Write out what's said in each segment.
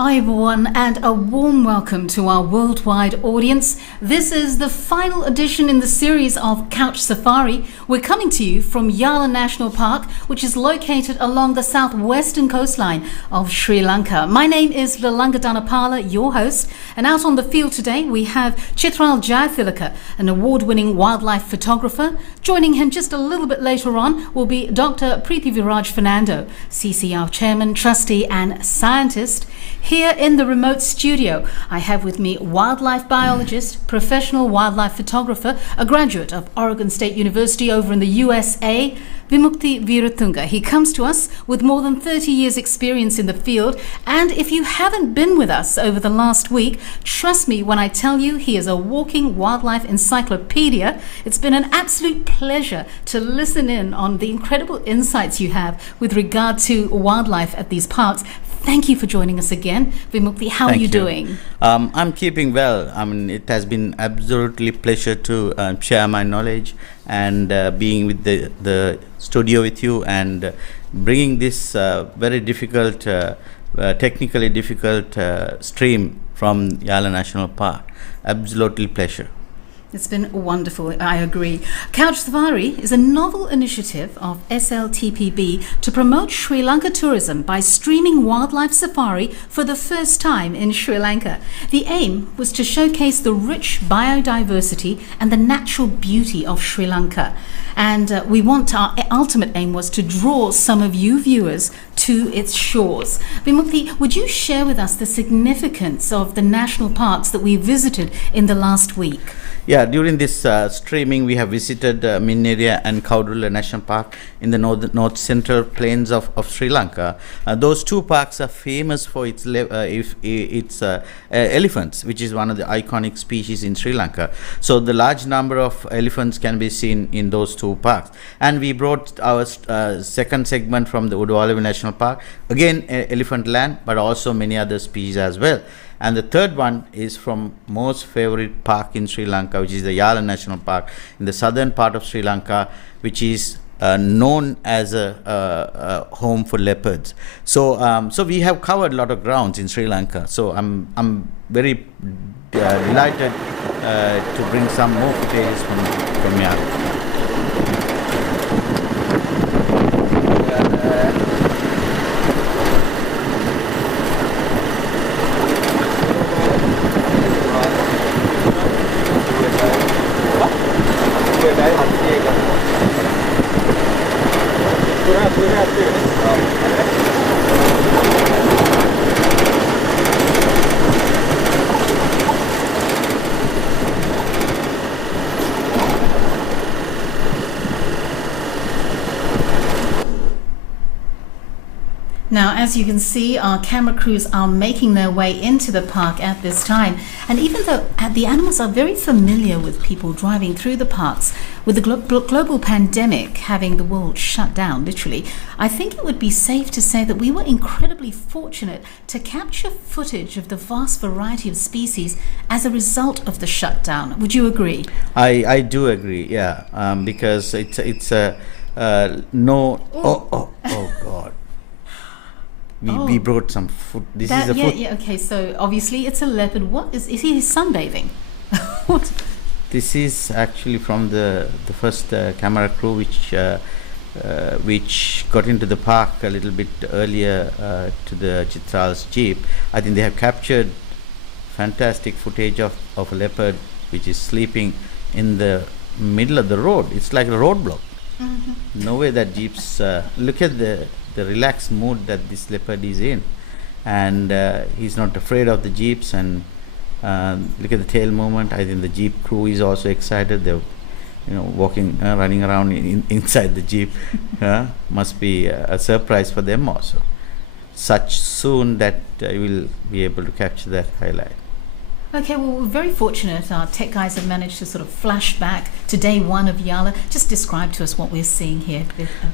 Hi everyone, and a warm welcome to our worldwide audience. This is the final edition in the series of Couch Safari. We're coming to you from Yala National Park, which is located along the southwestern coastline of Sri Lanka. My name is Lanka Dhanapala, your host, and out on the field today we have Chitral Jayathilaka, an award-winning wildlife photographer. Joining him just a little bit later on will be Dr. Preeti Viraj Fernando, CCR chairman, trustee and scientist. Here in the remote studio, I have with me wildlife biologist, professional wildlife photographer, a graduate of Oregon State University over in the USA, Vimukti Veeratunga. He comes to us with more than 30 years experience in the field, and if you haven't been with us over the last week, trust me when I tell you he is a walking wildlife encyclopedia. It's been an absolute pleasure to listen in on the incredible insights you have with regard to wildlife at these parks. Thank you for joining us again. Vimukti, how are you doing? I'm keeping well. I mean, it has been absolutely pleasure to share my knowledge and being with the studio with you and bringing this very difficult, technically difficult stream from Yala National Park. Absolutely pleasure. It's been wonderful, I agree. Couch Safari is a novel initiative of SLTPB to promote Sri Lanka tourism by streaming wildlife safari for the first time in Sri Lanka. The aim was to showcase the rich biodiversity and the natural beauty of Sri Lanka. And our ultimate aim was to draw some of you viewers to its shores. Vimukti, would you share with us the significance of the national parks that we visited in the last week? Yeah, during this streaming, we have visited Minneria and Kaudula National Park in the north central plains of Sri Lanka. Those two parks are famous for its elephants, which is one of the iconic species in Sri Lanka. So the large number of elephants can be seen in those two parks. And we brought our second segment from the Udawalawe National Park, again elephant land, but also many other species as well. And the third one is from most favorite park in Sri Lanka, which is the Yala National Park in the southern part of Sri Lanka, which is known as a home for leopards. So we have covered a lot of grounds in Sri Lanka. So I'm very delighted to bring some more footage from Yala. Now, as you can see, our camera crews are making their way into the park at this time. And even though the animals are very familiar with people driving through the parks, with the global pandemic having the world shut down, literally, I think it would be safe to say that we were incredibly fortunate to capture footage of the vast variety of species as a result of the shutdown. Would you agree? I do agree, yeah, because it's a no. Oh God. We brought some food. This is a food. Yeah, okay. So obviously it's a leopard. What is he sunbathing? What? This is actually from the first camera crew which got into the park a little bit earlier to the Chitral's jeep. I think they have captured fantastic footage of a leopard which is sleeping in the middle of the road. It's like a roadblock. Mm-hmm. No way that jeeps. Look at the relaxed mood that this leopard is in, and he's not afraid of the jeeps. And look at the tail movement. I think the jeep crew is also excited. They're walking, running around inside the jeep. Must be a surprise for them also. Such soon that you will be able to capture that highlight. Okay, well, we're very fortunate. Our tech guys have managed to sort of flash back to day one of Yala. Just describe to us what we're seeing here,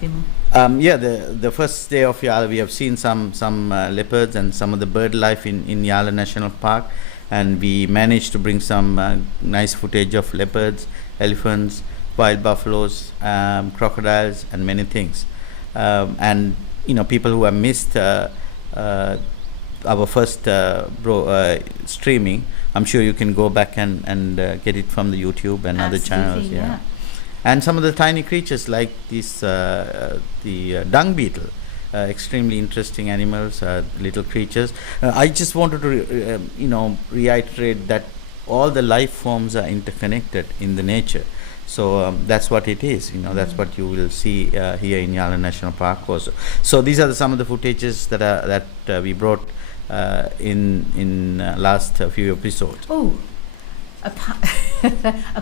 Vimal. Yeah, the first day of Yala, we have seen some leopards and some of the bird life in Yala National Park, and we managed to bring some nice footage of leopards, elephants, wild buffaloes, crocodiles, and many things. And people who have missed our first streaming. I'm sure you can go back and get it from the YouTube and other channels. Yeah. And some of the tiny creatures like this, the dung beetle, extremely interesting animals, little creatures. I just wanted to, reiterate that all the life forms are interconnected in the nature. So that's what it is. That's what you will see here in Yala National Park also. So these are some of the footages that we brought in last few episodes. Oh, a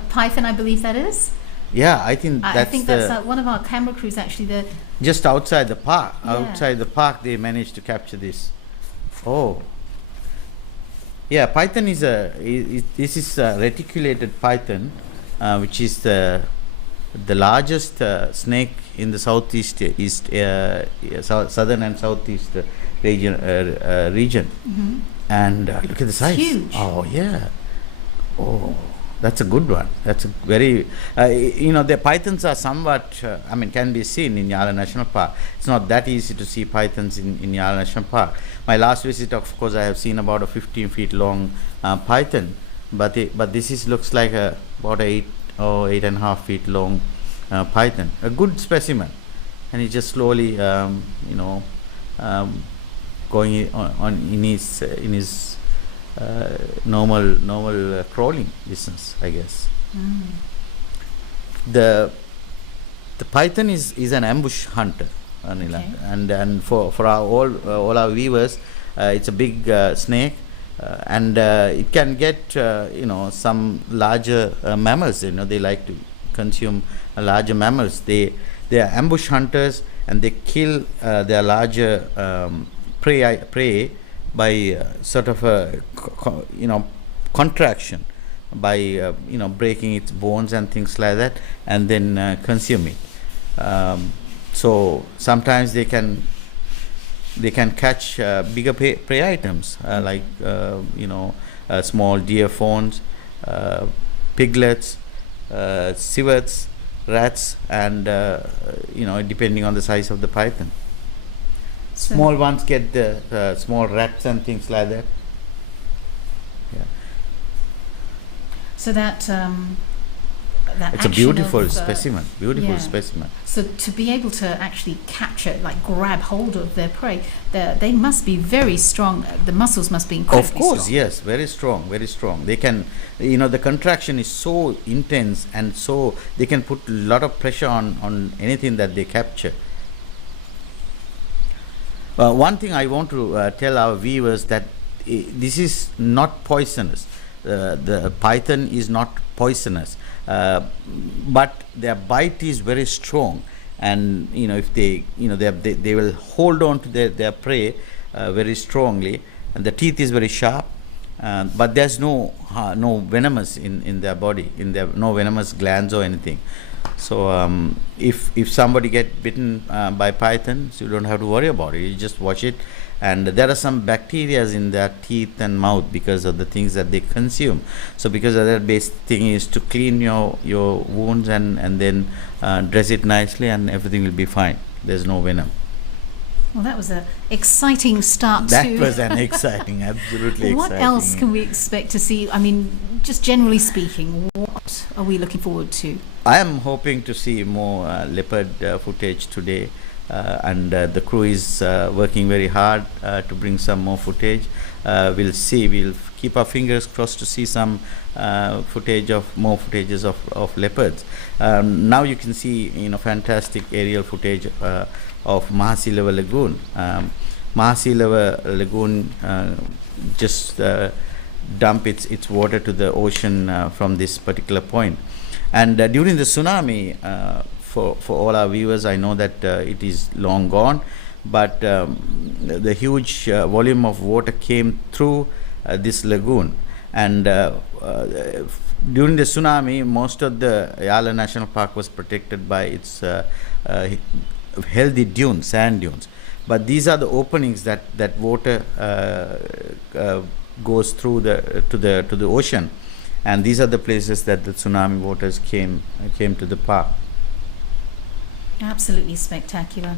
python, I believe that is. Yeah, I think that's one of our camera crews actually. Just outside the park. Yeah. Outside the park, they managed to capture this. Oh. Yeah, python is this is a reticulated python, which is the largest snake in the southern and southeast region. Mm-hmm. And look at the size. Huge. Oh yeah. Oh. That's a good one. That's a very, the pythons are somewhat, can be seen in Yala National Park. It's not that easy to see pythons in Yala National Park. My last visit, of course, I have seen about a 15 feet long python, but this looks like about 8 or 8.5 feet long python. A good specimen, and he's just slowly, going on in his normal crawling distance, I guess. The python is an ambush hunter, Anila. Okay. And for all our viewers, it's a big snake, and it can get some larger mammals. They like to consume larger mammals. They are ambush hunters, and they kill their larger prey by sort of a contraction, by breaking its bones and things like that, and then consume it. So sometimes they can catch bigger prey items, like small deer fawns, piglets, civets, rats, and depending on the size of the python. Small ones get the small rats and things like that. Yeah. So that it's a beautiful specimen. Beautiful yeah. specimen. So to be able to actually capture, like grab hold of their prey, they must be very strong. The muscles must be incredibly Of course, strong. yes, very strong, very strong. They can, the contraction is so intense, and so they can put a lot of pressure on anything that they capture. One thing I want to tell our viewers that this is not poisonous. The python is not poisonous, but their bite is very strong, and if they they will hold on to their prey very strongly, and the teeth is very sharp, but there's no venomous in their body, no venomous glands or anything. So if somebody get bitten by pythons, you don't have to worry about it. You just watch it, and there are some bacteria in their teeth and mouth because of the things that they consume. So because of that, basic thing is to clean your wounds and then dress it nicely, and everything will be fine. There's no venom. Well, that was an exciting start. That was an exciting, absolutely exciting. What else can we expect to see? I mean, just generally speaking, what are we looking forward to? I am hoping to see more leopard footage today, and the crew is working very hard to bring some more footage. We'll see. We'll keep our fingers crossed to see some more footages of leopards. Now you can see fantastic aerial footage of Mahasilava Lagoon. Mahasilava Lagoon just dump its water to the ocean from this particular point. And during the tsunami, for all our viewers, I know that it is long gone, but the huge volume of water came through this lagoon. And during the tsunami, most of the Yala National Park was protected by its healthy dunes, sand dunes. But these are the openings that water goes through to the ocean, and these are the places that the tsunami waters came to the park. Absolutely spectacular.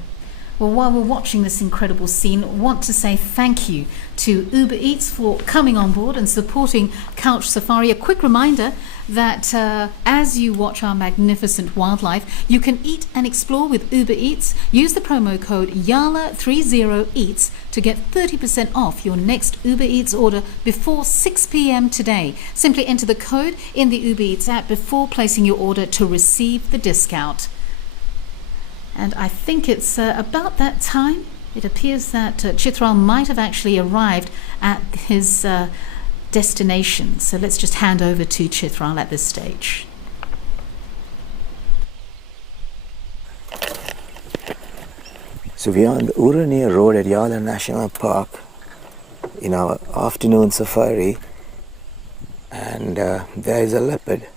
Well, while we're watching this incredible scene, want to say thank you to Uber Eats for coming on board and supporting Couch Safari. A quick reminder that as you watch our magnificent wildlife, you can eat and explore with Uber Eats. Use the promo code YALA30EATS to get 30% off your next Uber Eats order before 6 p.m. today. Simply enter the code in the Uber Eats app before placing your order to receive the discount. And I think it's about that time. It appears that Chitral might have actually arrived at his destination. So let's just hand over to Chitral at this stage. So we are on the Urania Road at Yala National Park in our afternoon safari, and there is a leopard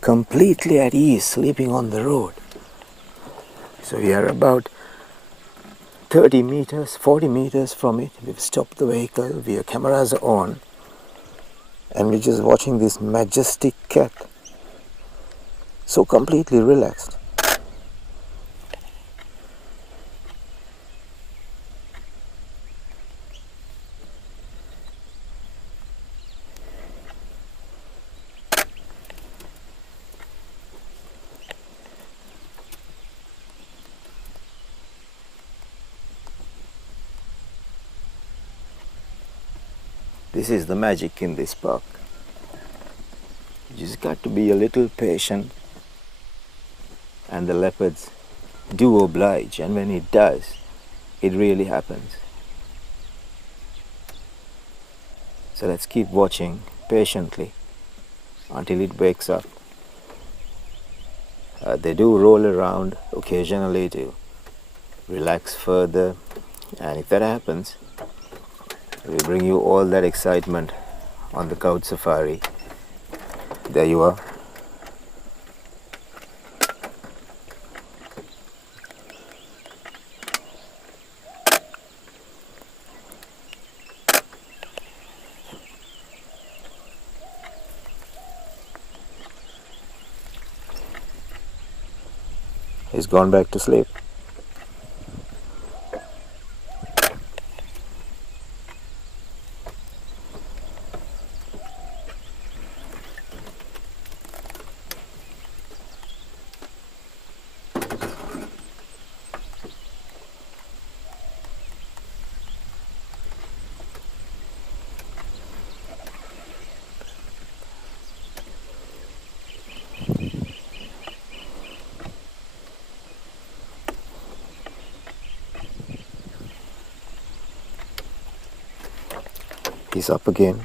completely at ease sleeping on the road. So we are about 30 meters, 40 meters from it. We've stopped the vehicle, our cameras are on, and we're just watching this majestic cat, so completely relaxed. This is the magic in this park. You just got to be a little patient, and the leopards do oblige, and when it does, it really happens. So let's keep watching patiently until it wakes up. They do roll around occasionally to relax further, and if that happens, we bring you all that excitement on the couch safari. There you are. He's gone back to sleep. He's up again.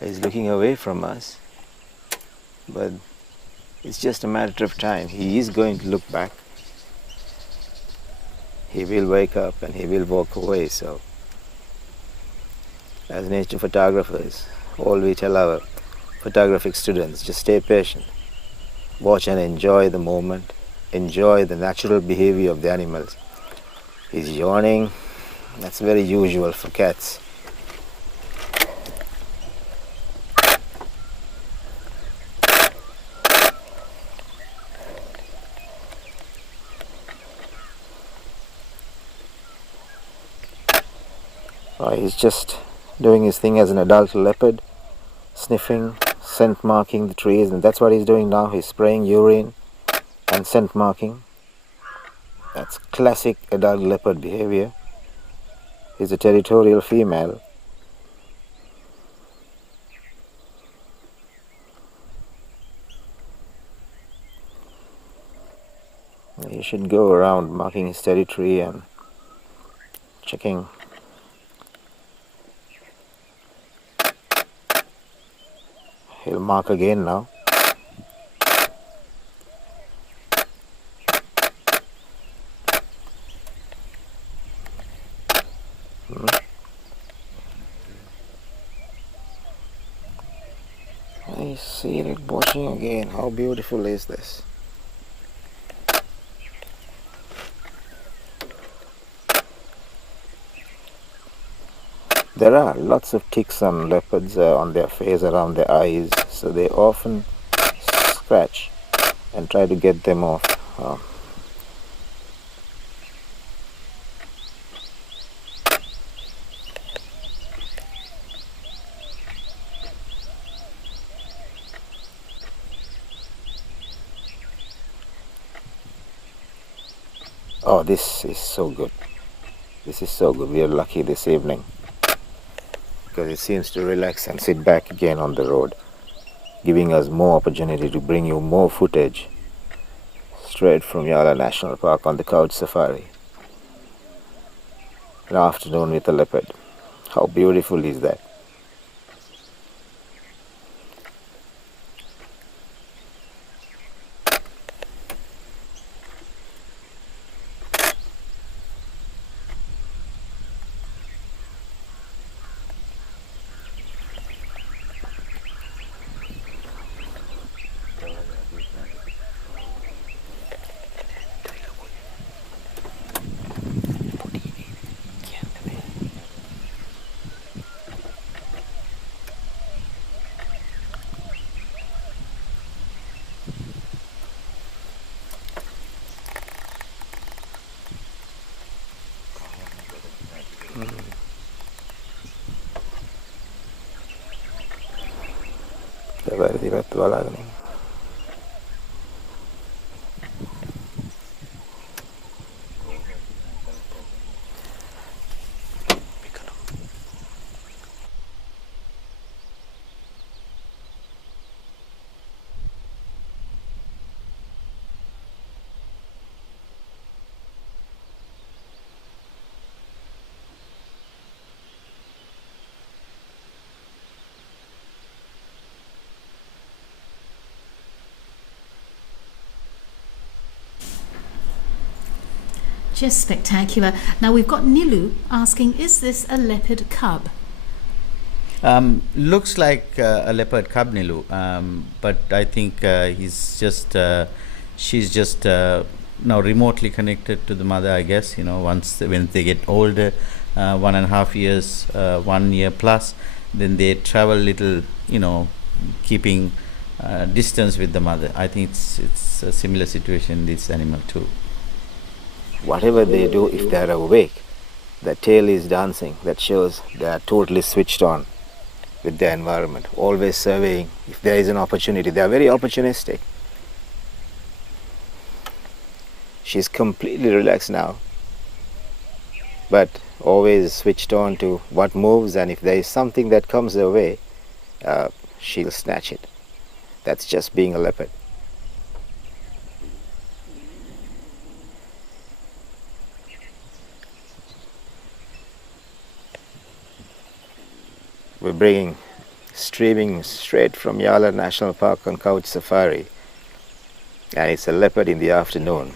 He's looking away from us, but it's just a matter of time. He is going to look back. He will wake up and he will walk away. So as nature photographers, all we tell our photographic students, just stay patient, watch and enjoy the moment, enjoy the natural behavior of the animals. He's yawning. That's very usual for cats. He's just doing his thing as an adult leopard, sniffing, scent marking the trees, and that's what he's doing now. He's spraying urine and scent marking. That's classic adult leopard behavior. He's a territorial female. He should go around marking his territory and checking. He'll mark again now. I see it washing again. How beautiful is this? There are lots of ticks on leopards on their face, around their eyes, so they often scratch and try to get them off. Oh, this is so good. This is so good. We are lucky this evening because it seems to relax and sit back again on the road, giving us more opportunity to bring you more footage straight from Yala National Park on the couch safari. An afternoon with a leopard. How beautiful is that? Just spectacular. Now we've got Nilu asking, is this a leopard cub? Looks like a leopard cub, Nilu, but I think she's just now remotely connected to the mother, I guess. When they get older, 1.5 years, 1 year plus, then they travel little, keeping distance with the mother. I think it's a similar situation in this animal too. Whatever they do, if they are awake, the tail is dancing. That shows they are totally switched on with their environment, always surveying if there is an opportunity. They are very opportunistic. She's completely relaxed now, but always switched on to what moves, and if there is something that comes her way, she'll snatch it. That's just being a leopard. We're streaming straight from Yala National Park on couch safari, and it's a leopard in the afternoon,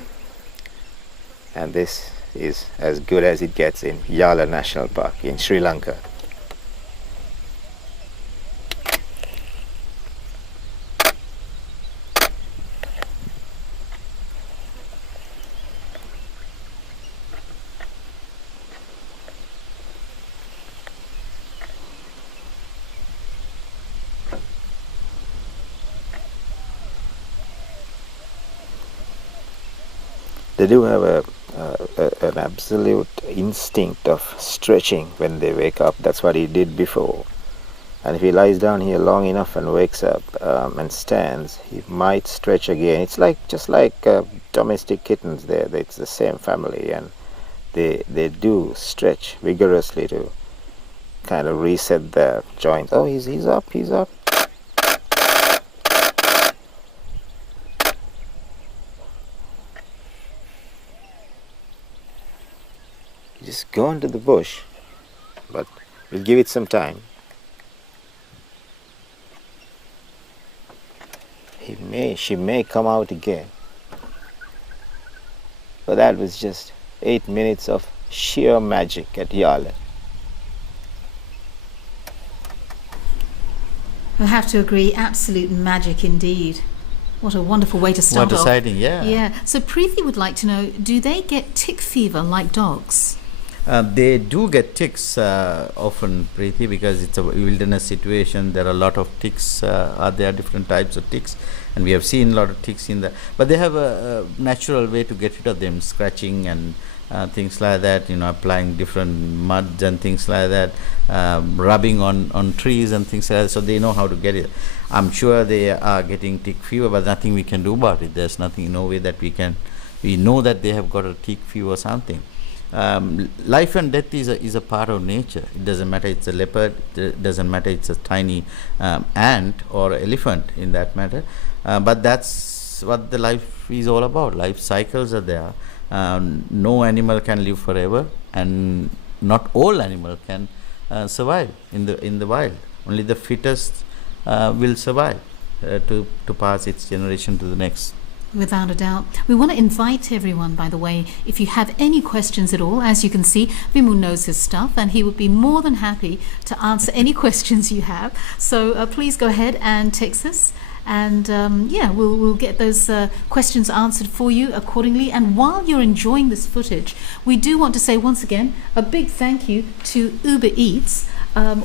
and this is as good as it gets in Yala National Park in Sri Lanka. They do have an absolute instinct of stretching when they wake up. That's what he did before. And if he lies down here long enough and wakes up and stands, he might stretch again. It's just like domestic kittens there. It's the same family, and they do stretch vigorously to kind of reset their joints. Oh, he's up. Just go into the bush, but we'll give it some time. She may come out again. But that was just 8 minutes of sheer magic at Yala. I have to agree, absolute magic indeed. What a wonderful way to start What a off. sighting, yeah. Yeah. So Preeti would like to know, do they get tick fever like dogs? They do get ticks often, Preeti, because it's a wilderness situation. There are a lot of ticks. There are different types of ticks, and we have seen a lot of ticks in the. But they have a natural way to get rid of them, scratching and things like that. Applying different muds and things like that, rubbing on trees and things like that. So they know how to get it. I'm sure they are getting tick fever, but nothing we can do about it. There's nothing, no way that we can. We know that they have got a tick fever or something. Life and death is a part of nature. It doesn't matter it's a leopard, it doesn't matter it's a tiny ant or elephant in that matter, but that's what the life is all about. Life cycles are there. No animal can live forever, and not all animals can survive in the wild. Only the fittest will survive to pass its generation to the next. Without a doubt. We want to invite everyone, by the way, if you have any questions at all. As you can see, Vimal knows his stuff and he would be more than happy to answer any questions you have. So please go ahead and text us, and we'll get those questions answered for you accordingly. And while you're enjoying this footage, we do want to say once again a big thank you to Uber Eats.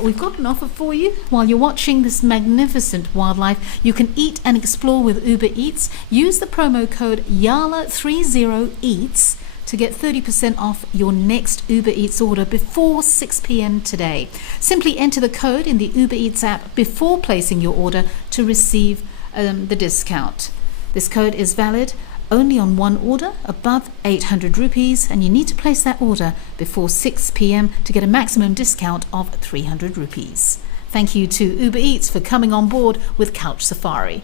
We've got an offer for you. While you're watching this magnificent wildlife, you can eat and explore with Uber Eats. Use the promo code YALA30EATS to get 30% off your next Uber Eats order before 6 p.m. today. Simply enter the code in the Uber Eats app before placing your order to receive the discount. This code is valid only on one order above 800 rupees, and you need to place that order before 6 p.m. to get a maximum discount of 300 rupees. Thank you to Uber Eats for coming on board with Couch Safari.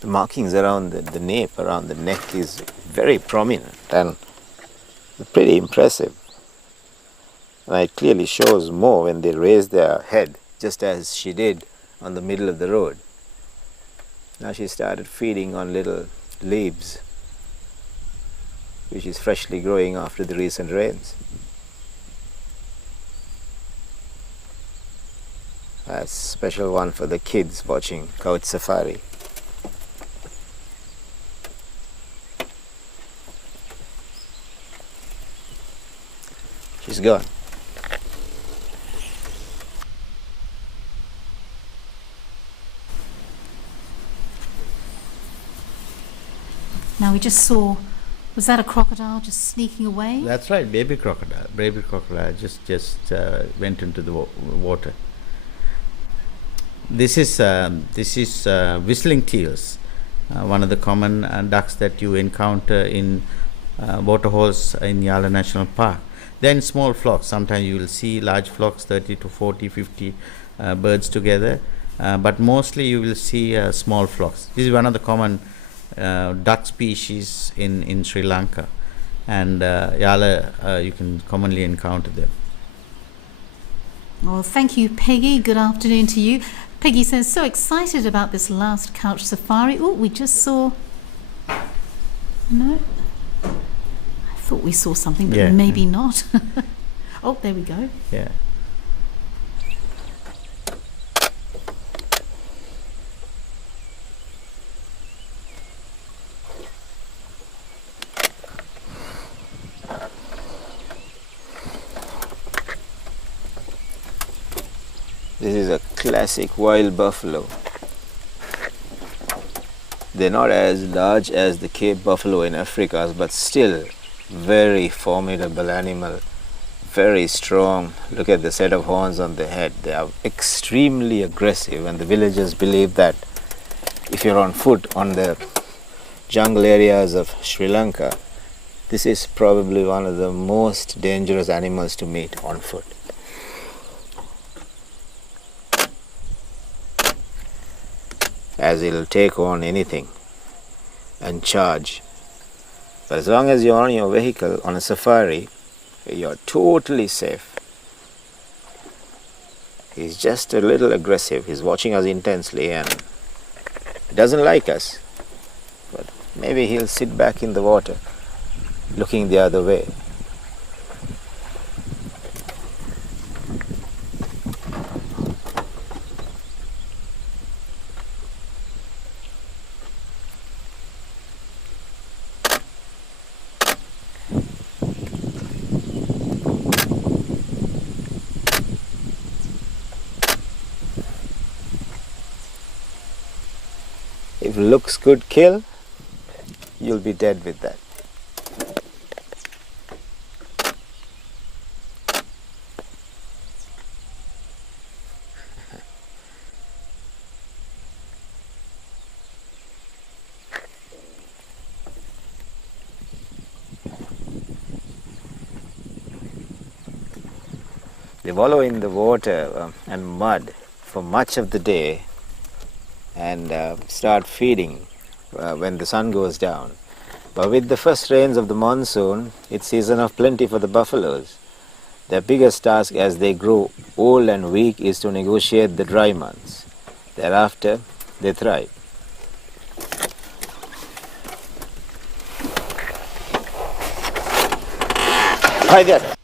The markings around the nape, around the neck, is very prominent and pretty impressive. And it clearly shows more when they raise their head, just as she did on the middle of the road. Now she started feeding on little leaves, which is freshly growing after the recent rains. That's a special one for the kids watching Couch Safari. She's gone. Now we just saw, was that a crocodile just sneaking away? That's right, baby crocodile. Baby crocodile just went into the water. This is whistling teals, one of the common ducks that you encounter in waterholes in Yala National Park. Then small flocks. Sometimes you will see large flocks, 30 to 40, 50 birds together, but mostly you will see small flocks. This is one of the common duck species in Sri Lanka, and Yala you can commonly encounter them. Well, thank you, Peggy. Good afternoon to you. Peggy says, so excited about this last Couch Safari. Oh, we just saw... No? I thought we saw something, but maybe not. Oh, there we go. Yeah. This is a classic wild buffalo. They're not as large as the Cape buffalo in Africa, but still very formidable animal, very strong. Look at the set of horns on the head. They are extremely aggressive, and the villagers believe that if you're on foot on the jungle areas of Sri Lanka, this is probably one of the most dangerous animals to meet on foot. As it'll take on anything and charge. But as long as you're on your vehicle on a safari, you're totally safe. He's just a little aggressive. He's watching us intensely and he doesn't like us. But maybe he'll sit back in the water, looking the other way. If looks could kill, you'll be dead with that. They wallow in the water and mud for much of the day and start feeding when the sun goes down. But with the first rains of the monsoon, it's season of plenty for the buffaloes. Their biggest task as they grow old and weak is to negotiate the dry months. Thereafter, they thrive. Hi there.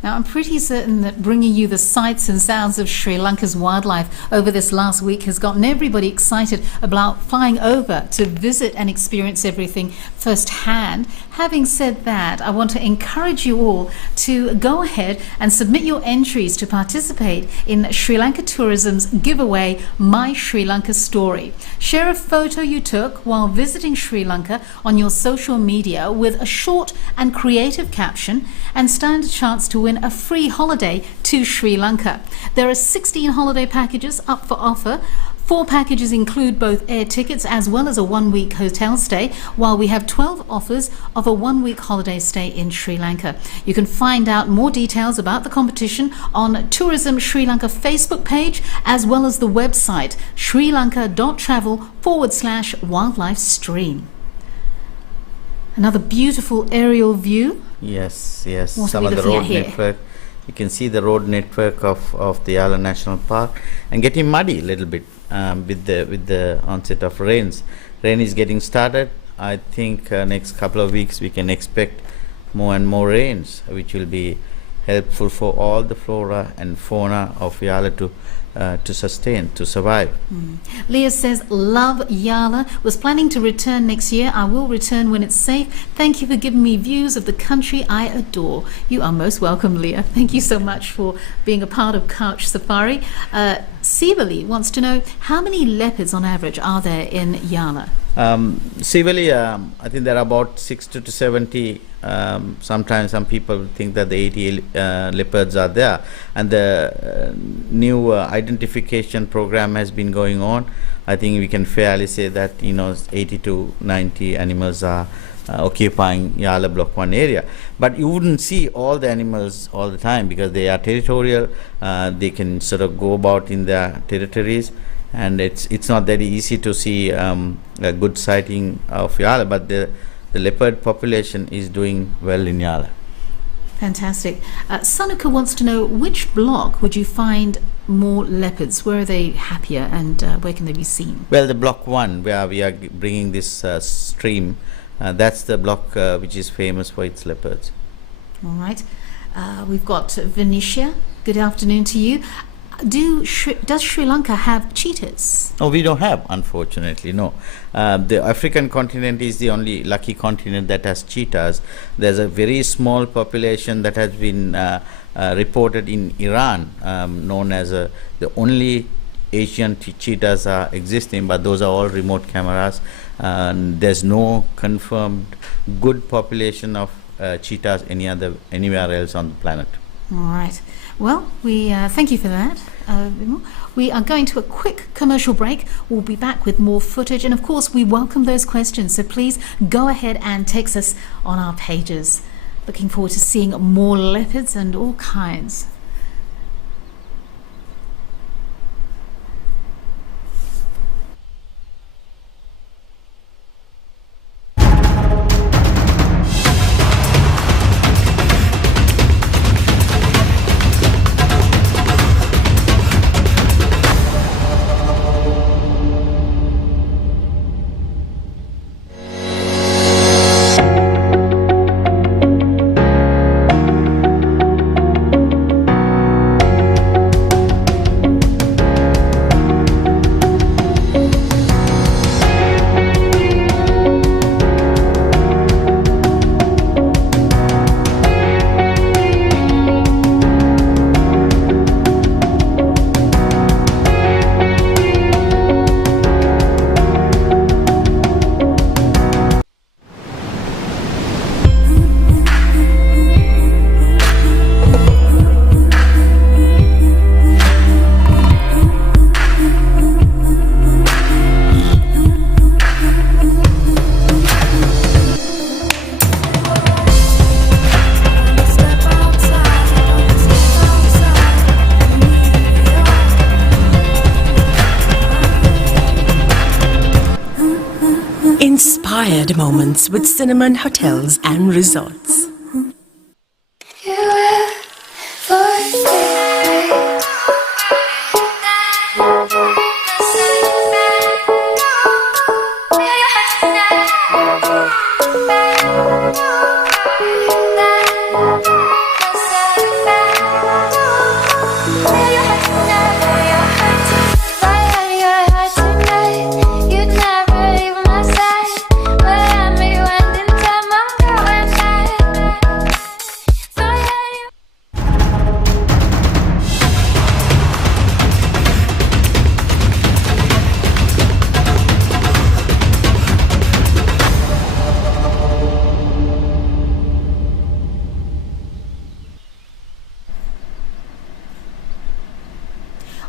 Now, I'm pretty certain that bringing you the sights and sounds of Sri Lanka's wildlife over this last week has gotten everybody excited about flying over to visit and experience everything firsthand. Having said that, I want to encourage you all to go ahead and submit your entries to participate in Sri Lanka Tourism's giveaway, My Sri Lanka Story. Share a photo you took while visiting Sri Lanka on your social media with a short and creative caption and stand a chance to win a free holiday to Sri Lanka. There are 16 holiday packages up for offer. 4 packages include both air tickets as well as a 1-week hotel stay, while we have 12 offers of a 1-week holiday stay in Sri Lanka. You can find out more details about the competition on Tourism Sri Lanka Facebook page as well as the website srilanka.travel/wildlife stream. Another beautiful aerial view. Yes. What Some are we of the looking road at here? network. You can see the road network of the Yala National Park and getting muddy a little bit with the onset of rains. Rain is getting started. I think next couple of weeks we can expect more and more rains, which will be helpful for all the flora and fauna of Yala to sustain, to survive. Leah says, love Yala. Was planning to return next year. I will return when it's safe. Thank you for giving me views of the country I adore. You are most welcome, Leah. Thank you so much for being a part of Couch Safari. Sivali wants to know, how many leopards on average are there in Yala? Civilly, I think there are about 60 to 70. Sometimes some people think that the 80 leopards are there, and the new identification program has been going on. I think we can fairly say that 80 to 90 animals are occupying Yala Block 1 area. But you wouldn't see all the animals all the time because they are territorial. They can sort of go about in their territories, and it's not that easy to see a good sighting of Yala, but the leopard population is doing well in Yala. Fantastic. Sanuka wants to know, which block would you find more leopards? Where are they happier, and where can they be seen? Well, the block 1 where we are bringing this stream, that's the block which is famous for its leopards. All right. We've got Venetia. Good afternoon to you. Does Sri Lanka have cheetahs? No, we don't have, unfortunately, no. The African continent is the only lucky continent that has cheetahs. There's a very small population that has been reported in Iran, known as the only Asian cheetahs are existing, but those are all remote cameras. There's no confirmed good population of cheetahs anywhere else on the planet. All right. Well, we thank you for that. We are going to a quick commercial break. We'll be back with more footage, and of course we welcome those questions, so please go ahead and text us on our pages. Looking forward to seeing more leopards and all kinds. Inspired moments with Cinnamon Hotels and Resorts.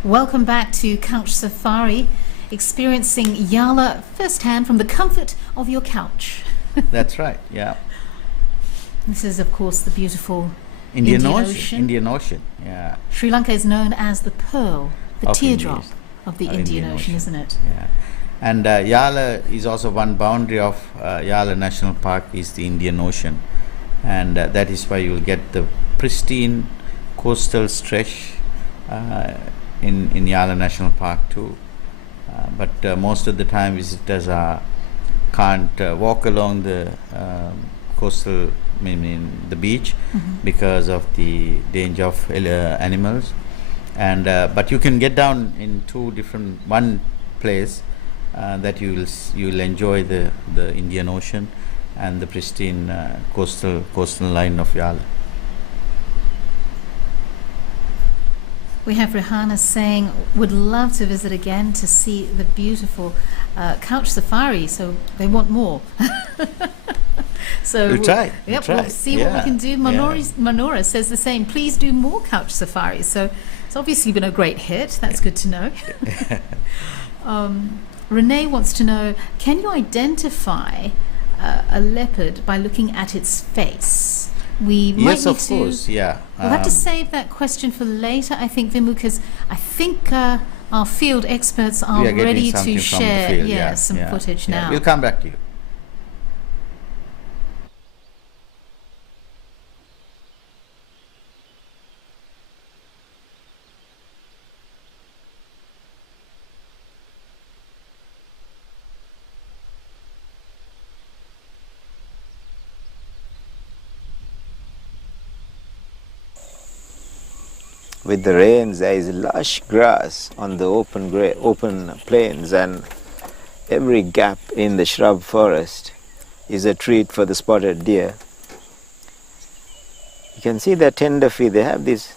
Welcome back to Couch Safari, experiencing Yala firsthand from the comfort of your couch. That's right, yeah. This is, of course, the beautiful Indian Ocean, yeah. Sri Lanka is known as the pearl, the Of teardrop Indies. of the Indian Ocean, isn't it? Yeah. And Yala is also one boundary of Yala National Park is the Indian Ocean. And that is why you will get the pristine coastal stretch in Yala National Park too. But most of the time visitors can't walk along the coastal, the beach, because of the danger of animals. And but you can get down in one place that you'll enjoy the Indian Ocean and the pristine coastal line of Yala. We have Rihanna saying, would love to visit again to see the beautiful couch safari, so they want more. So We'll try. We'll see what we can do. Manora says the same. Please do more couch safaris. So it's obviously been a great hit. That's good to know. Renee wants to know, can you identify a leopard by looking at its face? We might Yes, of course, yeah. We'll have to save that question for later, I think, Vimu, because I think our field experts are ready to share some footage now. We'll come back to you. With the rains, there is lush grass on the open plains, and every gap in the shrub forest is a treat for the spotted deer. You can see their tender feet. They have this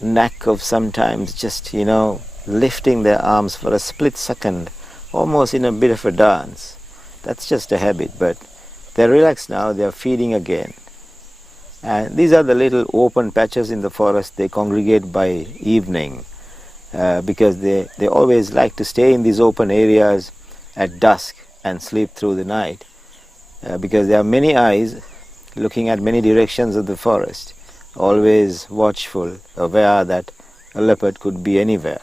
knack of sometimes just, lifting their arms for a split second, almost in a bit of a dance. That's just a habit, but they're relaxed now. They're feeding again. And these are the little open patches in the forest. They congregate by evening because they always like to stay in these open areas at dusk and sleep through the night because there are many eyes looking at many directions of the forest, always watchful, aware that a leopard could be anywhere.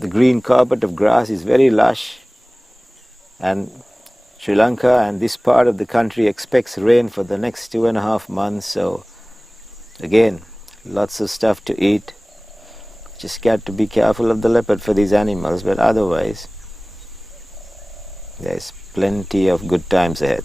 The green carpet of grass is very lush, and Sri Lanka and this part of the country expects rain for the next 2.5 months, so again, lots of stuff to eat. Just got to be careful of the leopard for these animals, but otherwise there's plenty of good times ahead.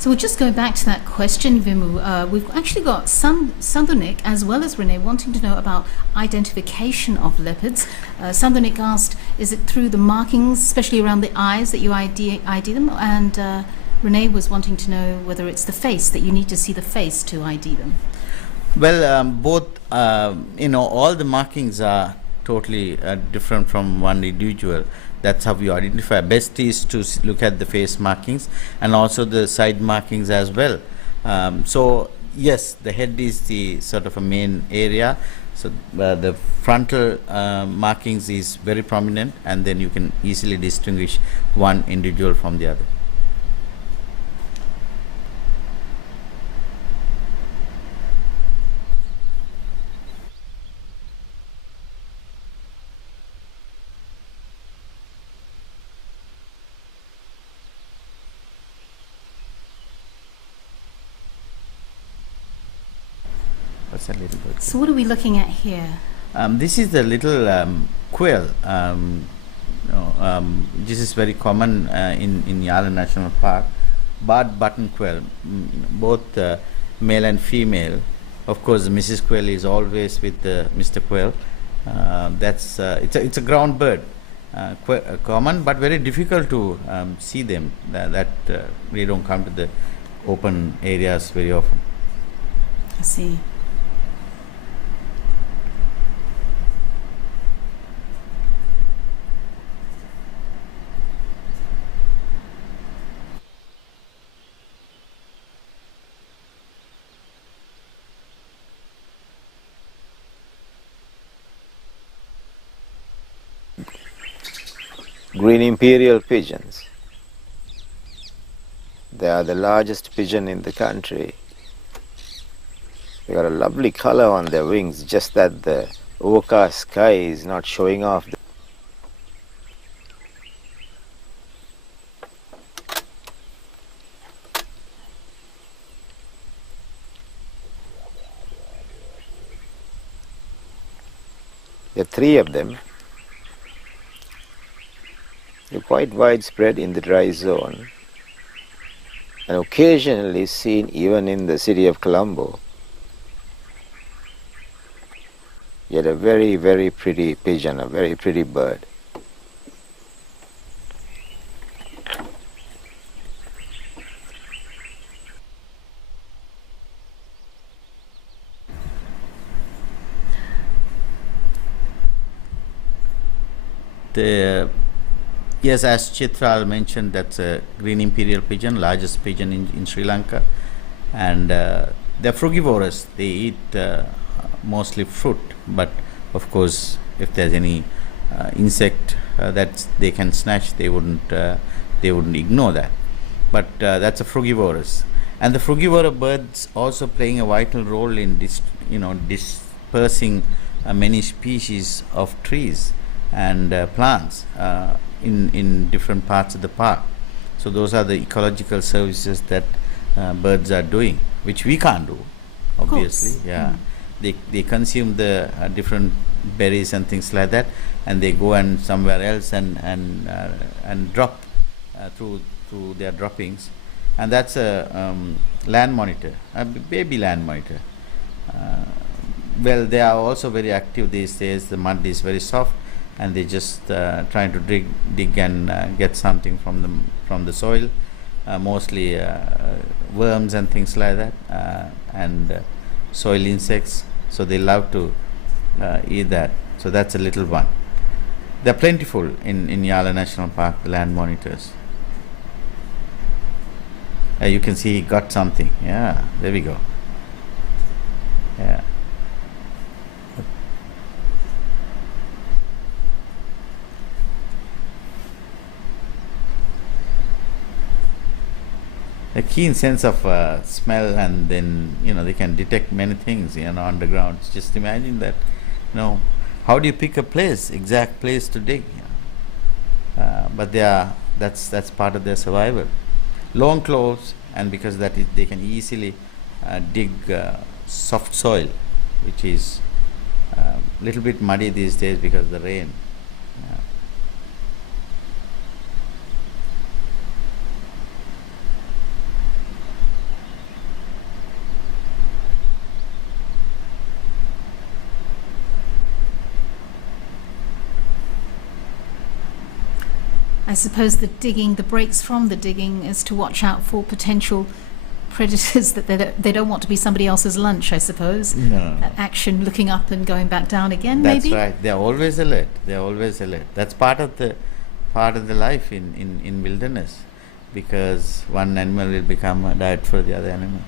So we'll just go back to that question, Vimu. We've actually got Sandhunik as well as Renee wanting to know about identification of leopards. Sandhunik asked, is it through the markings, especially around the eyes, that you ID them? And Renee was wanting to know whether it's the face, that you need to see the face to ID them. Well, both, all the markings are totally different from one individual. That's how you identify. Best is to look at the face markings and also the side markings as well. So yes, the head is the sort of a main area. So the frontal markings is very prominent, and then you can easily distinguish one individual from the other. What's a little bit? So what are we looking at here? This is the little quail. This is very common in Yala National Park. Barred button quail, both male and female. Of course, Mrs. Quail is always with Mr. Quail. It's a ground bird, common but very difficult to see them. They don't come to the open areas very often. I see. Green imperial pigeons. They are the largest pigeon in the country. They got a lovely color on their wings, just that the overcast sky is not showing off. There are 3 of them. They're quite widespread in the dry zone and occasionally seen even in the city of Colombo. Yet a very, very pretty pigeon, a very pretty bird. Yes, as Chitral mentioned, that's a green imperial pigeon, largest pigeon in Sri Lanka, and they're frugivorous. They eat mostly fruit, but of course, if there's any insect that they can snatch, they wouldn't ignore that. But that's a frugivorous, and the frugivore birds also playing a vital role in dispersing many species of trees and plants in different parts of the park. So those are the ecological services that birds are doing, which we can't do, obviously. Yeah, they consume the different berries and things like that, and they go and somewhere else and drop through their droppings, and that's a land monitor, a baby land monitor. Well, they are also very active these days. The mud is very soft, and they just trying to dig and get something from the soil, mostly worms and things like that, and soil insects. So they love to eat that. So that's a little one. They're plentiful in Yala National Park, the land monitors. You can see he got something. Yeah, there we go. Yeah. A keen sense of smell, and then they can detect many things underground. Just imagine that. How do you pick a exact place to dig? But that's part of their survival. Long claws, and because they can easily dig soft soil, which is a little bit muddy these days because of the rain. I suppose the breaks from the digging is to watch out for potential predators that they don't want to be somebody else's lunch, I suppose. No. That action, looking up and going back down again, That's maybe? right. They are always alert. They are always alert. That's part of the life in wilderness, because one animal will become a diet for the other animal.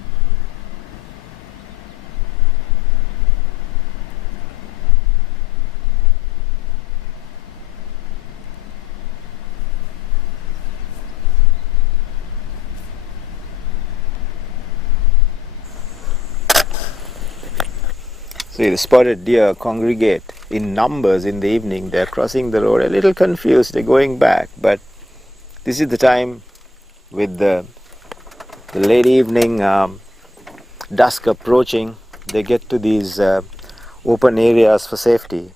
See, the spotted deer congregate in numbers in the evening. They're crossing the road, a little confused, they're going back, but this is the time with the late evening dusk approaching. They get to these open areas for safety.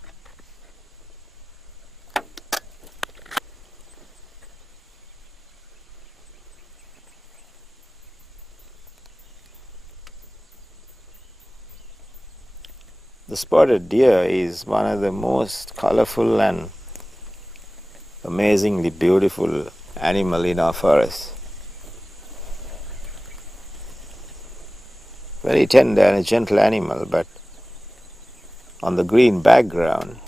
The spotted deer is one of the most colorful and amazingly beautiful animal in our forest. Very tender and a gentle animal, but on the green background,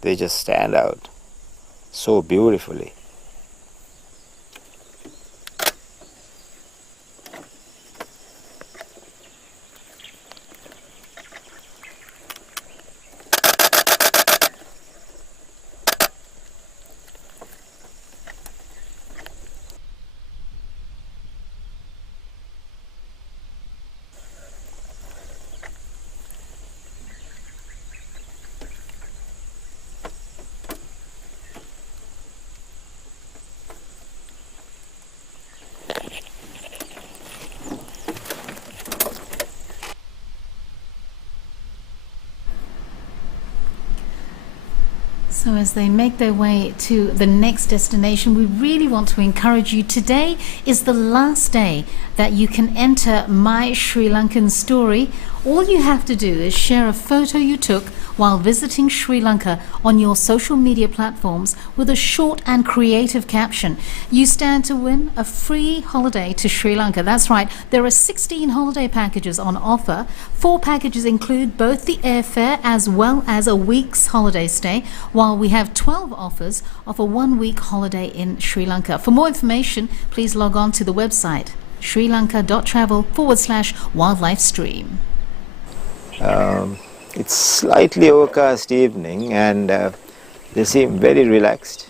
they just stand out so beautifully. So as they make their way to the next destination, we really want to encourage you. Today is the last day that you can enter My Sri Lankan Story. All you have to do is share a photo you took while visiting Sri Lanka on your social media platforms with a short and creative caption. You stand to win a free holiday to Sri Lanka. That's right, there are 16 holiday packages on offer. 4 packages include both the airfare as well as a week's holiday stay, while we have 12 offers of a 1-week holiday in Sri Lanka. For more information, please log on to the website srilanka.travel/wildlife stream. It's slightly overcast evening and they seem very relaxed.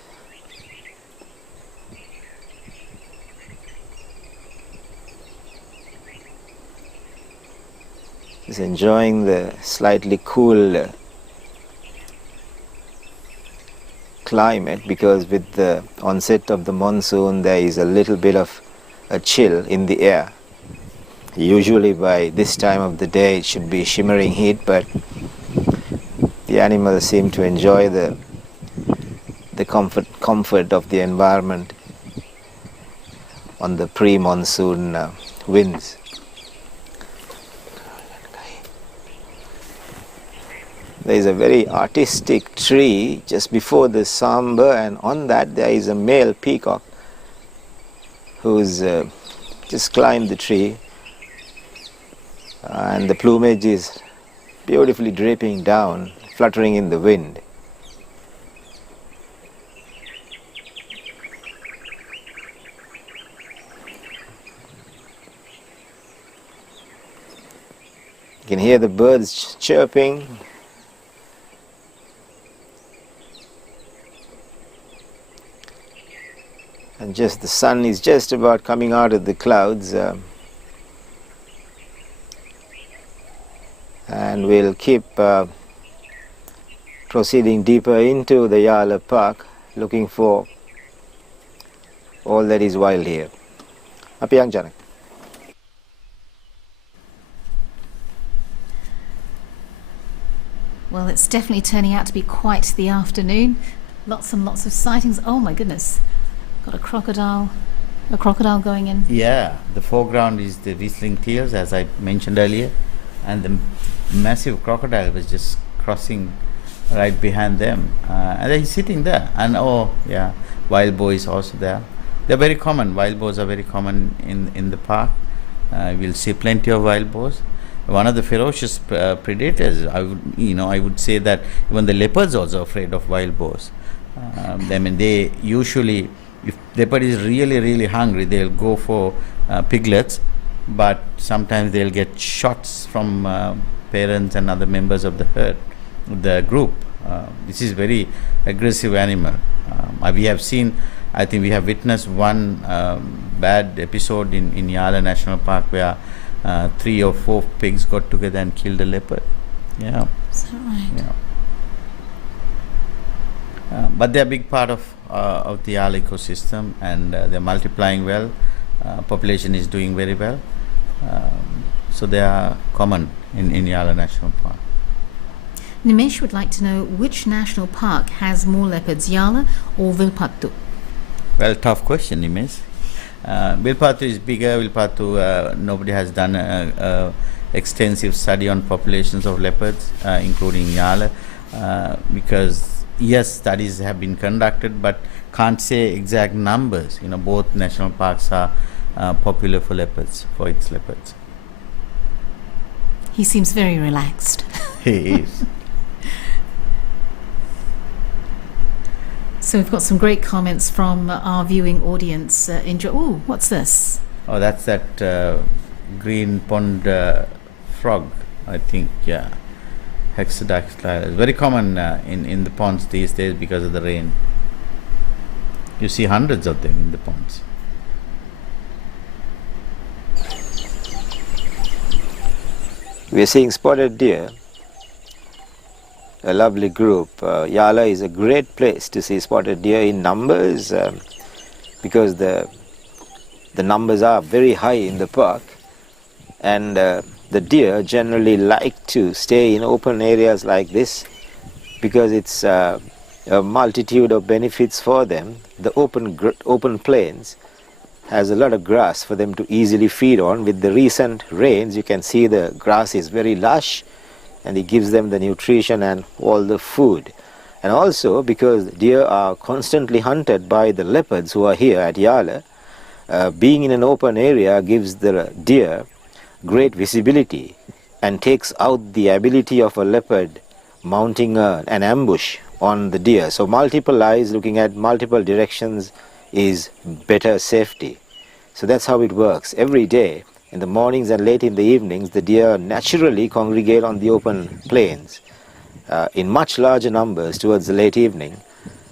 Just enjoying the slightly cool climate, because with the onset of the monsoon there is a little bit of a chill in the air. Usually by this time of the day it should be shimmering heat, but the animals seem to enjoy the comfort of the environment on the pre-monsoon winds. There is a very artistic tree just before the sambar, and on that there is a male peacock who's just climbed the tree, and the plumage is beautifully draping down, fluttering in the wind. You can hear the birds chirping. And just the sun is just about coming out of the clouds, and we'll keep proceeding deeper into the Yala Park, looking for all that is wild here. Apiyang Janak. Well, it's definitely turning out to be quite the afternoon. Lots and lots of sightings. Oh my goodness. Got a crocodile going in. Yeah, the foreground is the whistling teals, as I mentioned earlier, and the massive crocodile was just crossing right behind them, and he's sitting there. And oh yeah, wild boar is also there. They're very common. Wild boars are very common in the park, We'll see plenty of wild boars. One of the ferocious predators. I would say that even the leopards also afraid of wild boars. They usually, if leopard is really really hungry, they'll go for piglets, but sometimes they'll get shots from parents and other members of the herd, the group. This is very aggressive animal. We have seen, I think we have witnessed one bad episode in Yala National Park where 3 or 4 pigs got together and killed a leopard. Yeah. Is that right? Yeah. But they're a big part of the Yala ecosystem, and they're multiplying well. Population is doing very well. So they are common in Yala National Park. Nimesh would like to know which national park has more leopards, Yala or Vilpattu? Well, tough question, Nimesh. Vilpattu is bigger. Vilpattu, nobody has done a extensive study on populations of leopards, including Yala, because yes, studies have been conducted, but can't say exact numbers. Both national parks are popular for its leopards. He seems very relaxed. He is. So we've got some great comments from our viewing audience. Oh, what's this? Oh, that's that green pond frog, I think. Yeah, Hexadactyl. Very common in the ponds these days because of the rain. You see hundreds of them in the ponds. We are seeing spotted deer, a lovely group. Yala is a great place to see spotted deer in numbers because the numbers are very high in the park, and the deer generally like to stay in open areas like this because it's a multitude of benefits for them. The open plains has a lot of grass for them to easily feed on. With the recent rains, you can see the grass is very lush, and it gives them the nutrition and all the food. And also because deer are constantly hunted by the leopards who are here at Yala, being in an open area gives the deer great visibility and takes out the ability of a leopard mounting an ambush on the deer. So multiple eyes looking at multiple directions is better safety. So that's how it works. Every day, in the mornings and late in the evenings, the deer naturally congregate on the open plains in much larger numbers towards the late evening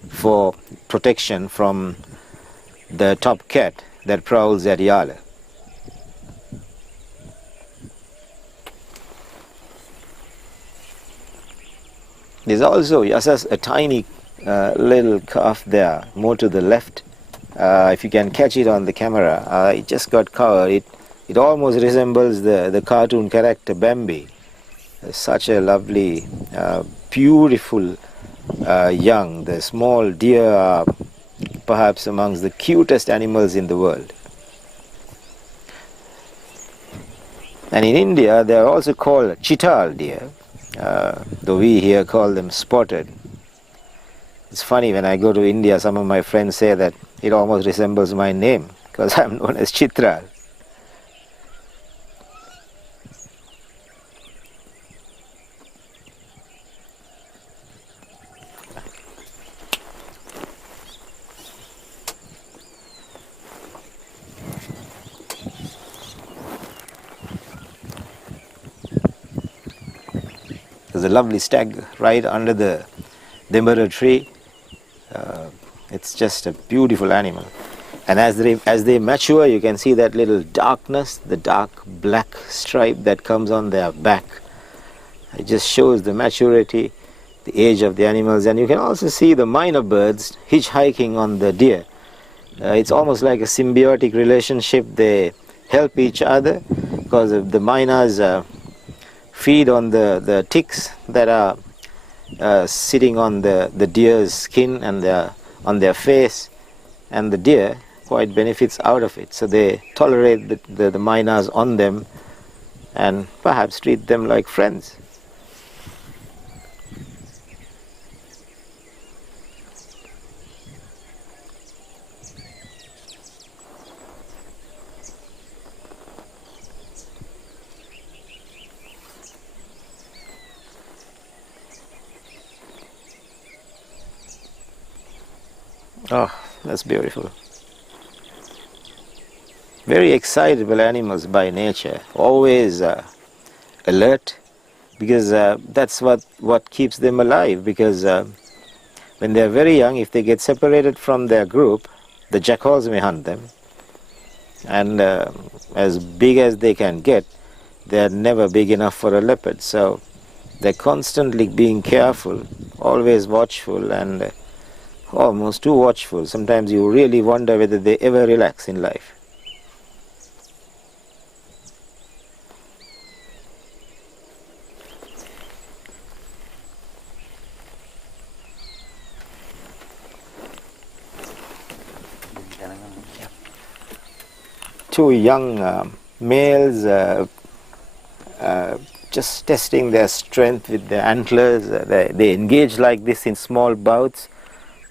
for protection from the top cat that prowls at Yala. There's also a tiny little calf there, more to the left. If you can catch it on the camera, it just got covered. It almost resembles the cartoon character Bambi. Such a lovely, beautiful young. The small deer are perhaps amongst the cutest animals in the world. And in India, they are also called chital deer, though we here call them spotted. It's funny, when I go to India, some of my friends say that it almost resembles my name because I'm known as Chitral. There's a lovely stag right under the Dimbara tree. It's just a beautiful animal. And as they mature, you can see that little darkness, the dark black stripe that comes on their back. It just shows the maturity, the age of the animals. And you can also see the minor birds hitchhiking on the deer. It's almost like a symbiotic relationship. They help each other because the minors feed on the ticks that are sitting on the deer's skin and on their face, and the deer quite benefits out of it. So they tolerate the minors on them and perhaps treat them like friends. Oh, that's beautiful. Very excitable animals by nature, always alert, because that's what keeps them alive. Because when they're very young, if they get separated from their group, the jackals may hunt them, and as big as they can get, they're never big enough for a leopard. So they're constantly being careful, always watchful, and almost too watchful. Sometimes you really wonder whether they ever relax in life. Two young males just testing their strength with their antlers. They engage like this in small bouts.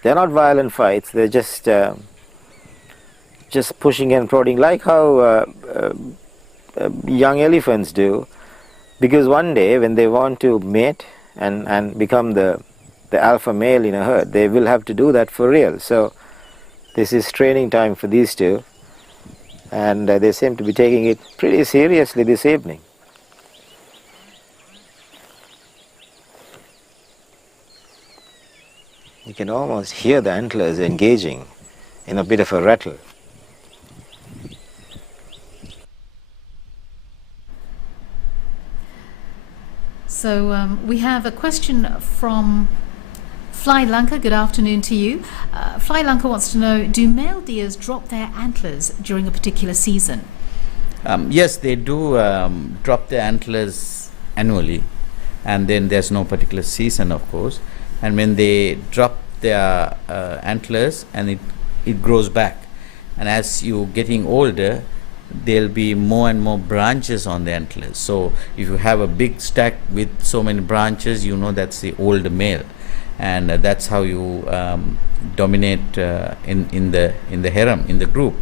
They're not violent fights. They're just pushing and prodding, like how young elephants do. Because one day, when they want to mate and become the alpha male in a herd, they will have to do that for real. So this is training time for these two, and they seem to be taking it pretty seriously this evening. You can almost hear the antlers engaging in a bit of a rattle. So we have a question from Fly Lanka. Good afternoon to you. Fly Lanka wants to know, do male deers drop their antlers during a particular season? Yes, they do drop their antlers annually, and then there's no particular season, of course. And when they drop their antlers, and it grows back, and as you're getting older, there'll be more and more branches on the antlers. So if you have a big stack with so many branches, you know that's the older male, and that's how you dominate in the harem, in the group.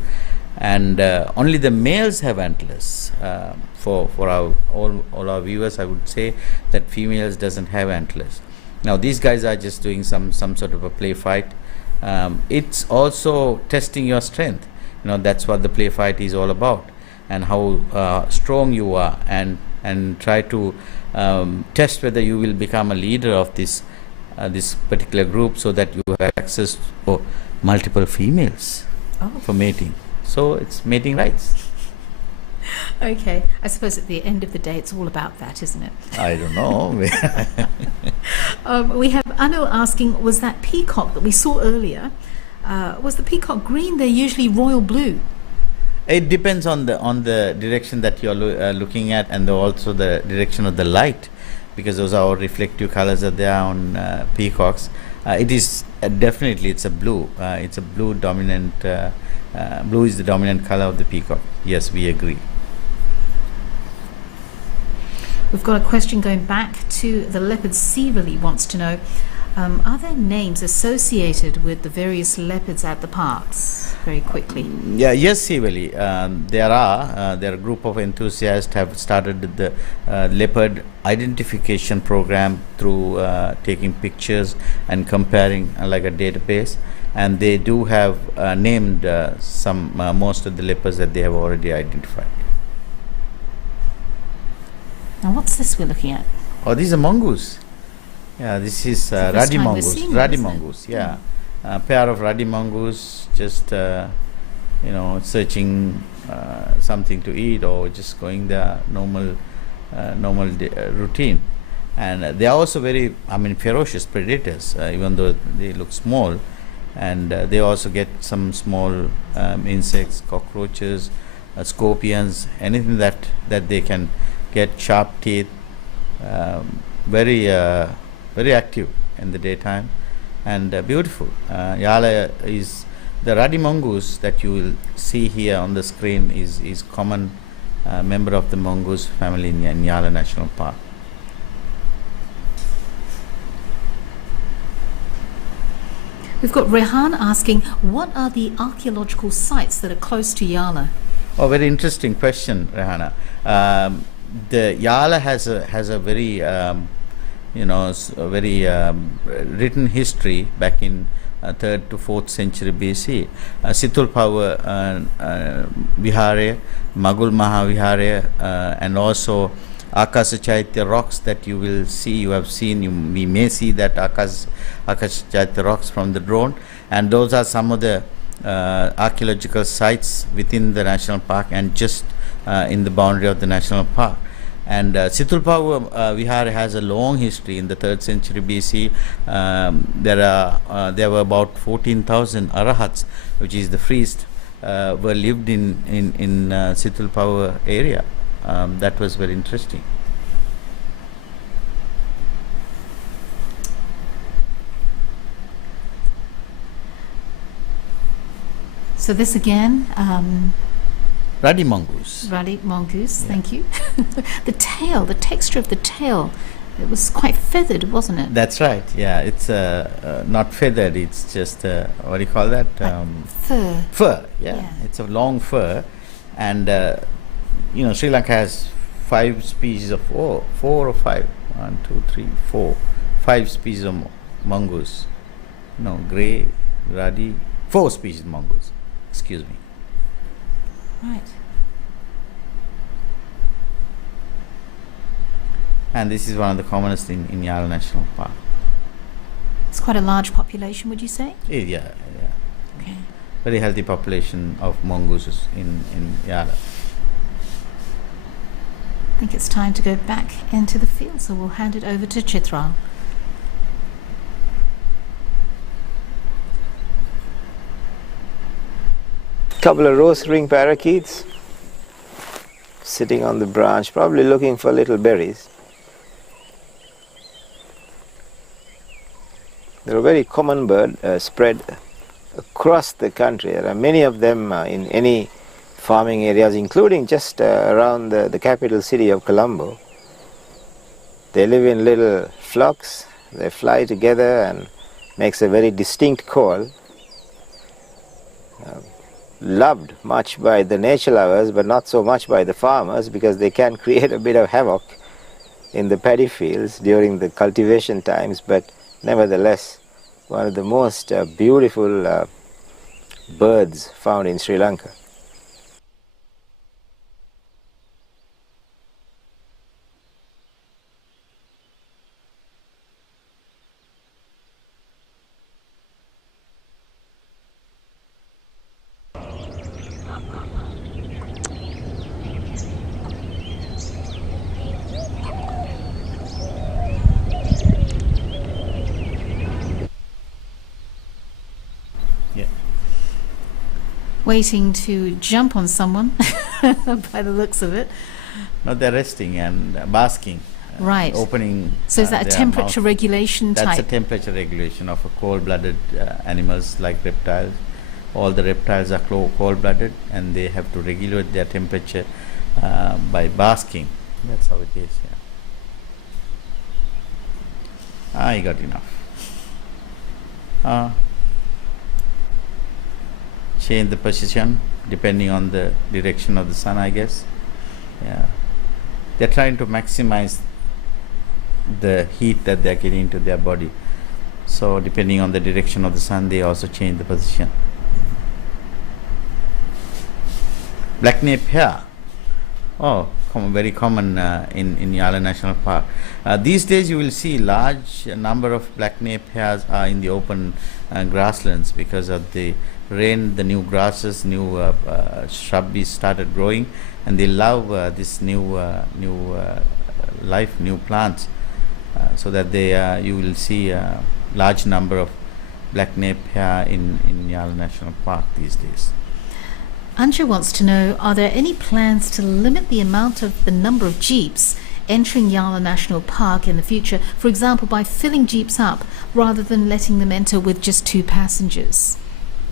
And only the males have antlers. For all our viewers, I would say that females doesn't have antlers. Now these guys are just doing some sort of a play fight. It's also testing your strength. That's what the play fight is all about, and how strong you are, and try to test whether you will become a leader of this particular group, so that you have access to multiple females for mating. So it's mating rights. Okay, I suppose at the end of the day it's all about that, isn't it? I don't know. We have Anu asking, was that peacock that we saw earlier, was the peacock green? They're usually royal blue. It depends on the direction that you're looking at, and also the direction of the light, because those are all reflective colors that there on peacocks. It is definitely, it's a blue. It's a blue dominant. Blue is the dominant color of the peacock. Yes, we agree. We've got a question going back to the leopard. Sivali wants to know, are there names associated with the various leopards at the parks? Very quickly. Yes, Sivali. There are a group of enthusiasts have started the leopard identification program through taking pictures and comparing like a database, and they do have named most of the leopards that they have already identified. Now, what's this we're looking at? Oh, these are mongoose. Yeah, this is ruddy mongoose. Ruddy mongoose. Yeah, a pair of ruddy mongoose just searching something to eat, or just going their normal routine. And they are also very, ferocious predators, even though they look small. And they also get some small insects, cockroaches, scorpions, anything that they can get. Sharp teeth, very active in the daytime, and beautiful. Yala is the ruddy mongoose that you will see here on the screen is common member of the mongoose family in Yala National Park. We've got Rehan asking, what are the archaeological sites that are close to Yala? Oh, very interesting question, Rehana. The Yala has a very written history back in 3rd to 4th century BC. Situlpawa Vihare, Magul Mahavihare, and also Akasa Chaitya rocks that you will see, you have seen, we may see that Akasa Chaitya rocks from the drone, and those are some of the archaeological sites within the national park and just in the boundary of the national park. And Situlpawa Vihara has a long history. In the 3rd century BC, there were about 14,000 arahats, which is the priests, were lived in Situlpawa area. That was very interesting. So this again, Ruddy mongoose. Ruddy mongoose, thank you. The tail, the texture of the tail, it was quite feathered, wasn't it? That's right. Yeah, it's not feathered. It's just what do you call that? Fur. Fur. Yeah, it's a long fur, and Sri Lanka has 5 species of 4 or 5. 1, 2, 3, 4, 5 species of mongoose. No, grey, ruddy, 4 species of mongoose. Excuse me. Right. And this is one of the commonest in Yala National Park. It's quite a large population, would you say? Yeah. Okay. Very healthy population of mongooses in Yala. I think it's time to go back into the field, so we'll hand it over to Chitral. Couple of rose-ring parakeets sitting on the branch, probably looking for little berries. They're a very common bird, spread across the country. There are many of them in any farming areas, including just around the capital city of Colombo. They live in little flocks. They fly together and makes a very distinct call. Loved much by the nature lovers, but not so much by the farmers, because they can create a bit of havoc in the paddy fields during the cultivation times, but nevertheless one of the most beautiful birds found in Sri Lanka. Waiting to jump on someone by the looks of it. No, they're resting and basking. Right. Opening. So is that a temperature regulation type? That's a temperature regulation of a cold-blooded animals like reptiles. All the reptiles are cold-blooded, and they have to regulate their temperature by basking. That's how it is. Yeah. I got enough. Change the position depending on the direction of the sun, I guess. Yeah, they're trying to maximize the heat that they're getting into their body. So depending on the direction of the sun, they also change the position. Black nape hare. Very common in Yala National Park. These days you will see large number of black nape hares are in the open grasslands because of the rain. The new grasses, new shrubs started growing, and they love this new life, new plants, so that you will see a large number of black nape hare in Yala National Park these days. Anja wants to know, are there any plans to limit the number of jeeps entering Yala National Park in the future, for example by filling jeeps up rather than letting them enter with just 2 passengers?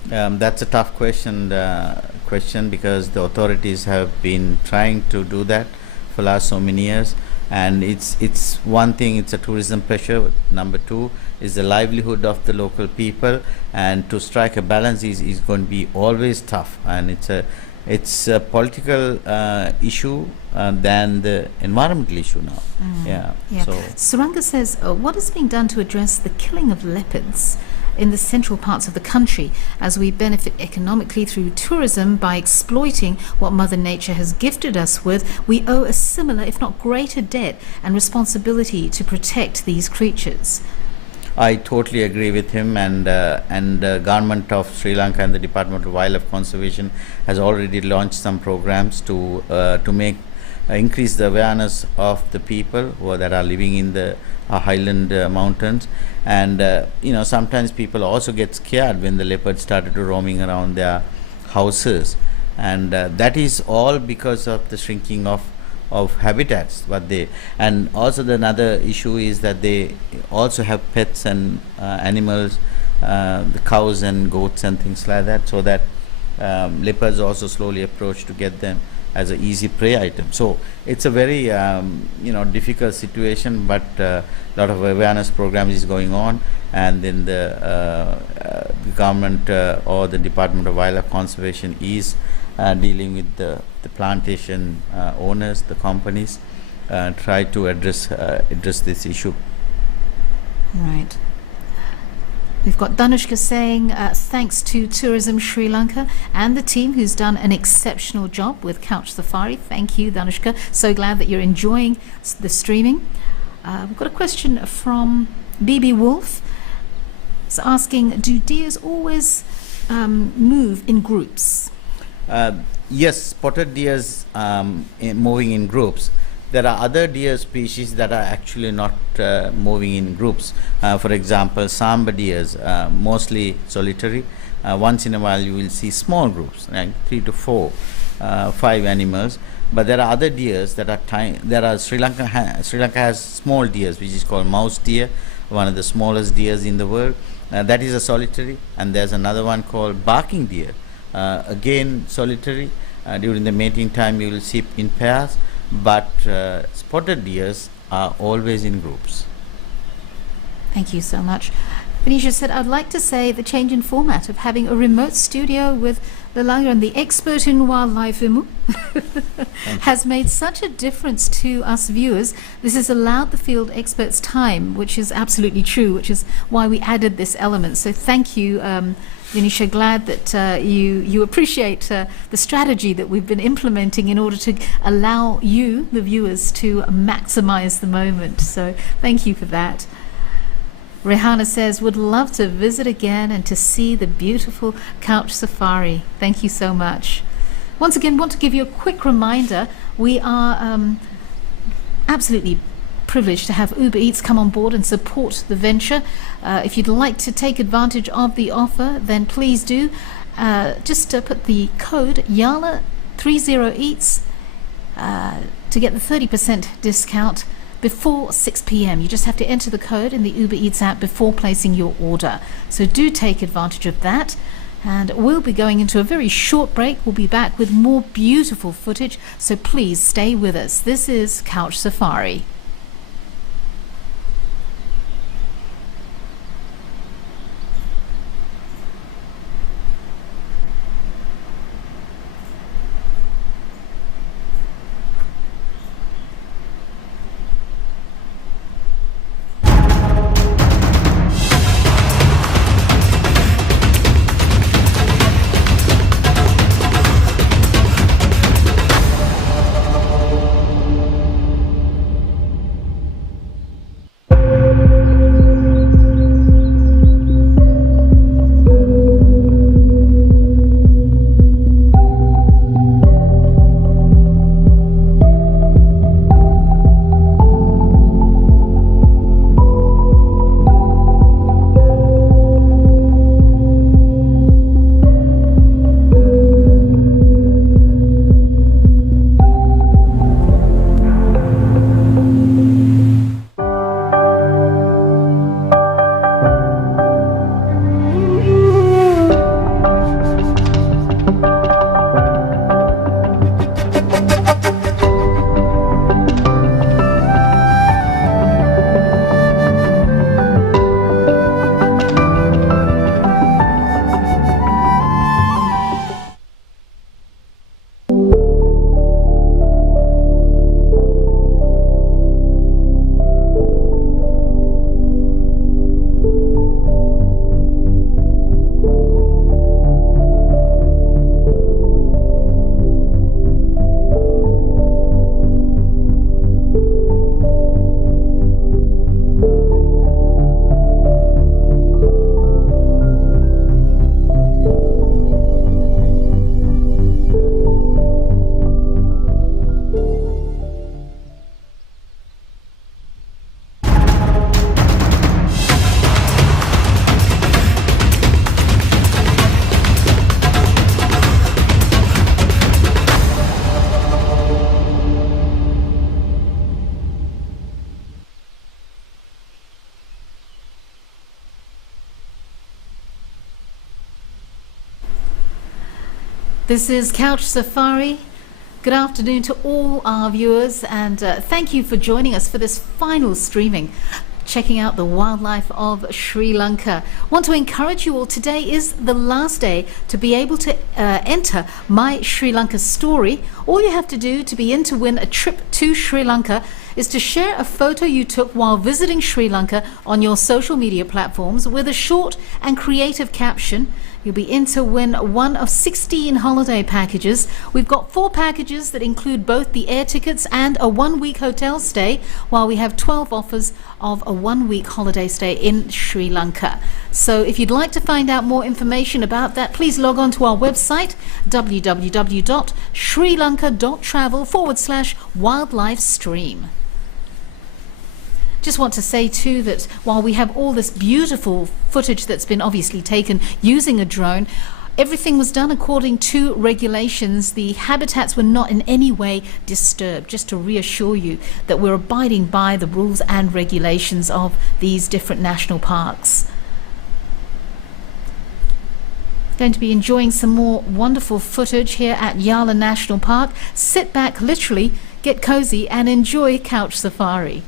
That's a tough question because the authorities have been trying to do that for last so many years, and it's one thing, it's a tourism pressure. Number 2 is the livelihood of the local people, and to strike a balance is going to be always tough, and it's a political issue than the environmental issue now. Yeah. So Suranga says, what is being done to address the killing of leopards in the central parts of the country, as we benefit economically through tourism by exploiting what Mother Nature has gifted us with. We owe a similar, if not greater, debt and responsibility to protect these creatures. I totally agree with him, and the government of Sri Lanka and the Department of Wildlife Conservation has already launched some programs to make increase the awareness of the people that are living in the highland mountains. And sometimes people also get scared when the leopards started to roaming around their houses, and that is all because of the shrinking of habitats. And also the another issue is that they also have pets and animals, the cows and goats and things like that, so that leopards also slowly approach to get them as an easy prey item. So it's a very difficult situation, but a lot of awareness programs is going on, and then the government or the Department of Wildlife Conservation is dealing with the plantation owners, the companies, try to address this issue. Right. We've got Danushka saying thanks to Tourism Sri Lanka and the team who's done an exceptional job with Couch Safari. Thank you, Danushka. So glad that you're enjoying the streaming. We've got a question from BB Wolf. It's asking, do deers always move in groups? Yes, spotted deers moving in groups. There are other deer species that are actually not moving in groups. For example, samba deers, mostly solitary. Once in a while you will see small groups, like 3 to 4, 5 animals. But there are other deers that are tiny. There are Sri Lanka has small deers, which is called mouse deer, one of the smallest deers in the world. That is a solitary. And there's another one called barking deer, again solitary. During the mating time you will see in pairs, but spotted deers are always in groups. Thank you so much. Venetia said, I'd like to say the change in format of having a remote studio with Lanka and the expert in wildlife has made such a difference to us viewers. This has allowed the field experts time, which is absolutely true, which is why we added this element. So thank you, Venetia. Glad that you appreciate the strategy that we've been implementing in order to allow you, the viewers, to maximize the moment. So thank you for that. Rehana says, would love to visit again and to see the beautiful Couch Safari. Thank you so much. Once again, want to give you a quick reminder. We are absolutely privileged to have Uber Eats come on board and support the venture. If you'd like to take advantage of the offer, then please do. Just put the code YALA30EATS to get the 30% discount before 6 p.m. You just have to enter the code in the Uber Eats app before placing your order. So do take advantage of that. And we'll be going into a very short break. We'll be back with more beautiful footage, so please stay with us. This is Couch Safari. This is Couch Safari. Good afternoon to all our viewers, and thank you for joining us for this final streaming, checking out the wildlife of Sri Lanka. Want to encourage you all, today is the last day to be able to enter My Sri Lanka Story. All you have to do to be in to win a trip to Sri Lanka is to share a photo you took while visiting Sri Lanka on your social media platforms with a short and creative caption. You'll be in to win one of 16 holiday packages. We've got 4 packages that include both the air tickets and a 1-week hotel stay, while we have 12 offers of a 1-week holiday stay in Sri Lanka. So if you'd like to find out more information about that, please log on to our website, www.srilanka.travel/wildlife stream. Just want to say too that while we have all this beautiful footage that's been obviously taken using a drone, everything was done according to regulations. The habitats were not in any way disturbed, just to reassure you that we're abiding by the rules and regulations of these different national parks. Going to be enjoying some more wonderful footage here at Yala National Park. Sit back, literally, get cozy and enjoy Couch Safari.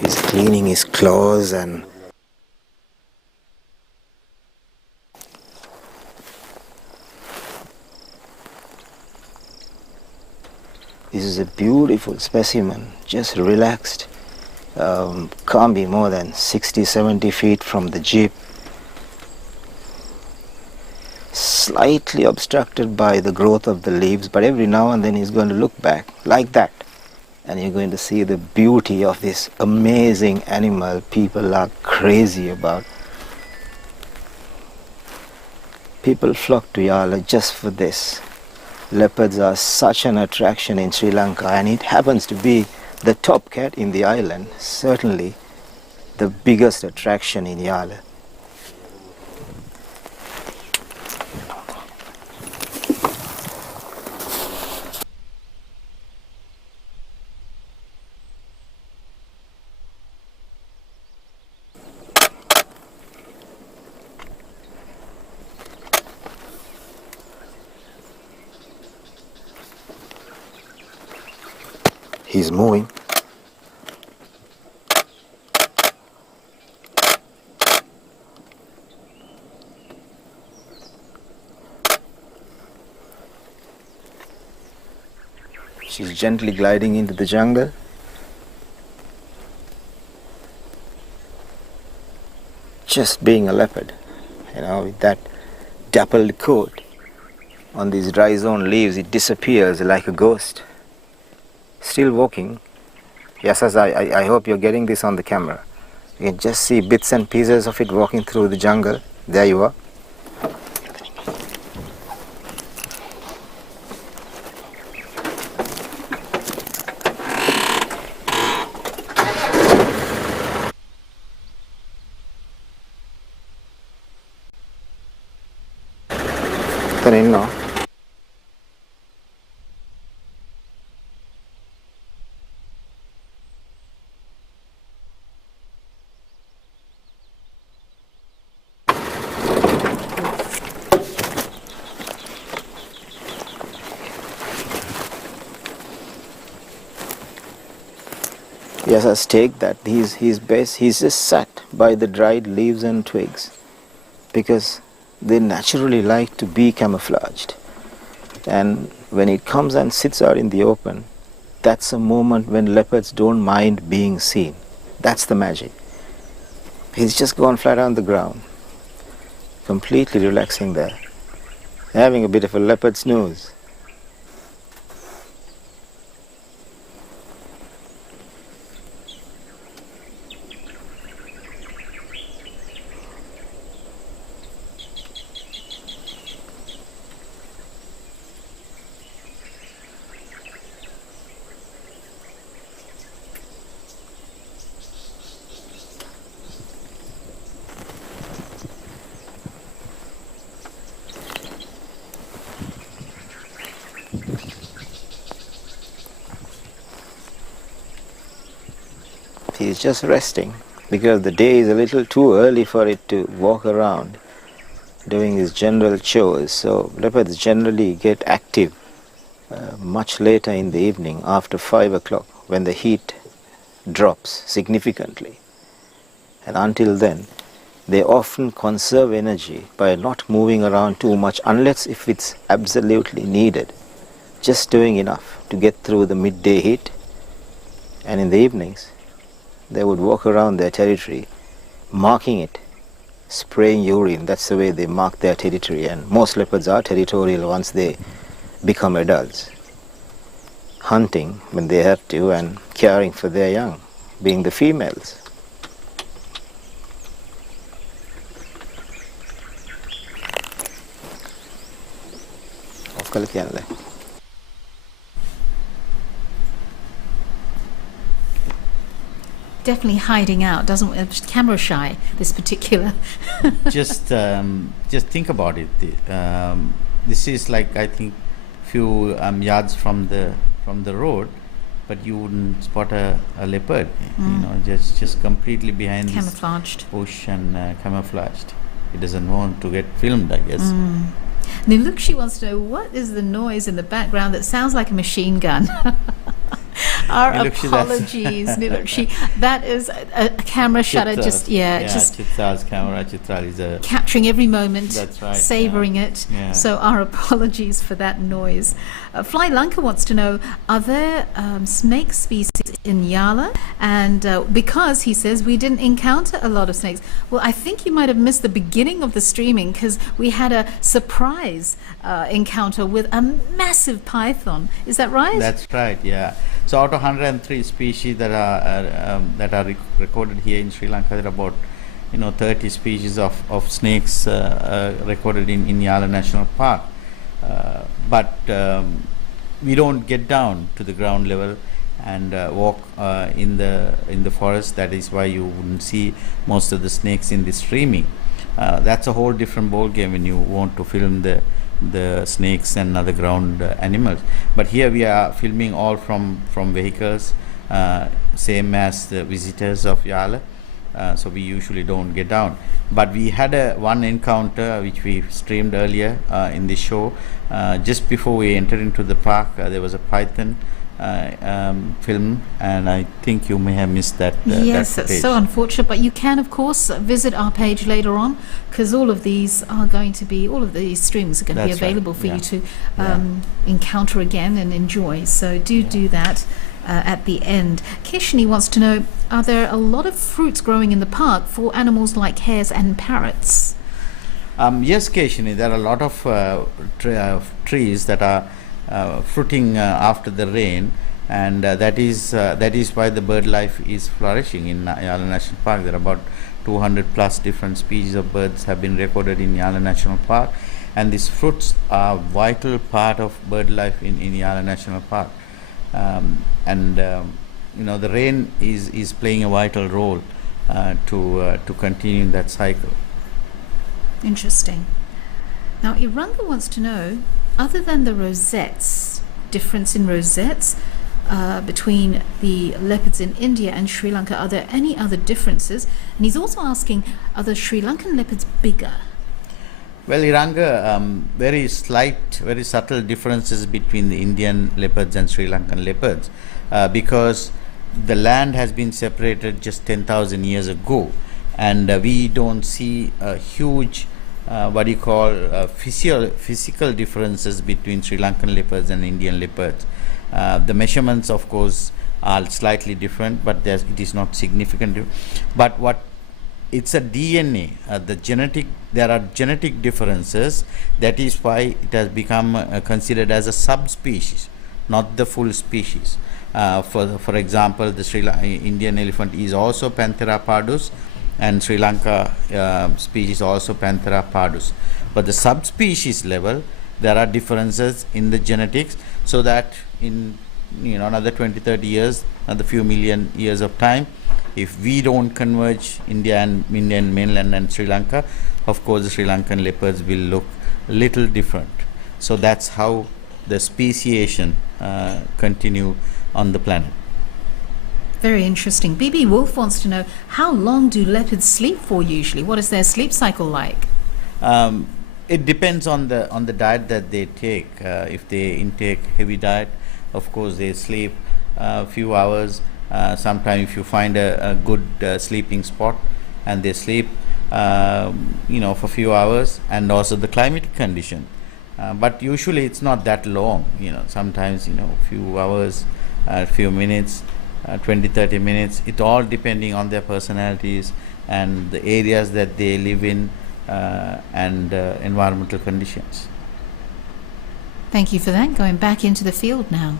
He's cleaning his claws, and this is a beautiful specimen, just relaxed. Can't be more than 60-70 feet from the jeep. Slightly obstructed by the growth of the leaves, but every now and then he's going to look back like that. And you're going to see the beauty of this amazing animal people are crazy about. People flock to Yala just for this. Leopards are such an attraction in Sri Lanka, and it happens to be the top cat in the island, certainly the biggest attraction in Yala. He's moving. She's gently gliding into the jungle. Just being a leopard, with that dappled coat on these dry zone leaves, it disappears like a ghost. Still walking. Yes, I hope you're getting this on the camera. You can just see bits and pieces of it walking through the jungle. There you are. No. Yes, I take that. He's just sat by the dried leaves and twigs because they naturally like to be camouflaged. And when it comes and sits out in the open, that's a moment when leopards don't mind being seen. That's the magic. He's just gone flat on the ground, completely relaxing there, having a bit of a leopard snooze. He's just resting because the day is a little too early for it to walk around doing his general chores. So leopards generally get active much later in the evening, after 5 o'clock, when the heat drops significantly. And until then, they often conserve energy by not moving around too much, unless if it's absolutely needed. Just doing enough to get through the midday heat, and in the evenings they would walk around their territory, marking it, spraying urine. That's the way they mark their territory, and most leopards are territorial once they become adults, hunting when they have to and caring for their young, being the females. Definitely hiding out, doesn't camera shy, this particular. Just think about it. This is like, I think, few yards from the road, but you wouldn't spot a leopard. Just completely behind Camouflaged. this bush and camouflaged. It doesn't want to get filmed, I guess. Nilukshi wants to know, what is the noise in the background that sounds like a machine gun? Our Nilukshi, apologies, Nilukshi. That is a camera shutter. Just Chitral's camera. Chitral is a capturing every moment. That's right, Savoring it. Yeah. So our apologies for that noise. Fly Lanka wants to know, are there snake species in Yala? And because he says we didn't encounter a lot of snakes. Well, I think you might have missed the beginning of the streaming, because we had a surprise encounter with a massive python. Is that right? That's right. Yeah. So out of 103 species that are recorded here in Sri Lanka, there are about 30 species of snakes recorded in Yala National Park. But we don't get down to the ground level and walk in the forest. That is why you wouldn't see most of the snakes in the streaming. That's a whole different ball game when you want to film the snakes and other ground animals. But here we are filming all from vehicles, same as the visitors of Yala. So we usually don't get down. But we had one encounter which we streamed earlier in the show. Just before we entered into the park, there was a python film, and I think you may have missed that. Yes, that that's footage. so unfortunate. But you can, of course, visit our page later on, because all of these streams are going to be That's right, available for yeah. you to encounter again and enjoy. So do that at the end. Keshini wants to know, are there a lot of fruits growing in the park for animals like hares and parrots? Yes, Keshini, there are a lot of trees that are fruiting after the rain, and that is why the bird life is flourishing in Yala National Park. There are about 200 plus different species of birds have been recorded in Yala National Park, and these fruits are vital part of bird life in Yala National Park. The rain is playing a vital role to continue that cycle. Interesting. Now, Iranga wants to know, other than the rosettes, difference in rosettes between the leopards in India and Sri Lanka, are there any other differences? And he's also asking, are the Sri Lankan leopards bigger? Well, Iranga, very slight, very subtle differences between the Indian leopards and Sri Lankan leopards, because the land has been separated just 10,000 years ago, and we don't see a huge physical differences between Sri Lankan leopards and Indian leopards. The measurements, of course, are slightly different, but it is not significant. But it's a DNA. There are genetic differences. That is why it has become considered as a subspecies, not the full species. For example, the Indian elephant is also Panthera pardus, and Sri Lanka species also Panthera pardus. But the subspecies level, there are differences in the genetics, so that in another 20-30 years, another few million years of time, if we don't converge Indian mainland and Sri Lanka, of course the Sri Lankan leopards will look a little different. So that's how the speciation continue on the planet. Very interesting. BB Wolf wants to know, how long do leopards sleep for usually? What is their sleep cycle like? It depends on the diet that they take. If they intake heavy diet, of course they sleep a few hours. Sometimes if you find a good sleeping spot, and they sleep for a few hours, and also the climatic condition. But usually it's not that long. Sometimes few hours, a few minutes, 20-30 minutes. It all depending on their personalities and the areas that they live in, and environmental conditions. Thank you for that. Going back into the field now.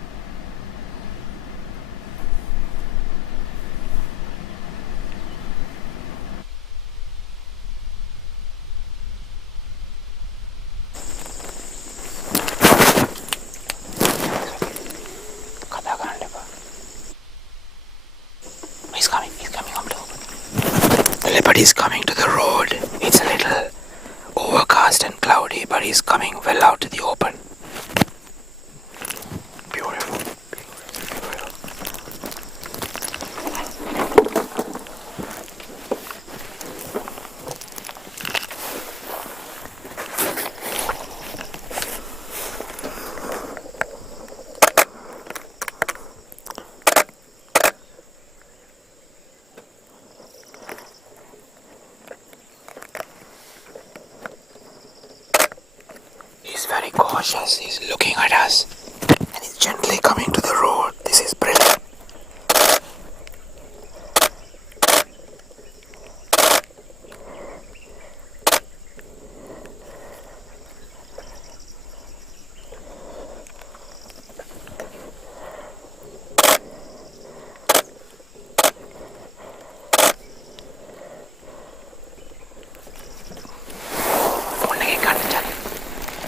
The leopard is coming to the road. It's a little overcast and cloudy, but he's coming well out to the open. Beautiful, beautiful. He's very cautious. He's looking at us, and he's gently coming to the road. This is brilliant.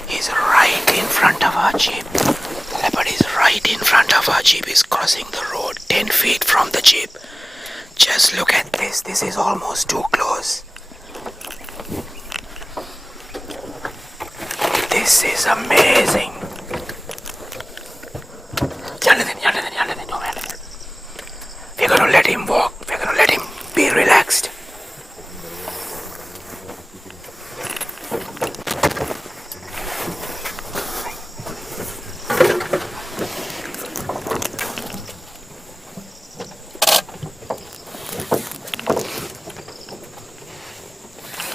He's right in front of our jeep. The leopard is right in front of our jeep. He's crossing the road 10 feet from the jeep. Just look at this. This is almost too close. This is amazing. We're going to let him walk. We're going to let him be relaxed.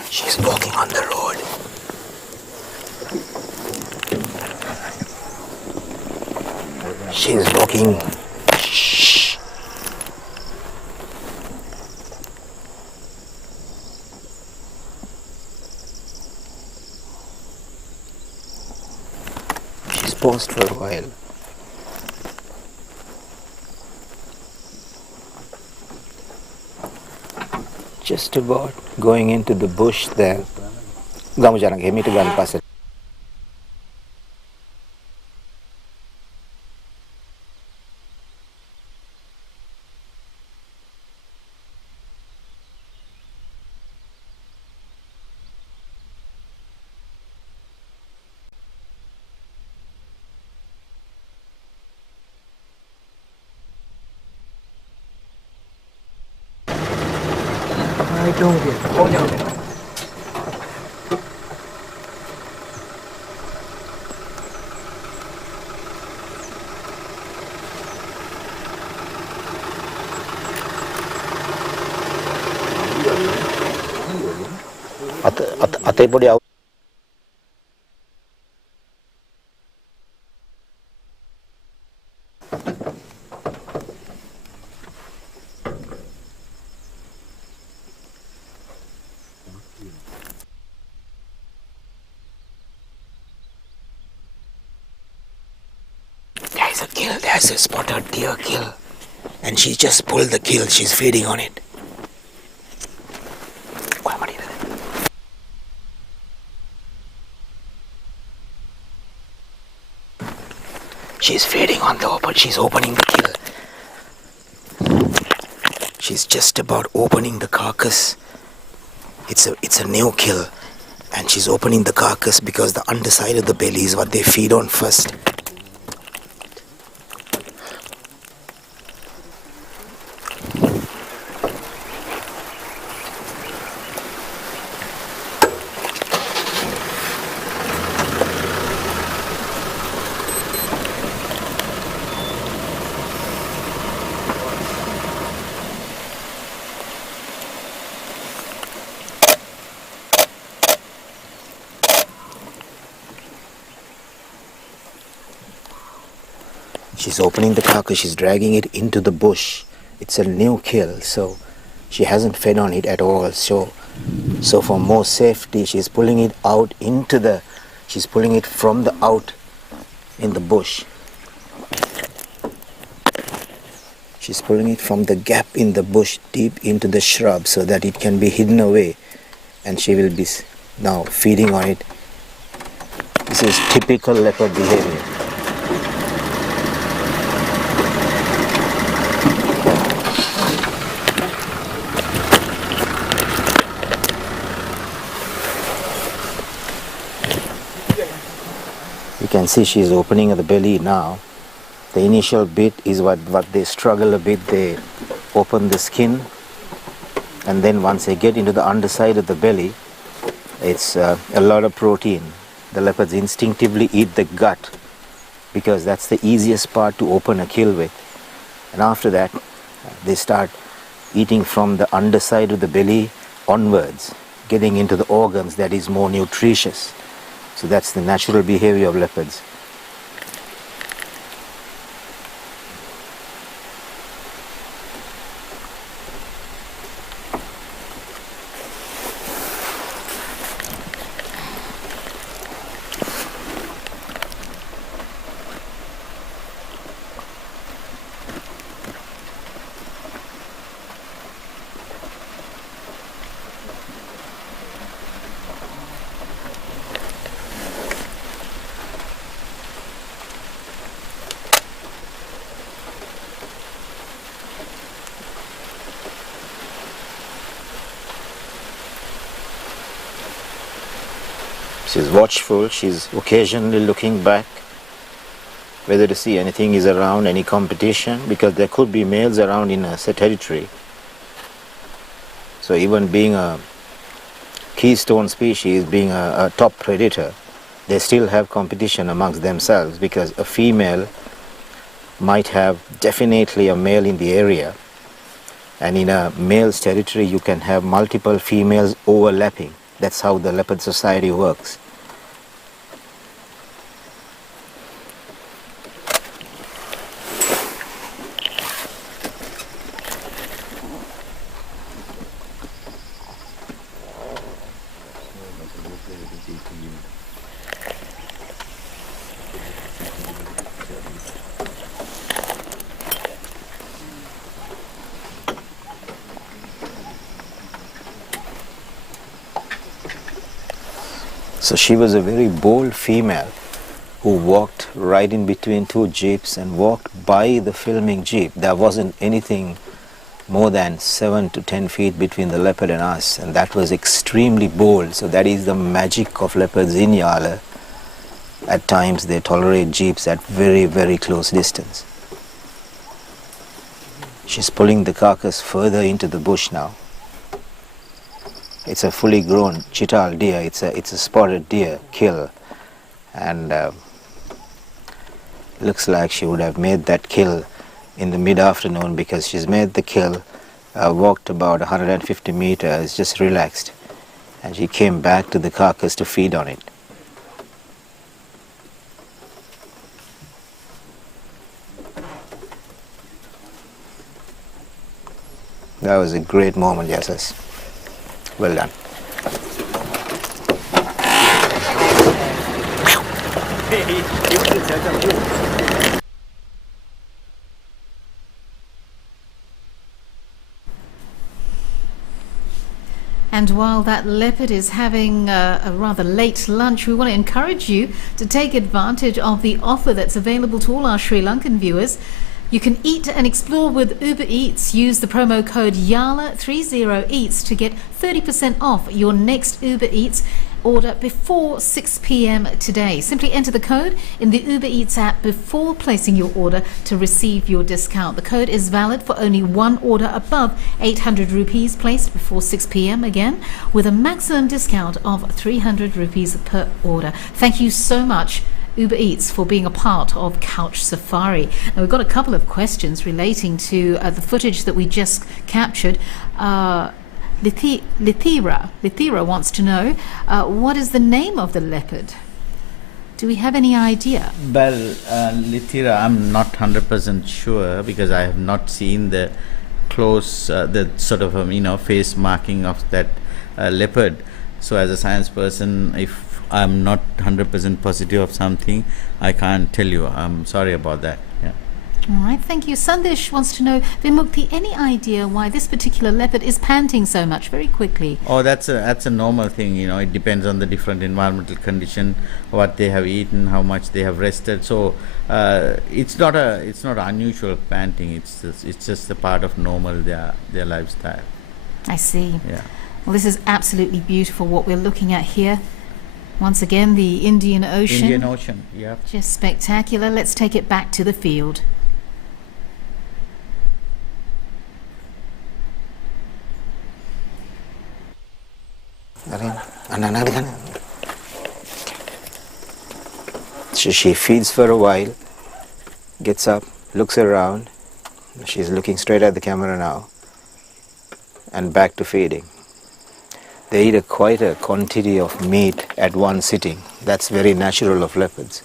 She's walking on the road. She's walking. Shh. She's paused for a while. Just about going into the bush there. Gamu jarang hemi to gan passe. I don't get it. Oh, no. Ate podi out. There's a kill. There's a spotted deer kill, and she just pulled the kill. She's feeding on it. She's feeding on the open. She's opening the kill. She's just about opening the carcass. It's a new kill, and she's opening the carcass because the underside of the belly is what they feed on first. She's opening the carcass, she's dragging it into the bush. It's a new kill, so she hasn't fed on it at all. So for more safety, she's pulling it out she's pulling it from the out in the bush. She's pulling it from the gap in the bush deep into the shrub so that it can be hidden away, and she will be now feeding on it. This is typical leopard behavior. You can see she's opening the belly now. The initial bit is what they struggle a bit. They open the skin, and then once they get into the underside of the belly, it's a lot of protein. The leopards instinctively eat the gut because that's the easiest part to open a kill with. And after that, they start eating from the underside of the belly onwards, getting into the organs that is more nutritious. So that's the natural behavior of leopards. She's watchful, she's occasionally looking back whether to see anything is around, any competition, because there could be males around in a territory. So even being a keystone species, being a top predator, they still have competition amongst themselves, because a female might have definitely a male in the area, and in a male's territory you can have multiple females overlapping. That's how the leopard society works. So she was a very bold female who walked right in between two jeeps and walked by the filming jeep. There wasn't anything more than 7 to 10 feet between the leopard and us, and that was extremely bold. So that is the magic of leopards in Yala. At times they tolerate jeeps at very, very close distance. She's pulling the carcass further into the bush now. It's a fully grown chital deer. It's a spotted deer kill, and looks like she would have made that kill in the mid-afternoon, because she's made the kill, walked about 150 meters, just relaxed, and she came back to the carcass to feed on it. That was a great moment, yes. Well done. And while that leopard is having a rather late lunch, we want to encourage you to take advantage of the offer that's available to all our Sri Lankan viewers. You can eat and explore with Uber Eats. Use the promo code YALA30EATS to get 30% off your next Uber Eats order before 6 p.m. today. Simply enter the code in the Uber Eats app before placing your order to receive your discount. The code is valid for only one order above 800 rupees placed before 6 p.m. again, with a maximum discount of 300 rupees per order. Thank you so much, Uber Eats, for being a part of Couch Safari. Now, we've got a couple of questions relating to the footage that we just captured. Lithira wants to know, what is the name of the leopard? Do we have any idea? Well, Lithira, I'm not 100% sure because I have not seen the close, the sort of face marking of that leopard. So as a science person, if I'm not 100% positive of something, I can't tell you. I'm sorry about that. Yeah. All right, thank you. Sandesh wants to know, Vimukti, any idea why this particular leopard is panting so much very quickly? Oh, that's a normal thing. It depends on the different environmental condition, what they have eaten, how much they have rested. So it's not unusual panting. It's just a part of normal their lifestyle. I see. Yeah. Well, this is absolutely beautiful what we're looking at here. Once again, the Indian Ocean. Indian Ocean, yeah. Just spectacular. Let's take it back to the field. She feeds for a while, gets up, looks around. She's looking straight at the camera now, and back to feeding. They eat quite a quantity of meat at one sitting. That's very natural of leopards.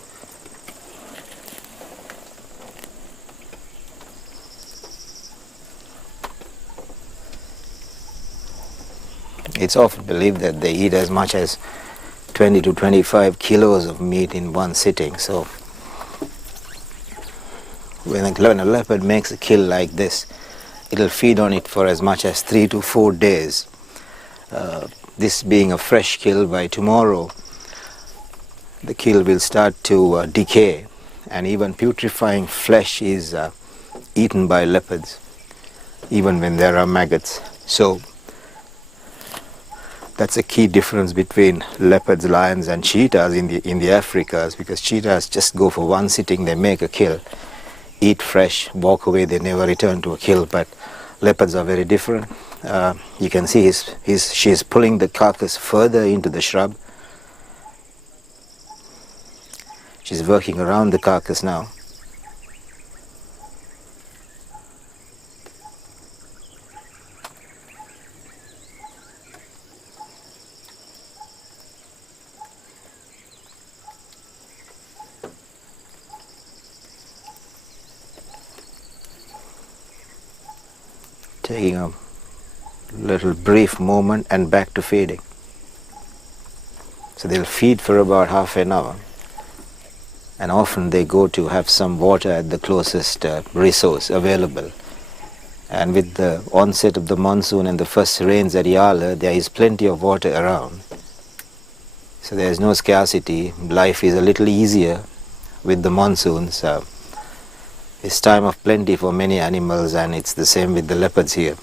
It's often believed that they eat as much as 20 to 25 kilos of meat in one sitting. So when a leopard makes a kill like this, it'll feed on it for as much as 3 to 4 days. This being a fresh kill, by tomorrow the kill will start to decay, and even putrefying flesh is eaten by leopards even when there are maggots. So that's a key difference between leopards, lions and cheetahs in the Africas, because cheetahs just go for one sitting, they make a kill, eat fresh, walk away, they never return to a kill. But leopards are very different. You can see she is pulling the carcass further into the shrub. She's working around the carcass now. Taking a little brief moment and back to feeding. So they'll feed for about half an hour, and often they go to have some water at the closest resource available. And with the onset of the monsoon and the first rains at Yala, there is plenty of water around. So there is no scarcity. Life is a little easier with the monsoons. It's time of plenty for many animals, and it's the same with the leopards here.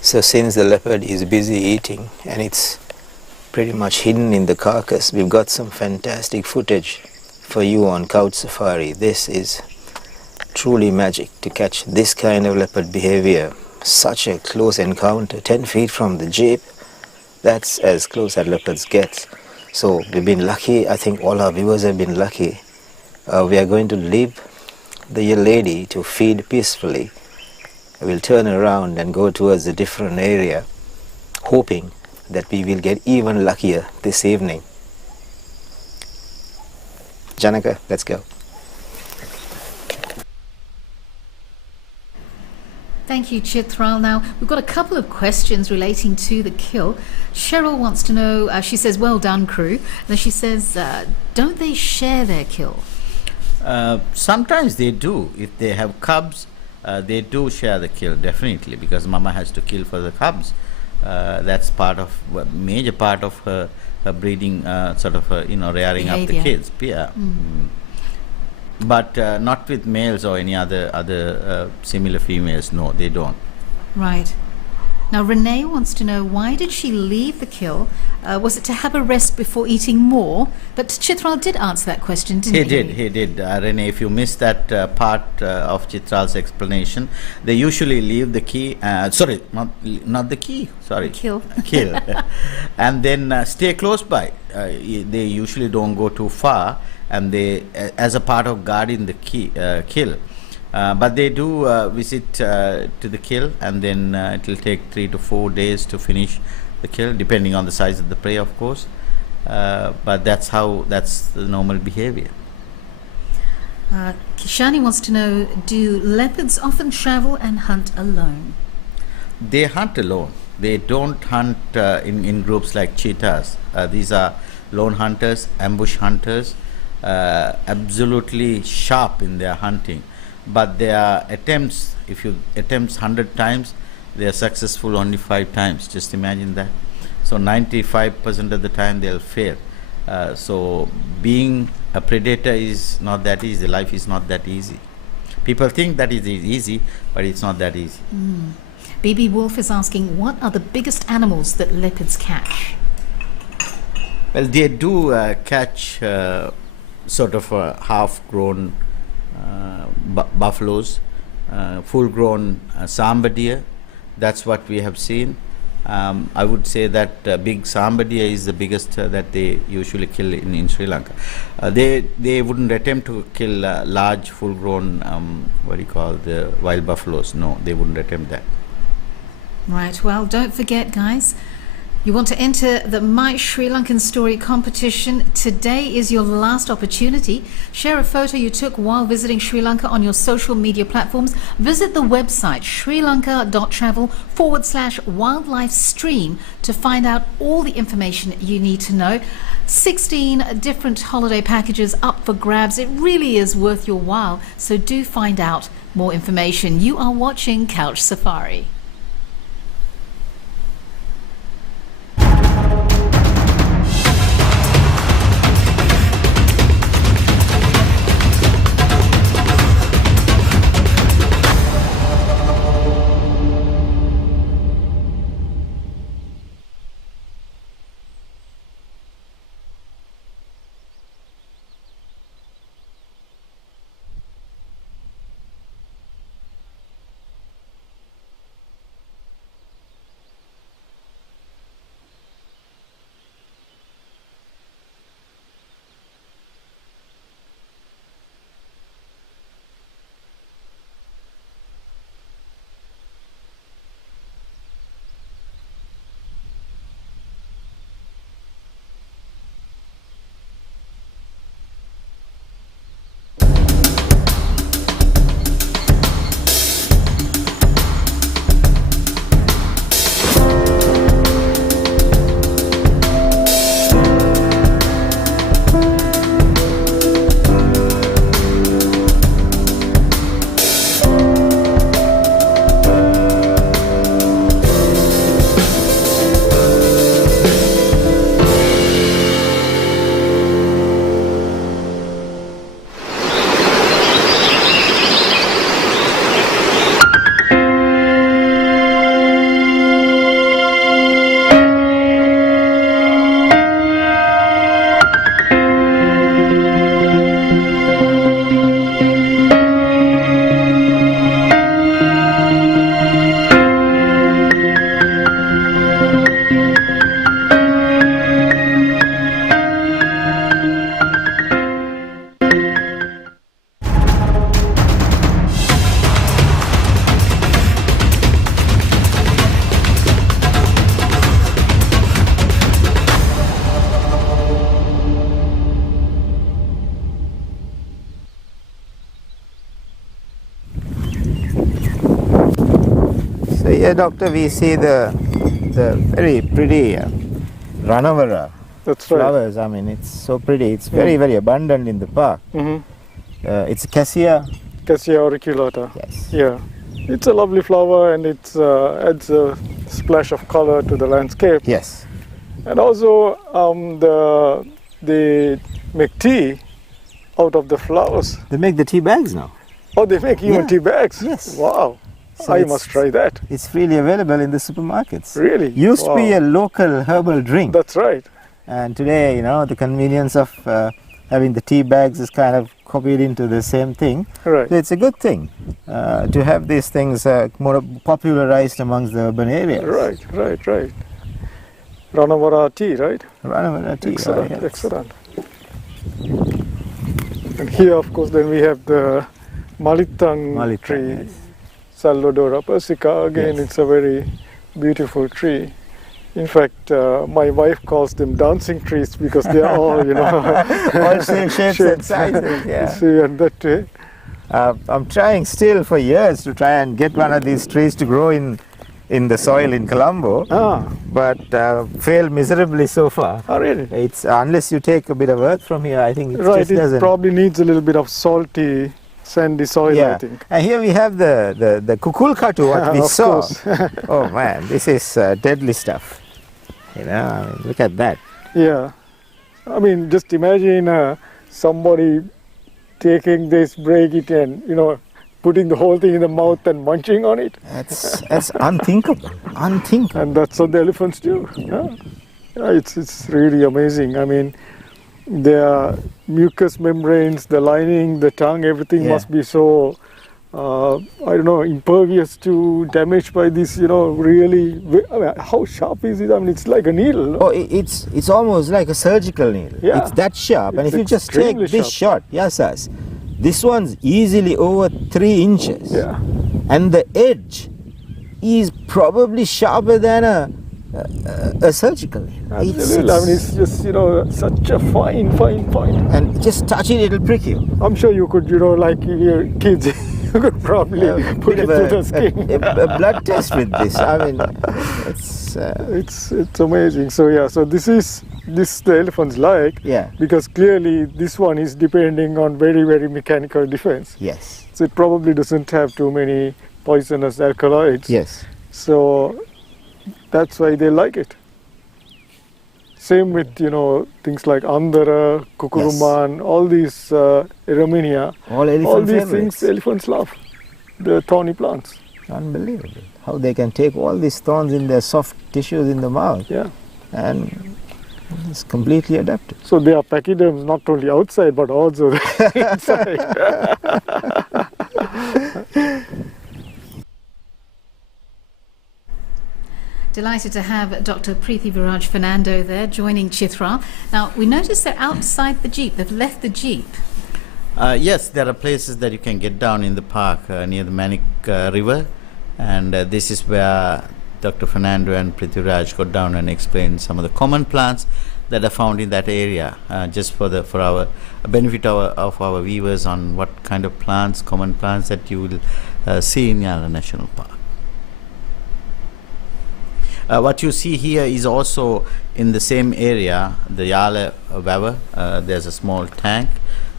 So since the leopard is busy eating and it's pretty much hidden in the carcass, we've got some fantastic footage for you on Couch Safari. This is truly magic to catch this kind of leopard behavior. Such a close encounter, 10 feet from the jeep. That's as close as leopards get. So we've been lucky. I think all our viewers have been lucky. We are going to leave the lady to feed peacefully. We'll turn around and go towards a different area, hoping that we will get even luckier this evening. Janaka, let's go. Thank you, Chitral. Now, we've got a couple of questions relating to the kill. Cheryl wants to know, she says, well done, crew. And then she says, don't they share their kill? Sometimes they do. If they have cubs, they do share the kill, definitely, because mama has to kill for the cubs. That's part of, major part of her breeding, rearing Behavior. up the kids. Yeah. But not with males or any other similar females. No, they don't. Right. Now, Renee wants to know, why did she leave the kill? Was it to have a rest before eating more? But Chitral did answer that question, didn't he? He did. Renee, if you missed that part of Chitral's explanation, they usually leave the key, not the key, sorry. Kill. Kill. And then stay close by. They usually don't go too far, and they, as a part of guarding the kill. But they do visit to the kill, and then it will take 3 to 4 days to finish the kill, depending on the size of the prey, of course. But that's the normal behavior. Kishani wants to know, do leopards often travel and hunt alone? They hunt alone. They don't hunt in groups like cheetahs. These are lone hunters, ambush hunters, absolutely sharp in their hunting. But their attempts, if you attempt 100 times, they are successful only 5 times. Just imagine that. So 95% of the time they'll fail. So being a predator is not that easy. Life is not that easy. People think that it is easy, but it's not that easy. BB Wolf is asking, what are the biggest animals that leopards catch? Well, they do catch sort of half-grown buffaloes, full-grown samba deer. That's what we have seen. I would say that big samba deer is the biggest that they usually kill in Sri Lanka. They wouldn't attempt to kill large, full-grown, the wild buffaloes. No, they wouldn't attempt that. Right, well, don't forget, guys, you want to enter the My Sri Lankan Story competition. Today is your last opportunity. Share a photo you took while visiting Sri Lanka on your social media platforms. Visit the website srilanka.travel/wildlife stream to find out all the information you need to know. 16 different holiday packages up for grabs. It really is worth your while, so do find out more information. You are watching Couch Safari. Here, Doctor, we see the very pretty Ranavara That's right. flowers. I mean, it's so pretty. It's very, very abundant in the park. It's Cassia. Cassia auriculata. Yes. Yeah. It's a lovely flower, and it adds a splash of color to the landscape. Yes. And also, they make tea out of the flowers. They make the tea bags now. Oh, they make even tea bags? Yes. Wow. So I it's- must try that. It's freely available in the supermarkets. Really? Used to be Wow. a local herbal drink. That's right. And today, you know, the convenience of having the tea bags is kind of copied into the same thing. Right. So it's a good thing to have these things more popularized amongst the urban areas. Right. Ranavara tea, right? Ranavara tea. Excellent, yes. excellent. And here, of course, then we have the Malitang Malitang, tree, yes. Salvadora persica. Again, Yes. it's a very beautiful tree. In fact, my wife calls them dancing trees because they are all, All same shapes and sizes. Yeah. See, and that way. I'm trying still for years to try and get one of these trees to grow in the soil in Colombo, but failed miserably so far. Oh, really? It's unless you take a bit of earth from here, I think it Right, just it doesn't. probably needs a little bit of salty, sandy soil, Yeah, I think. and here we have the kukulkatu, what we Of saw. course. Oh man, this is deadly stuff. You know, I mean, look at that. Yeah. I mean, just imagine somebody taking this, break it, and, putting the whole thing in the mouth and munching on it. That's unthinkable. Unthinkable. And that's what the elephants do. Yeah. It's really amazing. I mean, their mucous membranes, the lining, the tongue, everything Yeah. must be so, impervious to damage by this, really. I mean, how sharp is it? I mean, it's like a needle. No? Oh, it's almost like a surgical needle. Yeah. It's that sharp. And It's if you just take extremely this shot, yes, this one's easily over 3 inches. Yeah. And the edge is probably sharper than a surgical needle. Absolutely. I mean, it's just, such a fine point. And just touch it, it'll prick you. I'm sure you could, like your kids, you could probably put Bit it of through the skin. a blood test with this. I mean, It's amazing. So yeah, so this the elephants like, yeah. because clearly this one is depending on very, very mechanical defense. Yes. So it probably doesn't have too many poisonous alkaloids. Yes. So that's why they like it. Same with things like Andhara, Kukuruman, all these Ereminia, All elephant all these favorites. things elephants love. The thorny plants. Unbelievable. How they can take all these thorns in their soft tissues in the mouth Yeah. and it's completely adapted. So they are pachyderms not only outside but also inside. Delighted to have Dr. Preeti Viraj Fernando there joining Chitra. Now, we noticed they're outside the Jeep. They've left the Jeep. Yes, there are places that you can get down in the park near the Manik River, and this is where Dr. Fernando and Prithviraj got down and explained some of the common plants that are found in that area, just for our benefit of our viewers on what kind of plants, common plants that you will see in Yala National Park. What you see here is also in the same area, the Yala River. There's a small tank,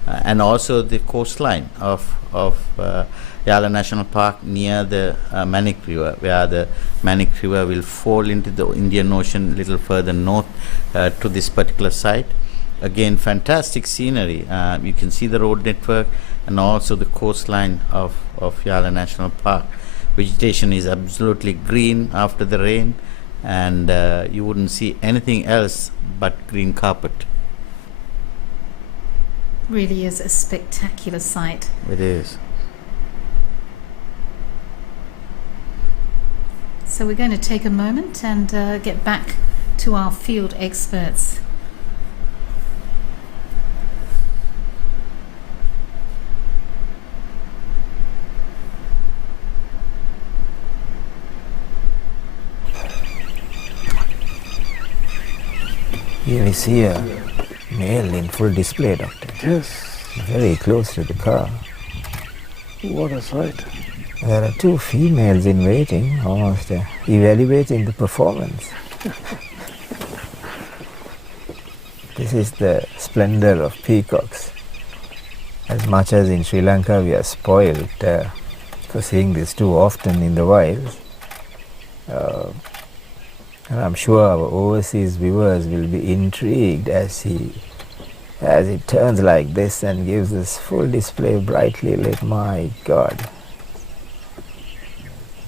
and also the coastline of Yala National Park near the Manik River, where the Manik River will fall into the Indian Ocean a little further north to this particular site. Again, fantastic scenery. You can see the road network and also the coastline of Yala National Park. Vegetation is absolutely green after the rain, and you wouldn't see anything else but green carpet. Really is a spectacular sight. It is. So we're going to take a moment and get back to our field experts. Here we see a male in full display, Doctor. Yes. Very close to the car. What a sight. There are two females in waiting, almost evaluating the performance. This is the splendor of peacocks. As much as in Sri Lanka we are spoiled for seeing this too often in the wild, and I'm sure our overseas viewers will be intrigued as it turns like this and gives us full display brightly lit. My God,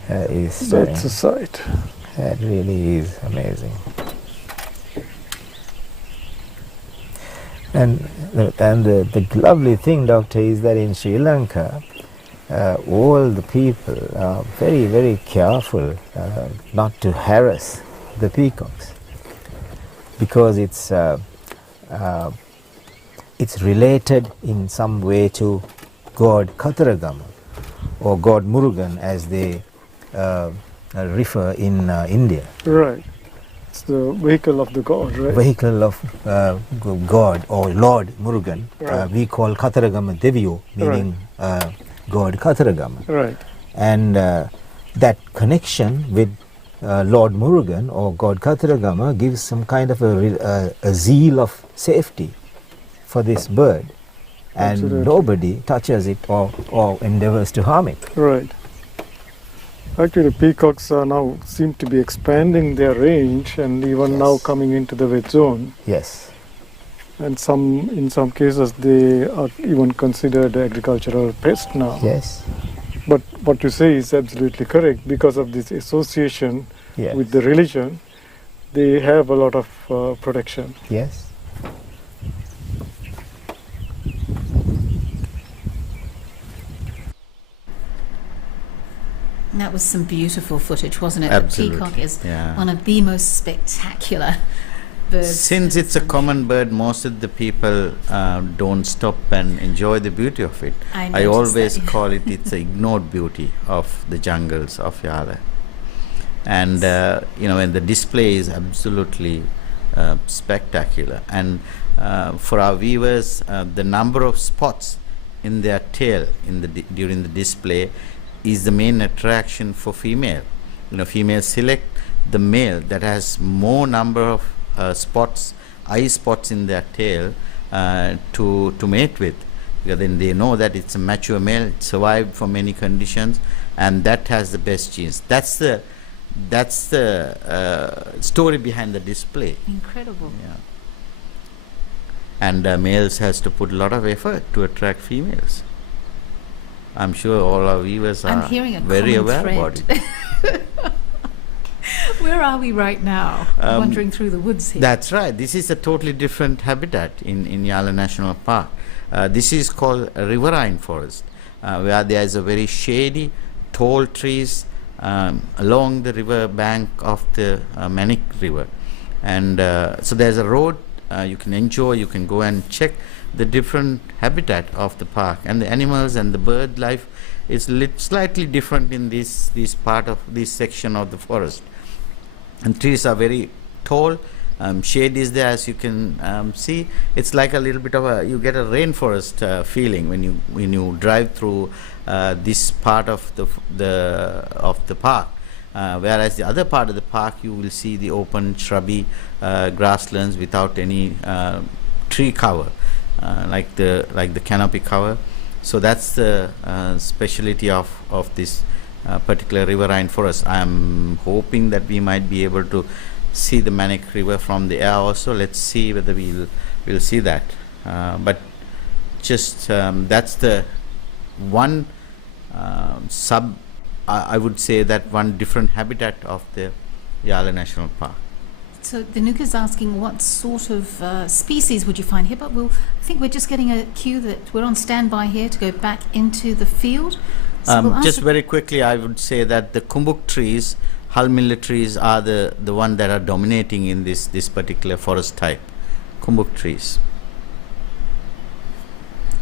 that is stunning. That's a sight. That really is amazing. And the lovely thing, Doctor, is that in Sri Lanka, all the people are very, very careful not to harass the peacocks, because it's related in some way to God Katharagama or God Murugan, as they refer in India. Right. It's the vehicle of the god, right? Vehicle of God or Lord Murugan. Right. We call Katharagama Deviyo, meaning God Katharagama. Right. And that connection with Lord Murugan or God Katharagama gives some kind of a zeal of safety for this bird, and Absolutely. nobody touches it or endeavors to harm it. Right. Actually, the peacocks are now seem to be expanding their range, and even now Yes. coming into the wet zone. Yes, And in some cases, they are even considered agricultural pest now. yes, But what you say is absolutely correct. Because of this association yes, with the religion, they have a lot of protection. yes. That was some beautiful footage, wasn't it? Absolutely, The peacock is yeah. one of the most spectacular birds. Since it's a common bird, most of the people don't stop and enjoy the beauty of it. I I noticed always that. call it it's the ignored beauty of the jungles of Yala. And and the display is absolutely spectacular. And for our viewers, the number of spots in their tail during the display is the main attraction for female. Females select the male that has more number of spots, eye spots in their tail to mate with, because then they know that it's a mature male, it survived for many conditions, and that has the best genes. That's the story behind the display. Incredible. Yeah. And males has to put a lot of effort to attract females. I'm sure all our viewers I'm are hearing a very common aware about thread. it. Where are we right now? Wandering through the woods here. That's right. This is a totally different habitat in Yala National Park. This is called a riverine forest, where there is a very shady, tall trees along the river bank of the Manik River. And so there's a road you can enjoy, you can go and check the different habitat of the park, and the animals and the bird life is slightly different in this part of this section of the forest. And trees are very tall, shade is there, as you can see. It's like a little bit of you get a rainforest feeling when you drive through this part of the park. Whereas the other part of the park, you will see the open shrubby grasslands without any tree cover, like the canopy cover. So that's the speciality of this particular riverine forest. I am hoping that we might be able to see the Manik River from the air also. Let's see whether we'll see that. But just that's the one I would say that one different habitat of the Yala National Park. So Danuk is asking what sort of species would you find here, but I think we're just getting a cue that we're on standby here to go back into the field. So we'll ask Just the- very quickly, I would say that the kumbuk trees, halmilla trees, are the one that are dominating in this particular forest type. Kumbuk trees.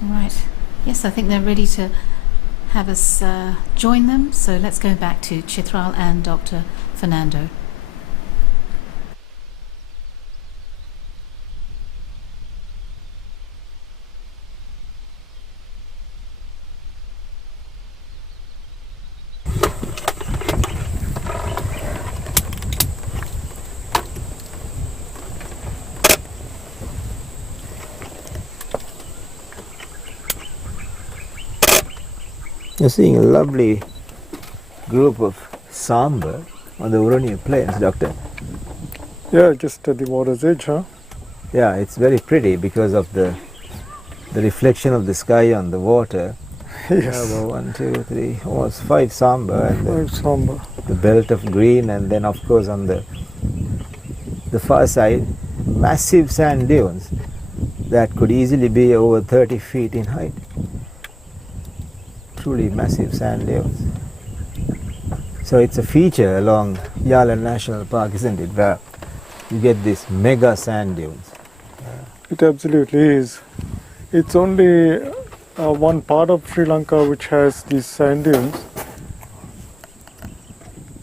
Right. Yes, I think they're ready to have us join them. So let's go back to Chitral and Dr. Fernando. You're seeing a lovely group of sambar on the Urania plains, Doctor. Yeah, just at the water's edge, huh? Yeah, it's very pretty because of the reflection of the sky on the water. Yes. About 1, 2, 3, almost 5 sambar and Five sambar. the belt of green, and then of course on the far side massive sand dunes that could easily be over 30 feet in height. Truly massive sand dunes. So it's a feature along Yala National Park, isn't it, where you get these mega sand dunes. It absolutely is. It's only one part of Sri Lanka which has these sand dunes,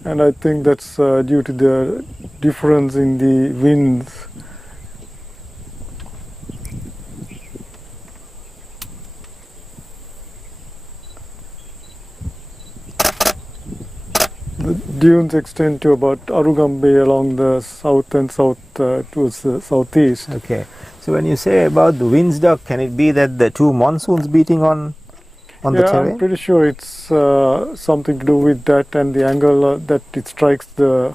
and I think that's due to the difference in the winds. The dunes extend to about Arugam Bay along the south and towards the southeast. Okay. So when you say about the winds, Doc, can it be that the two monsoons beating on the Yeah, terrain? I'm pretty sure it's something to do with that and the angle that it strikes the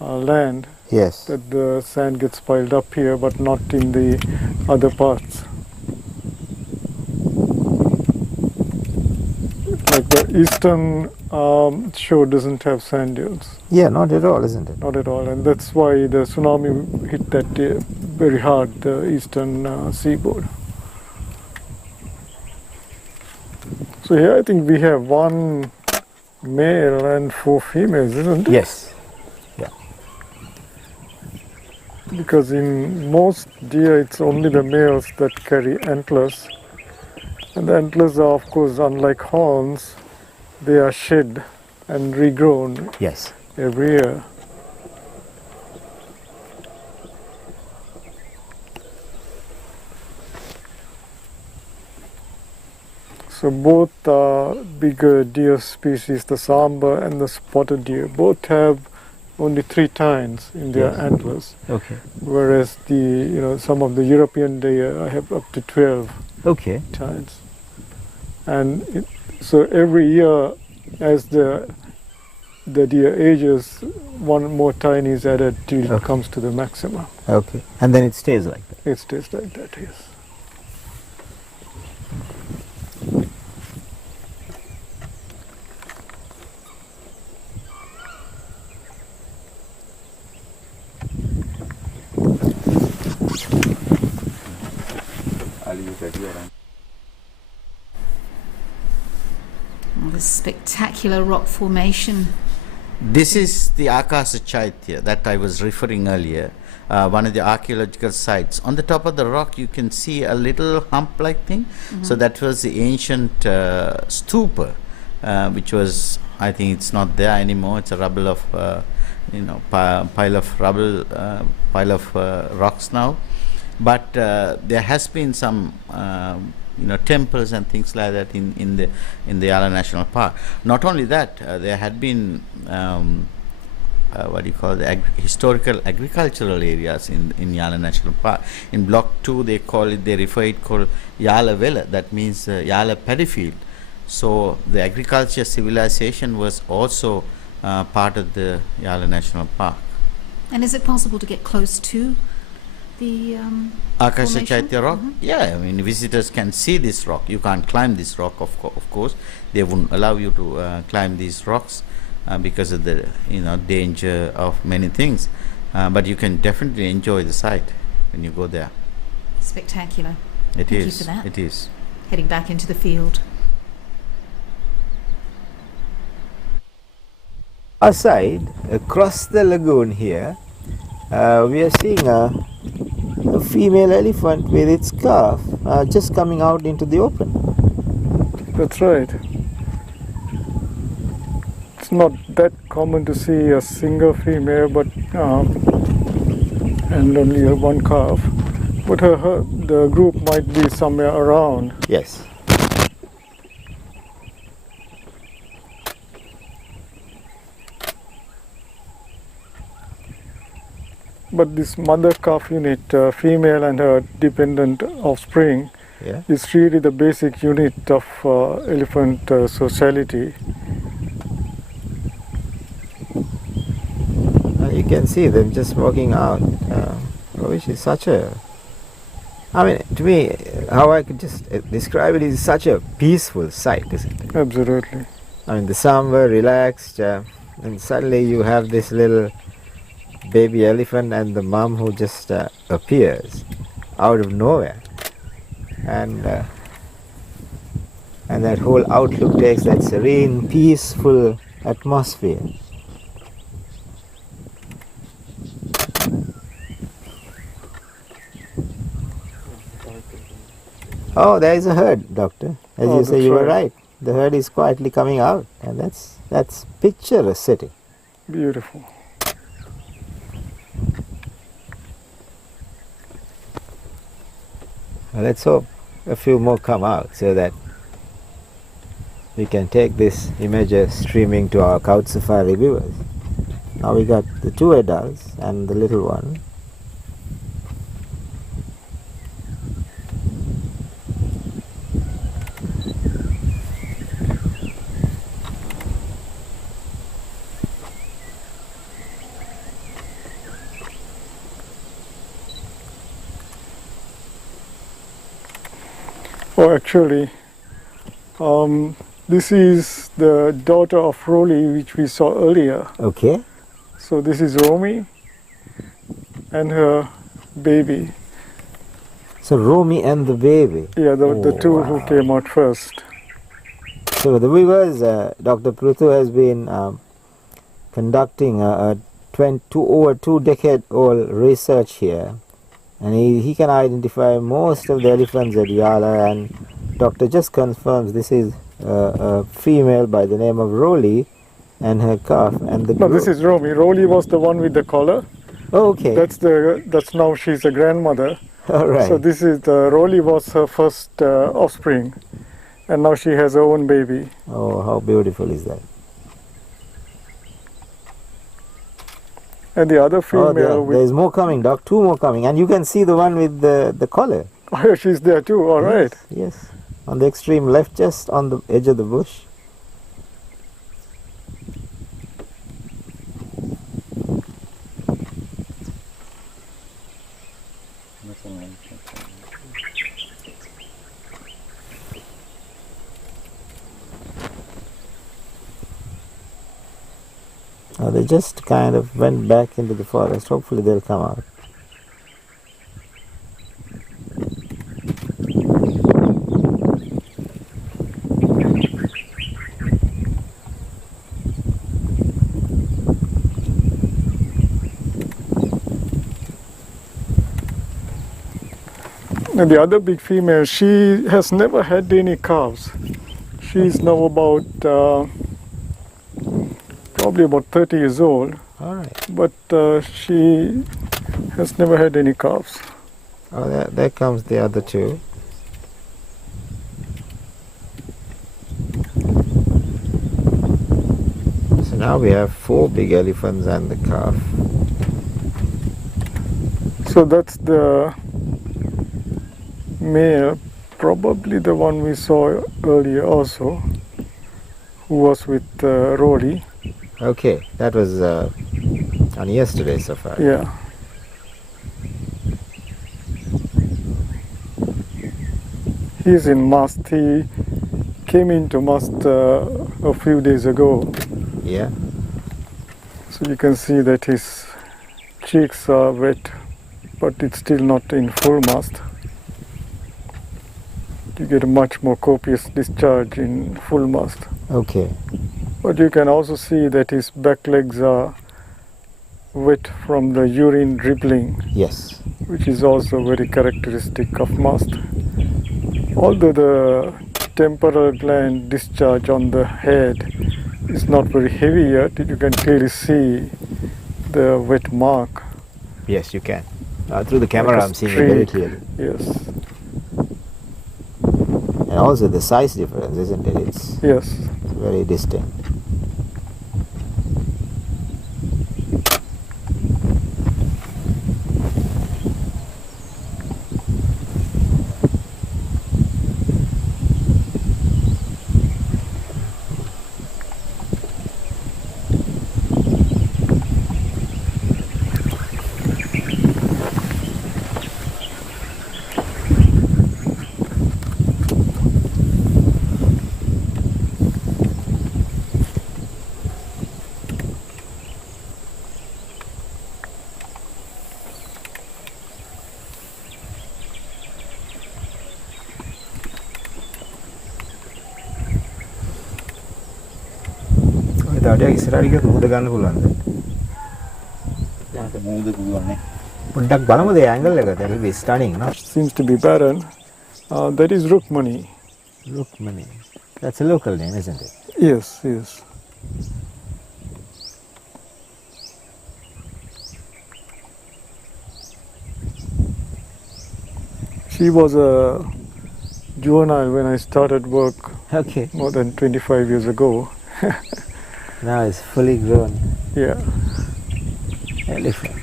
land, Yes. that the sand gets piled up here but not in the other parts. Like the eastern shore doesn't have sand dunes, Yeah, not at all, isn't it? not at all, and that's why the tsunami hit that very hard, the eastern seaboard. So here I think we have one male and 4 females, isn't it? Yes. Because in most deer it's only the males that carry antlers. And the antlers are, of course, unlike horns, they are shed and regrown Yes. every year. So both bigger deer species, the sambar and the spotted deer, both have only 3 tines in their Yes. antlers, Okay. whereas some of the European deer have up to 12 Okay. tines. And so every year, as the deer ages, one more tine is added till it Okay. comes to the maximum. Okay. And then it stays like that. It stays like that, yes. Oh, this spectacular rock formation. This is the Akasa Chaitya that I was referring earlier, one of the archaeological sites. On the top of the rock you can see a little hump-like thing. So that was the ancient stupa, which was, I think it's not there anymore. It's a rubble of, pile of rubble, pile of rocks now. But there has been some temples and things like that in the Yala National Park. Not only that, there had been historical agricultural areas in Yala National Park. In Block 2, they refer it called Yala Vela. That means Yala paddy field. So the agriculture civilization was also part of the Yala National Park. And is it possible to get close to the Akasha formation? Chaitya rock? Yeah, I mean, visitors can see this rock. You can't climb this rock, of course. They wouldn't allow you to climb these rocks because of the danger of many things. But you can definitely enjoy the site when you go there. Spectacular. It Thank you is. for that. It is. Heading back into the field. Aside, across the lagoon here, we are seeing a female elephant with its calf just coming out into the open. That's right. It's not that common to see a single female, but and only one calf. But the group might be somewhere around. Yes. But this mother calf unit, female and her dependent offspring, Yeah. It's really the basic unit of elephant sociality. You can see them just walking out, which is such a, I mean, to me, how I could just describe it is such a peaceful sight, isn't it? Absolutely. I mean, the some were relaxed, and suddenly you have this little baby elephant and the mom who just appears out of nowhere, and that whole outlook takes that serene, peaceful atmosphere. Oh, there is a herd, Doctor. As you say, you were right. The herd is quietly coming out, and that's picturesque setting. Beautiful. Well, let's hope a few more come out so that we can take this images streaming to our couch safari viewers. Now we got the 2 adults and the little one. Oh, actually, this is the daughter of Rolly, which we saw earlier. Okay. So this is Romy and her baby. So Romy and the baby. Yeah, the two who came out first. So the viewers, Dr. Prithu has been conducting a over 2-decade-old research here, and he can identify most of the elephants at Yala, and doctor just confirms this is a female by the name of Rolly and her calf. And No, this is Romy. Rolly was the one with the collar. Oh, okay. That's now she's a grandmother. All right. So this is Rolly was her first offspring, and now she has her own baby. Oh, how beautiful is that? And the other female. There's more coming, Doc. 2 more coming, and you can see the one with the collar. Oh, yeah, she's there too. All right. Yes, on the extreme left, just on the edge of the bush. They just kind of went back into the forest. Hopefully they'll come out. And the other big female, she has never had any calves. She's now about probably about 30 years old. All right. But she has never had any calves. Oh, there comes the other 2. So now we have 4 big elephants and the calf. So that's the male, probably the one we saw earlier also, who was with Rory. Okay, that was on yesterday's safari. Yeah. He's in must. He came into must a few days ago. Yeah. So you can see that his cheeks are wet, but it's still not in full must. You get a much more copious discharge in full must. Okay. But you can also see that his back legs are wet from the urine dribbling. Yes. Which is also very characteristic of must. Although the temporal gland discharge on the head is not very heavy yet, you can clearly see the wet mark. Yes, you can. Through the camera, I'm seeing it very clearly. Yes. And also the size difference, isn't it? It's very distinct. තවටියක් ඉස්සරහට ගියොත් මුහුද ගන්න පුළුවන්ද? මුහුද පුළුවන් නේ. පොඩ්ඩක් බලමුද ඒ angle එක? That will be stunning, no? Seems to be barren. That is Rukmani. Rukmani. That's a local name, isn't it? Yes, yes. She was a juvenile when I started work Okay. more than 25 years ago. Now it's fully grown Yeah. elephant.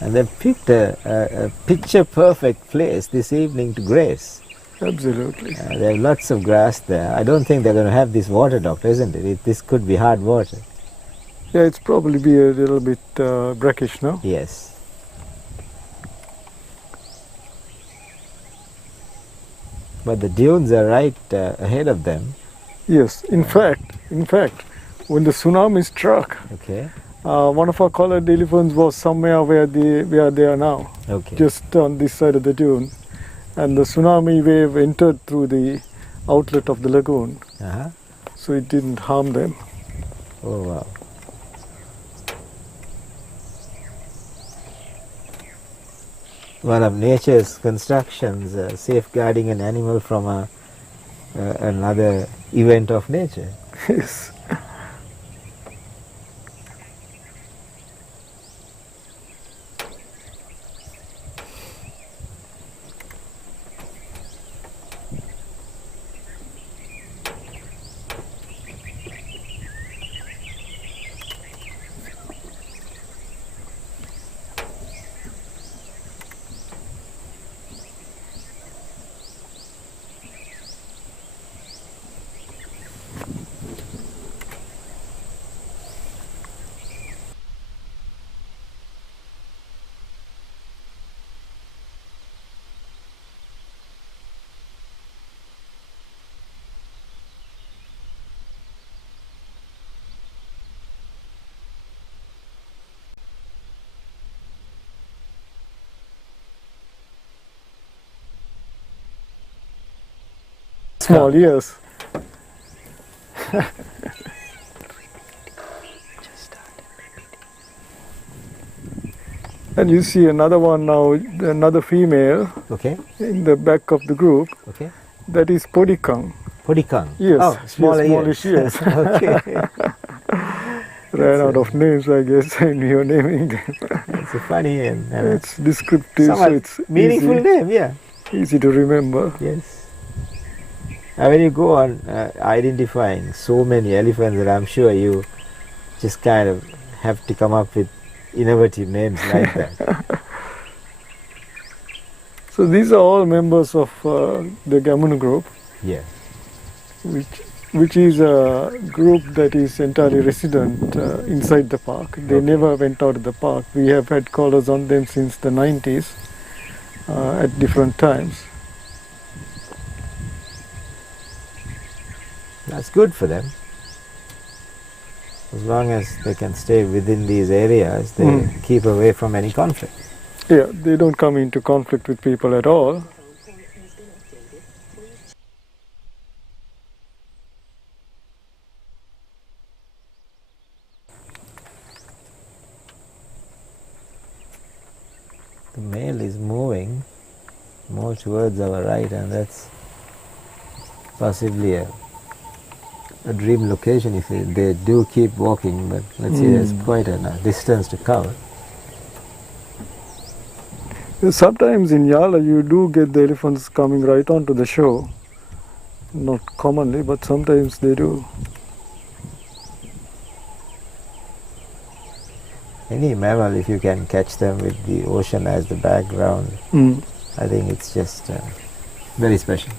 And they picked a picture perfect place this evening to graze. Absolutely. There are lots of grass there. I don't think they're going to have this water, doctor, isn't it? This could be hard water. Yeah, it's probably be a little bit brackish now. Yes. But the dunes are right ahead of them. Yes. In fact, when the tsunami struck, Okay. one of our collared elephants was somewhere where they are now, Okay. just on this side of the dune, and the tsunami wave entered through the outlet of the lagoon, Uh-huh. so it didn't harm them. Oh, wow. One of nature's constructions, safeguarding an animal from another event of nature. Yes. Small, yes. And you see another one now, another female Okay. in the back of the group. Okay. That is Podikang. Podikang. Yes. Oh, smaller smallish, ears. yes. Okay. Ran out of names, I guess, and you're naming them. It's a funny and It's descriptive, so somewhat it's meaningful easy, name, yeah. easy to remember. Yes. And when you go on identifying so many elephants, that I'm sure you just kind of have to come up with innovative names like that. So these are all members of the Gamunu group, Yeah. which is a group that is entirely resident inside the park. They Okay. never went out of the park. We have had collars on them since the 90s at different times. That's good for them. As long as they can stay within these areas, they keep away from any conflict. Yeah, they don't come into conflict with people at all. The male is moving more towards our right, and that's possibly a dream location if they do keep walking, but let's see, there's quite a distance to cover. Sometimes in Yala you do get the elephants coming right onto the show. Not commonly, but sometimes they do. Any mammal, if you can catch them with the ocean as the background, I think it's just very special.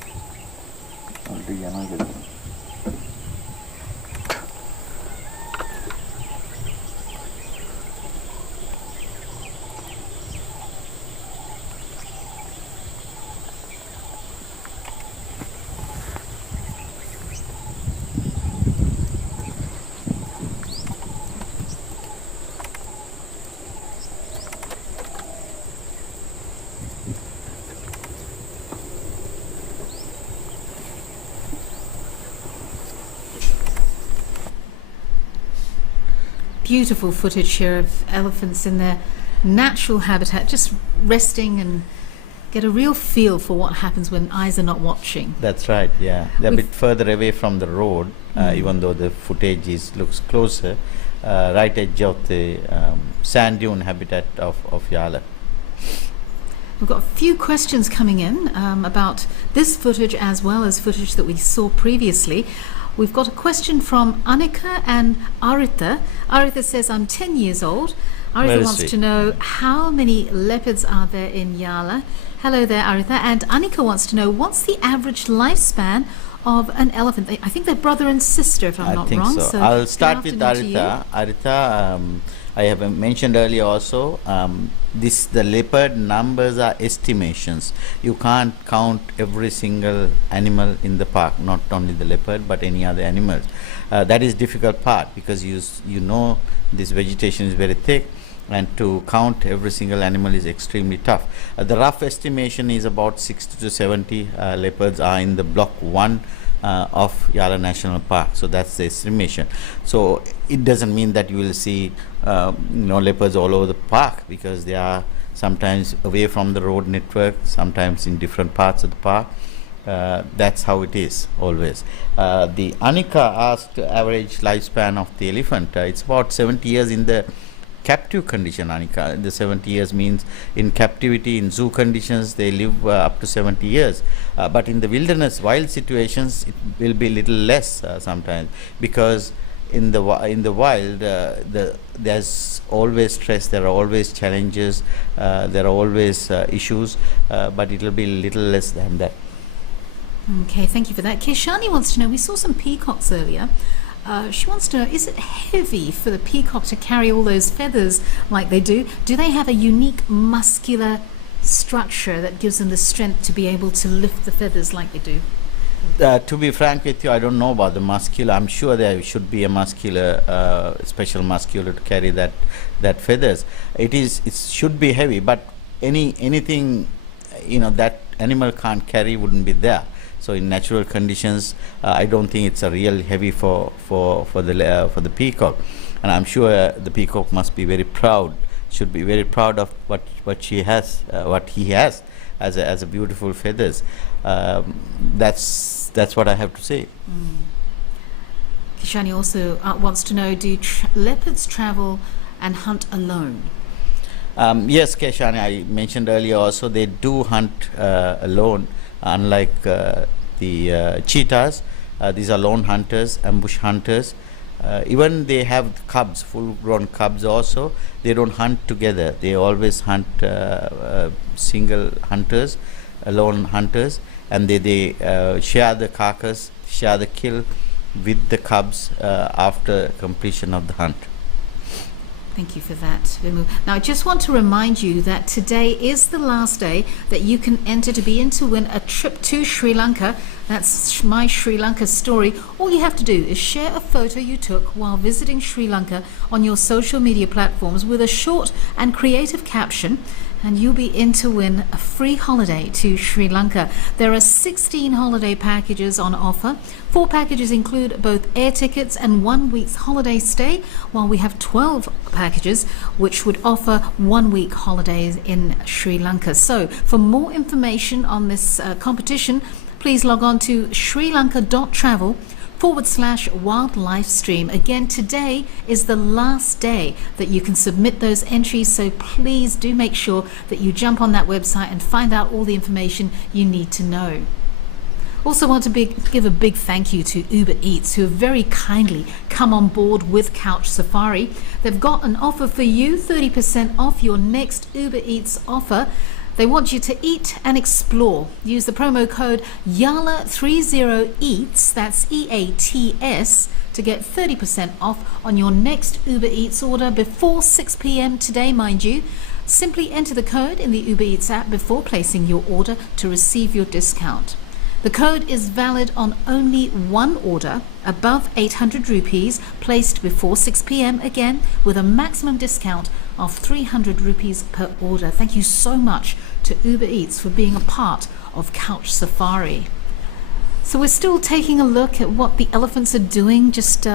beautiful footage here of elephants in their natural habitat, just resting and get a real feel for what happens when eyes are not watching. That's right, yeah. They're a bit further away from the road, even though the footage looks closer, right edge of the sand dune habitat of Yala. We've got a few questions coming in about this footage as well as footage that we saw previously. We've got a question from Annika and Arita. Arita says, I'm 10 years old. Arita wants to know how many leopards are there in Yala. Hello there, Aritha. And Annika wants to know, what's the average lifespan of an elephant? I think they're brother and sister, if I'm not wrong. So I'll start with Aritha. Aritha, I have mentioned earlier also, the leopard numbers are estimations. You can't count every single animal in the park, not only the leopard, but any other animals. That is difficult part, because you know this vegetation is very thick, and to count every single animal is extremely tough. The rough estimation is about 60 to 70 leopards are in the block 1 of Yala National Park. So that's the estimation. So it doesn't mean that you will see leopards all over the park, because they are sometimes away from the road network, sometimes in different parts of the park. That's how it is always. The Anika asked average lifespan of the elephant. It's about 70 years in the captive condition, Anika. The 70 years means in captivity, in zoo conditions, they live up to 70 years. But in the wilderness, wild situations, it will be little less sometimes, because in the wild, there's always stress, there are always challenges, there are always issues, but it will be little less than that. Okay, thank you for that. Keshani wants to know, we saw some peacocks earlier. She wants to know, is it heavy for the peacock to carry all those feathers like they do? Do they have a unique muscular structure that gives them the strength to be able to lift the feathers like they do? To be frank with you, I don't know about the muscular. I'm sure there should be a muscular, special muscular to carry that feathers. It should be heavy, but anything that animal can't carry wouldn't be there. So in natural conditions, I don't think it's a real heavy for the peacock, and I'm sure the peacock must be very proud. Should be very proud of what he has as a beautiful feathers. That's what I have to say. Kishani also wants to know, do leopards travel and hunt alone? Yes, Keshani, I mentioned earlier also, they do hunt alone, unlike the cheetahs. These are lone hunters, ambush hunters. Even they have cubs, full-grown cubs also. They don't hunt together. They always hunt single hunters, lone hunters, and they share the carcass, share the kill with the cubs after completion of the hunt. Thank you for that, Vimu. Now, I just want to remind you that today is the last day that you can enter to be in to win a trip to Sri Lanka. That's my Sri Lanka story. All you have to do is share a photo you took while visiting Sri Lanka on your social media platforms with a short and creative caption, and you'll be in to win a free holiday to Sri Lanka. There are 16 holiday packages on offer. 4 packages include both air tickets and 1 week's holiday stay, while we have 12 packages which would offer 1 week holidays in Sri Lanka. So for more information on this competition, please log on to srilanka.travel/wildlife stream. Again, today is the last day that you can submit those entries, so please do make sure that you jump on that website and find out all the information you need to know. Also want to give a big thank you to Uber Eats, who have very kindly come on board with Couch Safari. They've got an offer for you, 30% off your next Uber Eats offer. They want you to eat and explore. Use the promo code YALA30EATS, that's EATS, to get 30% off on your next Uber Eats order before 6 p.m. today, mind you. Simply enter the code in the Uber Eats app before placing your order to receive your discount. The code is valid on only one order above 800 rupees placed before 6 p.m. again, with a maximum discount of 300 rupees per order. Thank you so much to Uber Eats for being a part of Couch Safari. So we're still taking a look at what the elephants are doing, just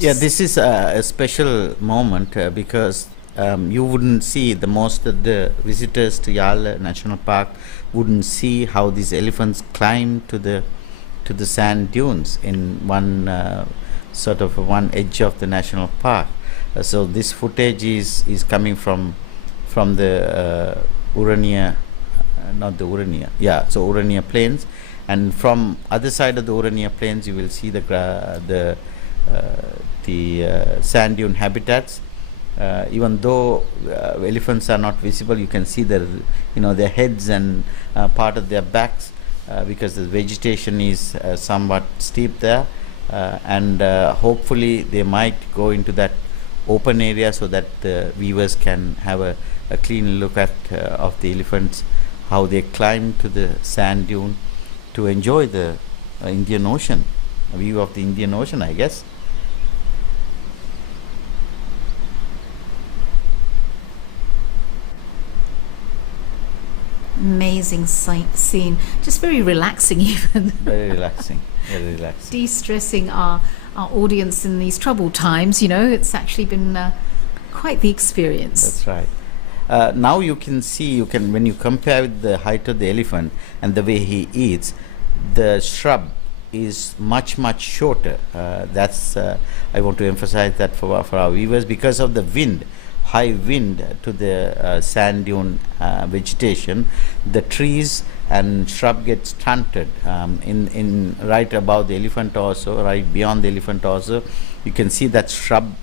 Yeah, this is a special moment because you wouldn't see most of the visitors to Yala National Park wouldn't see how these elephants climb to the sand dunes in one sort of one edge of the national park. So this footage is coming from the Urania, not the Urania. Yeah, so Urania Plains, and from other side of the Urania Plains, you will see the sand dune habitats. Even though elephants are not visible, you can see their heads and part of their backs because the vegetation is somewhat steep there, and hopefully they might go into that open area so that the viewers can have a clean look at of the elephants, how they climb to the sand dune to enjoy the Indian Ocean, a view of the Indian Ocean, I guess. Amazing scene, just very relaxing even. Very relaxing, very relaxing. De-stressing our audience in these troubled times, it's actually been quite the experience. That's right. Now you can see, when you compare with the height of the elephant and the way he eats, the shrub is much shorter. That's I want to emphasize that for our viewers, because of the wind, high wind to the sand dune vegetation, the trees and shrub get stunted in right above the elephant torso, right beyond the elephant torso. You can see that shrub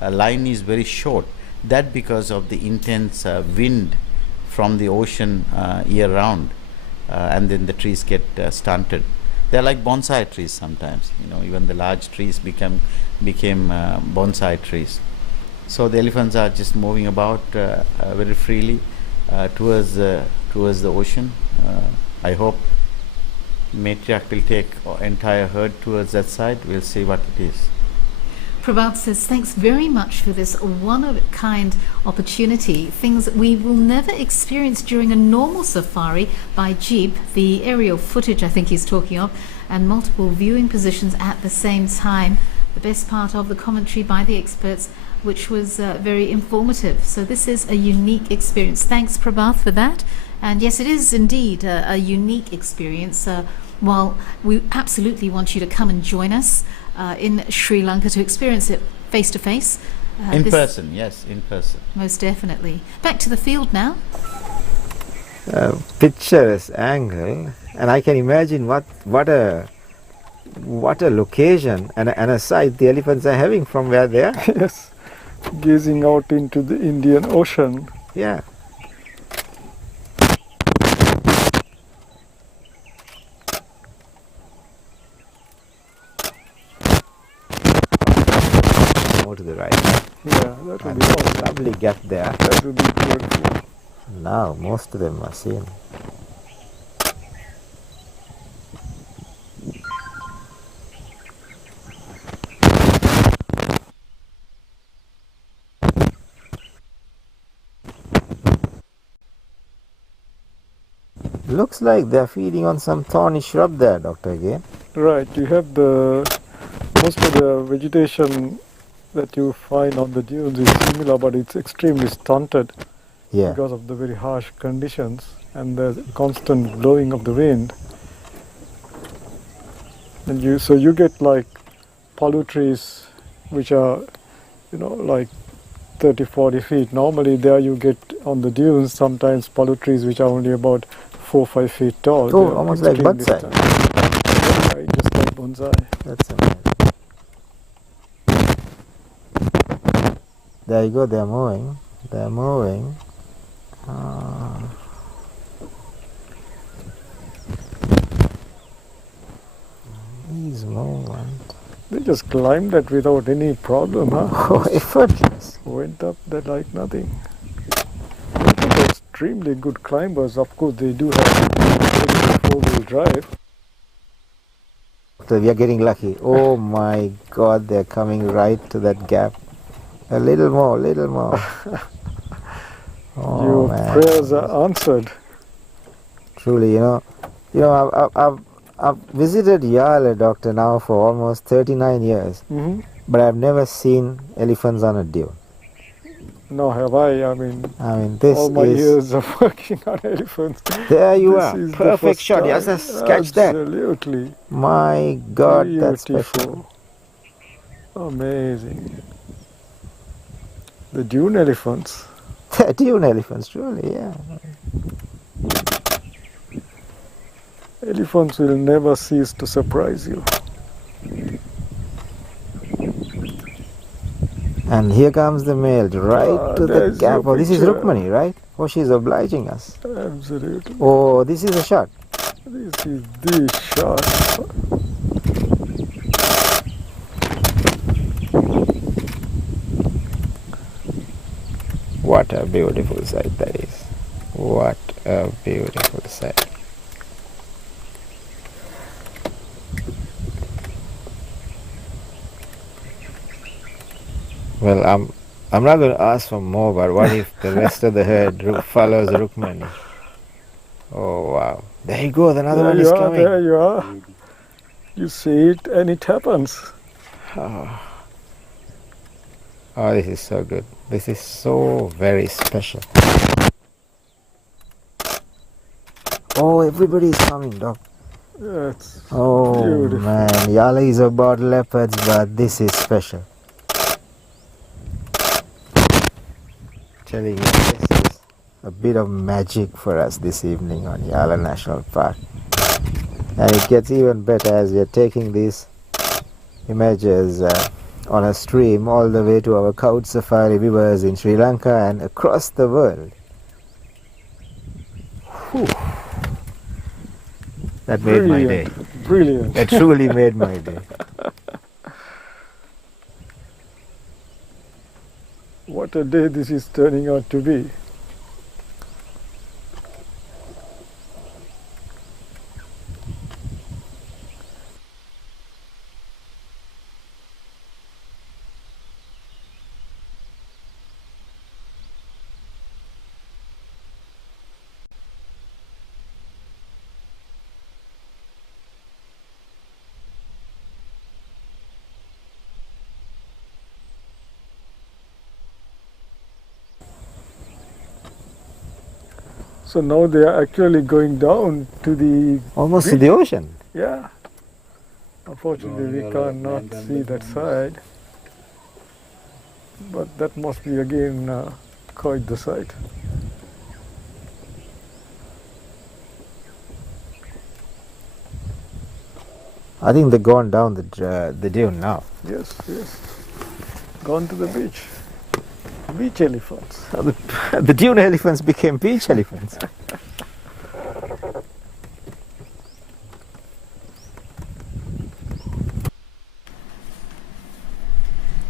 line is very short. That because of the intense wind from the ocean year round, and then the trees get stunted. They're like bonsai trees sometimes. Even the large trees became bonsai trees. So the elephants are just moving about very freely towards the ocean. I hope matriarch will take entire herd towards that side. We'll see what it is. Prabhat says, thanks very much for this one-of-a-kind opportunity, things that we will never experience during a normal safari by jeep, the aerial footage I think he's talking of, and multiple viewing positions at the same time. The best part of the commentary by the experts, which was very informative. So this is a unique experience. Thanks, Prabhat, for that. And yes, it is indeed a unique experience. While we absolutely want you to come and join us in Sri Lanka to experience it face to face. In person, yes, in person. Most definitely. Back to the field now. Picturesque angle, and I can imagine what a location and a sight the elephants are having from where they are. Yes, gazing out into the Indian Ocean. Yeah. More to the right. Yeah, that would be awesome. Lovely gap there. That would be beautiful. Now most of them are seen. Looks like they're feeding on some thorny shrub there, Doctor, again. Right, you have most of the vegetation that you find on the dunes is similar, but it's extremely stunted because of the very harsh conditions and the constant blowing of the wind. And you get like palu trees which are, like 30-40 feet. Normally there you get on the dunes sometimes palu trees which are only about 4-5 feet tall. Oh, almost like bonsai. Right, just like bonsai. That's amazing. There you go, they're moving. They're moving. Ease movement. They just climbed that without any problem, huh? Oh, effortless. Went up that like nothing. They're extremely good climbers. Of course, they do have four-wheel drive. So we are getting lucky. Oh my God, they're coming right to that gap. A little more, little more. Oh, Your man. prayers are answered. Truly, I've visited Yala, Doctor, now for almost 39 years. Mm-hmm. but I've never seen elephants on a dune. No, have I? I mean, This all my is... years of working on elephants. There you this are. is the Perfect first shot. time. Yes, let's catch that. Absolutely. My God, that's Beautiful. special. Amazing. The dune elephants. The dune elephants, truly, yeah. Elephants will never cease to surprise you. And here comes the male, right to the there's your gap. Oh, this is picture. Rukmani, right? Oh, she's obliging us. Absolutely. Oh, this is a shot. This is the shot. What a beautiful sight that is. What a beautiful sight. Well, I'm not going to ask for more, but what if the rest of the herd follows Rukmani? Oh, wow. There you go, another There one you is are, coming. there you are. You see it and it happens. Oh, this is so good. This is so very special. Oh, everybody is coming, Doc. That's Oh, beautiful. man. Yala is about leopards, but this is special. Telling you, this is a bit of magic for us this evening on Yala National Park. And it gets even better as we are taking these images on a stream all the way to our couch safari viewers in Sri Lanka and across the world. Whew. That made my day. Brilliant. That truly made my day. What a day this is turning out to be. So now they are actually going down to the Almost to the ocean. yeah. Unfortunately, we cannot see that side. But that must be again quite the sight. I think they've gone down the dune now. Yes, yes. Gone to the beach. Beach elephants. The dune elephants became beach elephants.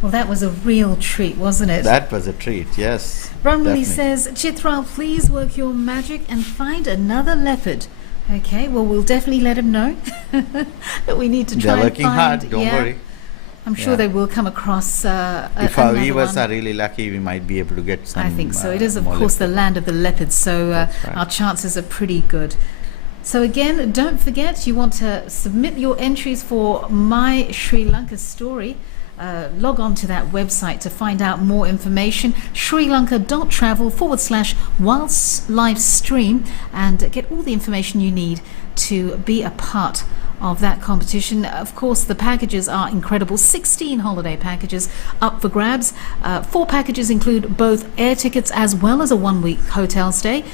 Well, that was a real treat, wasn't it? That was a treat, yes. Ramli definitely. says, Chitral, please work your magic and find another leopard. Okay, well, we'll definitely let him know that we need to try They're and working find, hard, don't yeah, worry. I'm sure Yeah. they will come across If our another viewers one. are really lucky, we might be able to get some. I think so. It is, of more course, the leopards. land of the leopards, so That's right. our chances are pretty good. So again, don't forget, you want to submit your entries for My Sri Lanka Story. Log on to that website to find out more information, srilanka.travel/whilst stream, and get all the information you need to be a part of that competition. Of course, the packages are incredible. 16 holiday packages up for grabs. 4 packages include both air tickets as well as a 1-week hotel stay.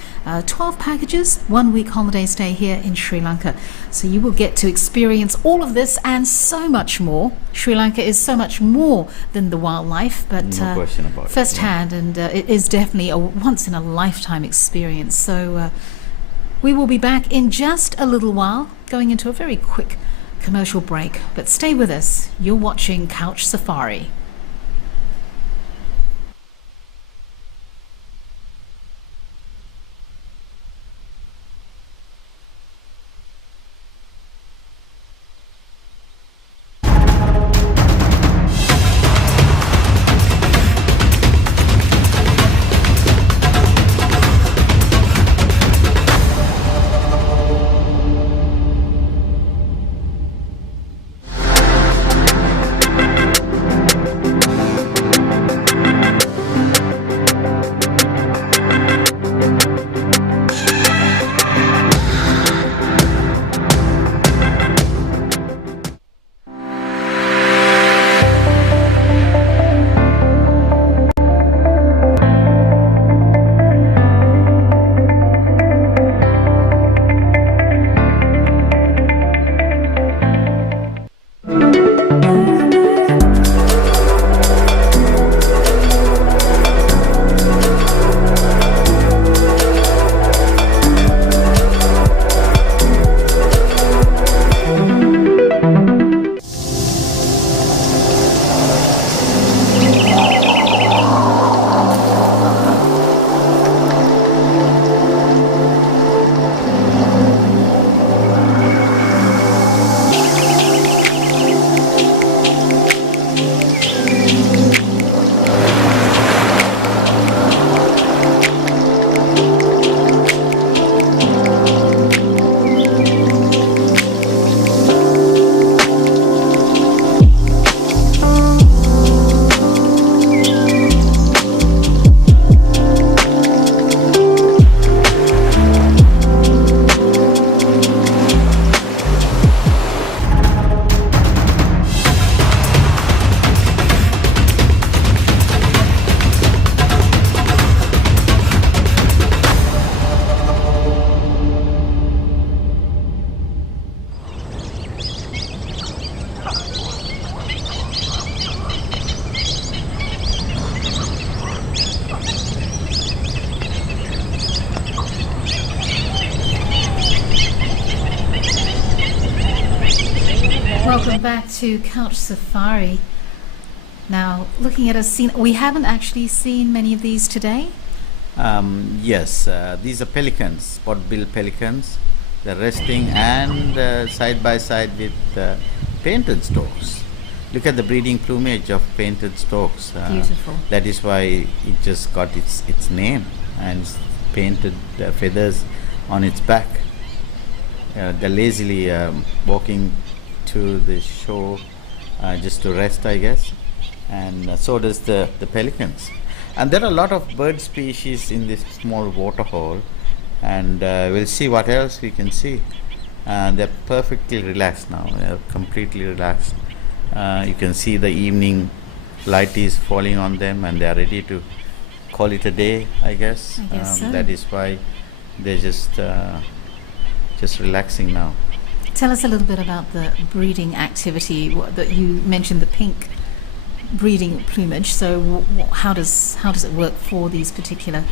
12 packages, 1-week holiday stay here in Sri Lanka. So you will get to experience all of this and so much more. Sri Lanka is so much more than the wildlife, but No question about it, firsthand, and it is definitely a once-in-a-lifetime experience. So we will be back in just a little while, going into a very quick commercial break. But stay with us. You're watching Couch Safari. head back to Couch Safari. Now, looking at a scene, we haven't actually seen many of these today. Yes, these are pelicans, spot-billed pelicans. They're resting and side by side with painted storks. Look at the breeding plumage of painted storks. Beautiful. That is why it just got its name, and it's painted feathers on its back. They're lazily walking to the shore just to rest, I guess. And so does the pelicans. And there are a lot of bird species in this small waterhole, and we'll see what else we can see. They're perfectly relaxed now. They're completely relaxed. You can see the evening light is falling on them, and they are ready to call it a day, I guess. I guess so. That is why they're just relaxing now. Tell us a little bit about the breeding activity. That you mentioned the pink breeding plumage. So, how does it work for these particular?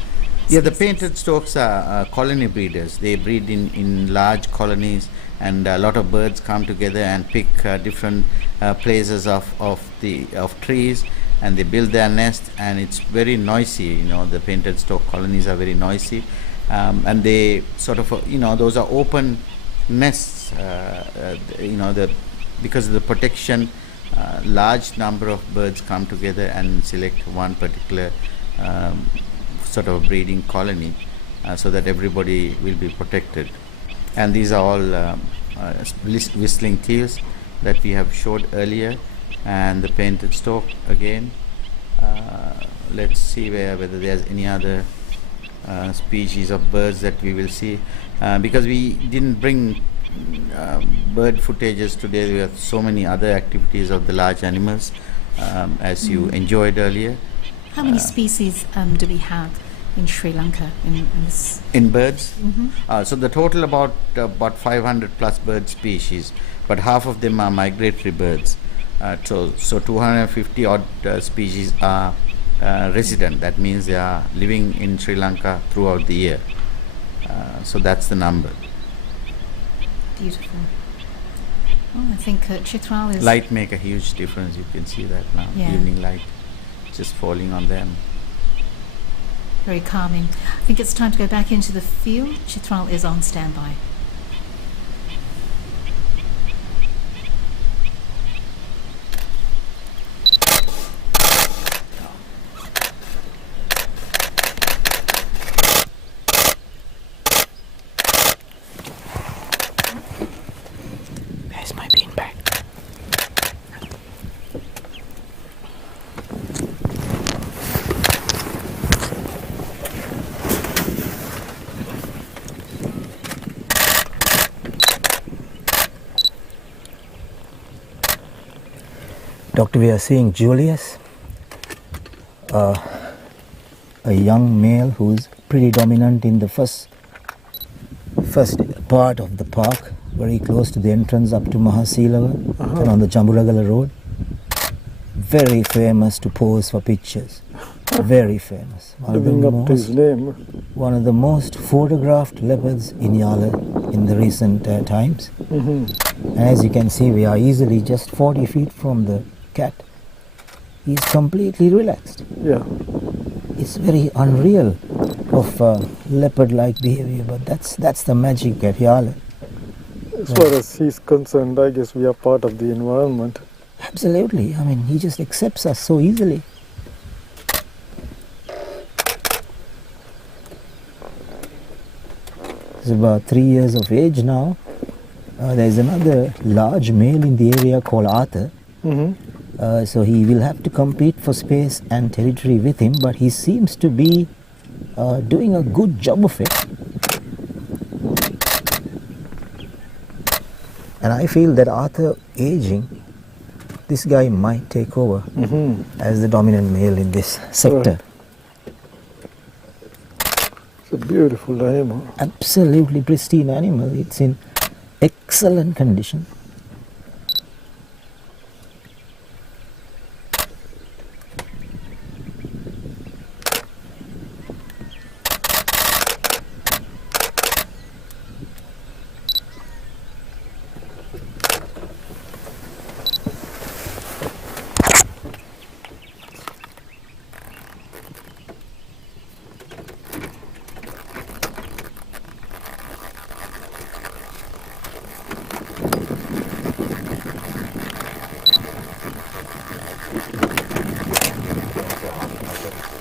Yeah, the species? painted storks are colony breeders. They breed in large colonies, and a lot of birds come together and pick different places of trees, and they build their nest, and it's very noisy. The painted stork colonies are very noisy, and they sort of those are open nests. Because of the protection, large number of birds come together and select one particular sort of breeding colony, so that everybody will be protected. And these are all whistling teals that we have showed earlier, and the painted stork again. Let's see whether there's any other species of birds that we will see, because we didn't bring bird footages today. We have so many other activities of the large animals, as you enjoyed earlier. How many species do we have in Sri Lanka in this? In birds? So the total about 500 plus bird species, but half of them are migratory birds. So 250 odd species are resident. That means they are living in Sri Lanka throughout the year. So that's the number. Beautiful. Oh, I think Chitral is... Light make a huge difference. You can see that now. Yeah. Evening light just falling on them. very calming. I think it's time to go back into the field. Chitral is on standby. There's my beanbag. Doctor, we are seeing Julius, a young male who's pretty dominant in the first part of the park, very close to the entrance up to Mahasilava and on the Jamburagala road. Very famous to pose for pictures. Very famous. Living up to his name. One of the most photographed leopards in Yala in the recent times. And as you can see, we are easily just 40 feet from the cat. He's completely relaxed. Yeah. It's very unreal of leopard-like behavior, but that's the magic at Yala. As far as he's concerned, I guess we are part of the environment. Absolutely. I mean, he just accepts us so easily. He's about 3 years of age now. There's another large male in the area called Arthur. So he will have to compete for space and territory with him, but he seems to be doing a good job of it. And I feel that Arthur aging, this guy might take over as the dominant male in this sector. Right. It's a beautiful animal. Absolutely pristine animal. It's in excellent condition.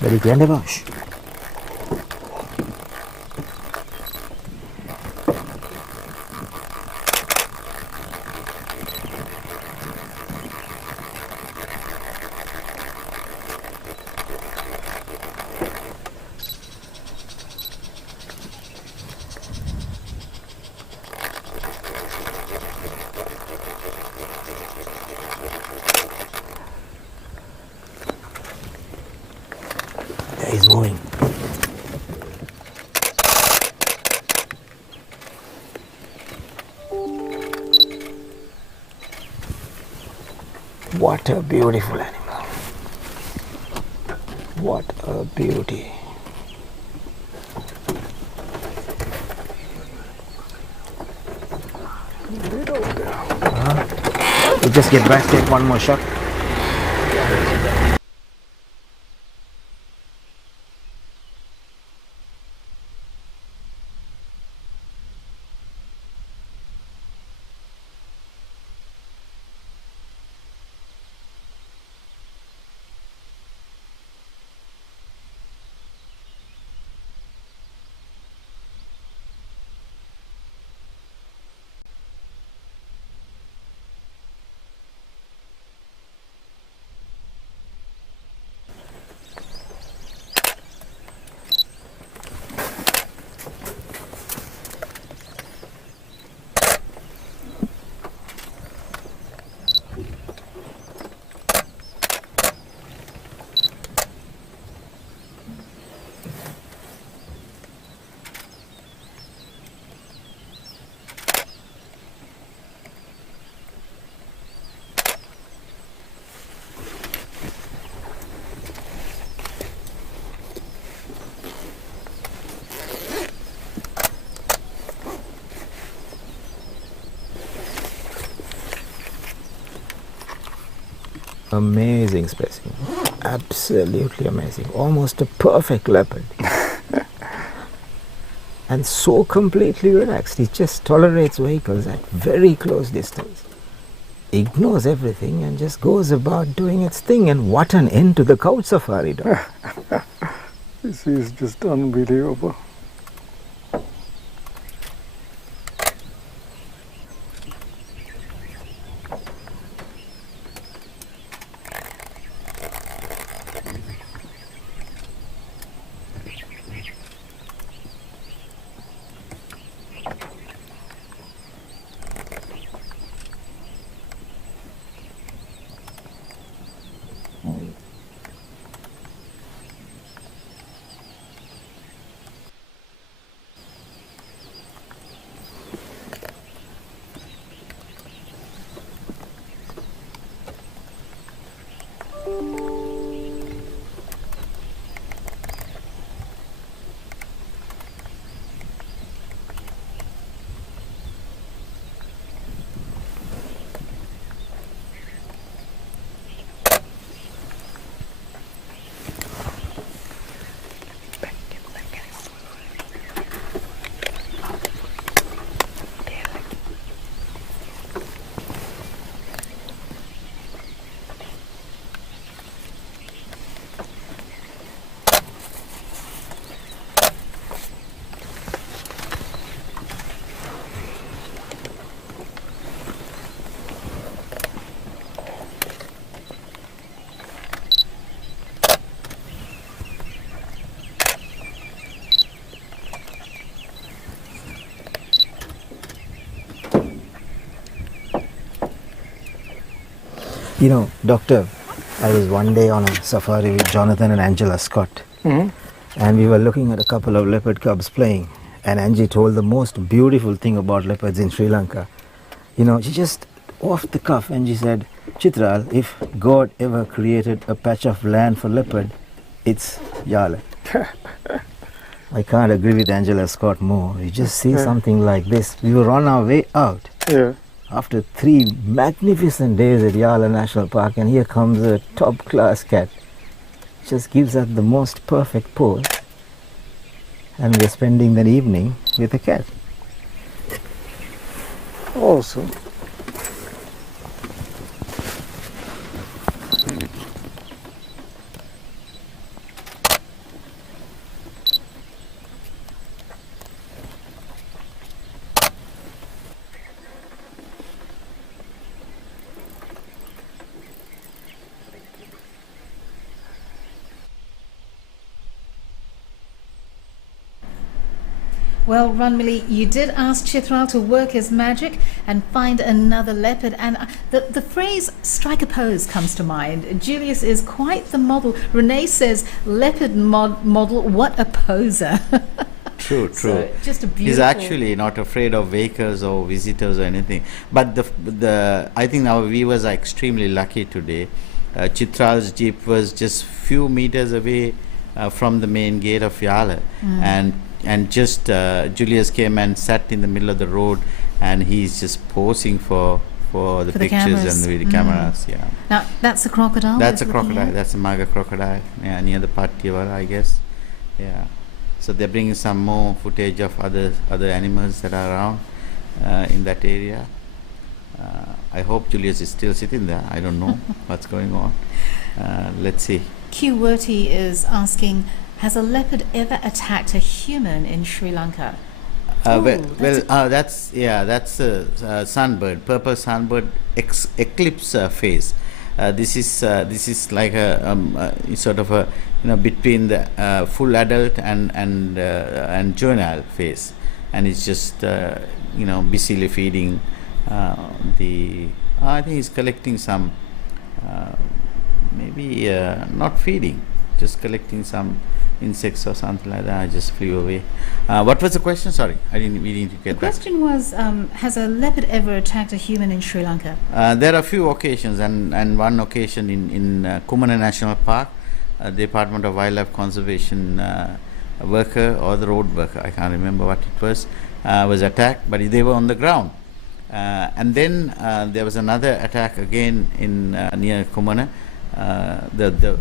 Tadi kian de bash. There he's moving. What a beautiful animal. What a beauty. You just get back, take one more shot. Amazing specimen. Absolutely amazing. Almost a perfect leopard. And so completely relaxed. He just tolerates vehicles at very close distance. Ignores everything and just goes about doing its thing. And what an end to the couch safari, dog. This is just unbelievable. You know, Doctor, I was one day on a safari with Jonathan and Angela Scott. And we were looking at a couple of leopard cubs playing. And Angie told the most beautiful thing about leopards in Sri Lanka. You know, she just off the cuff and she said, Chitral, if God ever created a patch of land for leopard, it's Yala. I can't agree with Angela Scott more. You just see something like this. We were on our way out. Yeah. After 3 magnificent days at Yala National Park, and here comes a top-class cat. Just gives us the most perfect pose, and we're spending the evening with a cat. Awesome. Well, Ranmili, you did ask Chitral to work his magic and find another leopard, and the phrase strike a pose comes to mind. Julius is quite the model. Renee says, leopard model, what a poser. True. So, just a beautiful... He's actually not afraid of vehicles or visitors or anything. But I think our viewers are extremely lucky today. Chitral's jeep was just few meters away from the main gate of Yala, and just Julius came and sat in the middle of the road, and he's just posing for the pictures cameras. and the cameras. Yeah. Now, that's a crocodile? That's a crocodile. That's a Maga crocodile. Yeah, near the Patiwara, I guess. Yeah. So they're bringing some more footage of other animals that are around in that area. I hope Julius is still sitting there. I don't know what's going on. Let's see. Qwerty is asking, has a leopard ever attacked a human in Sri Lanka? That's a sunbird, purple sunbird eclipse phase. This is like a sort of a between the full adult and juvenile phase, and it's just busily feeding I think he's collecting some maybe not feeding, just collecting some insects or something like that. I just flew away. What was the question? Sorry, we didn't get the question was, has a leopard ever attacked a human in Sri Lanka? There are a few occasions, and one occasion in Kumana National Park, the Department of Wildlife Conservation worker or the road worker, I can't remember what it was attacked, but they were on the ground. And then there was another attack again in near Kumana.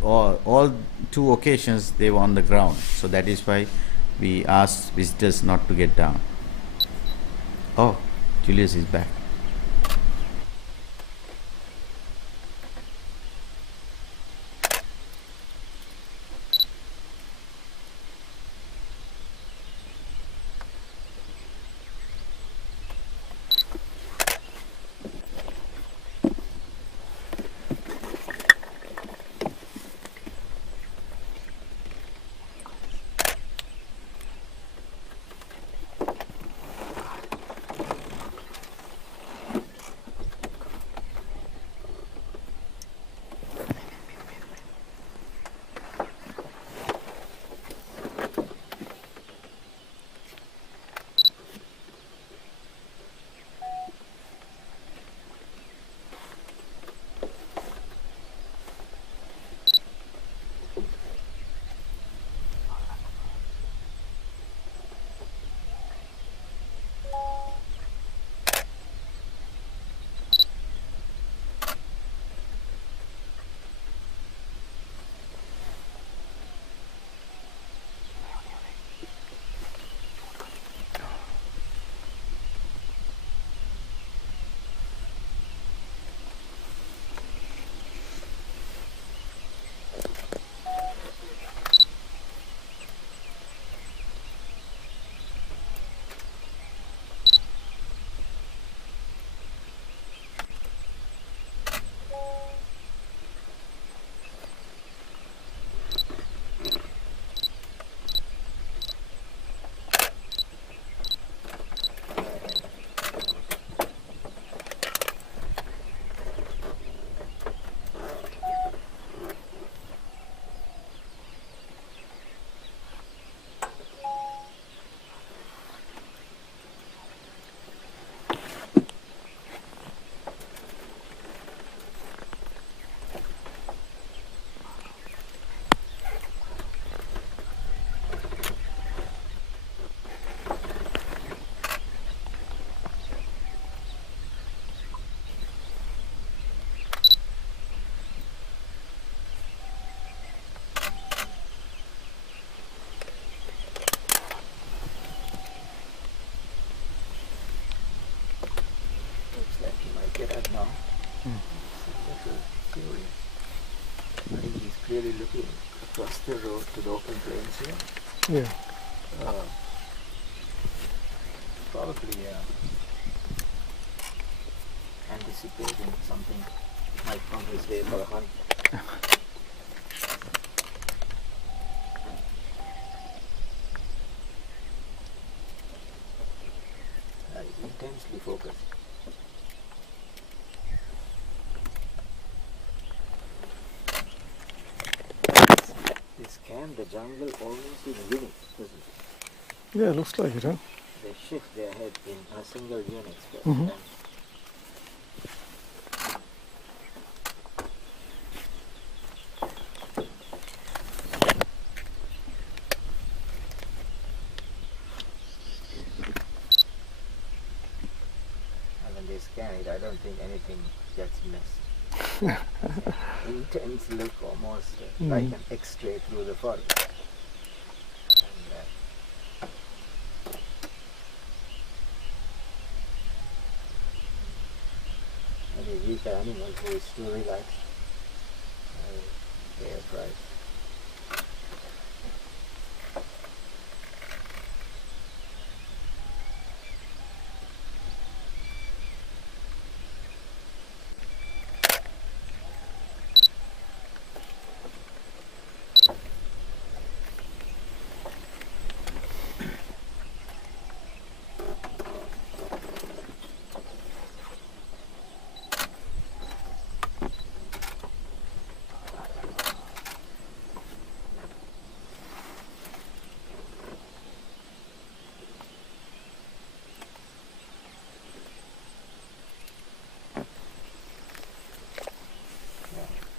All two occasions they were on the ground, so that is why we asked visitors not to get down. Oh, Julius is back. Clearly looking across the road to the open plains here. Yeah. Probably anticipating something might come his way for a hunt. intensely focused. They scan the jungle almost in units, doesn't it? Yeah, looks like it, huh? They shift their head in a single unit first. Mhm. And when they scan it, I don't think anything gets missed. Intense look, almost like an X-ray through the forest. And, any weaker animal who is too relaxed, they are fried.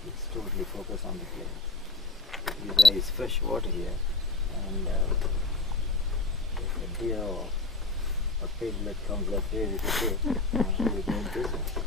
It's totally focused on the plains. There is fresh water here, and if a deer or a piglet comes up here with a fish, we do business.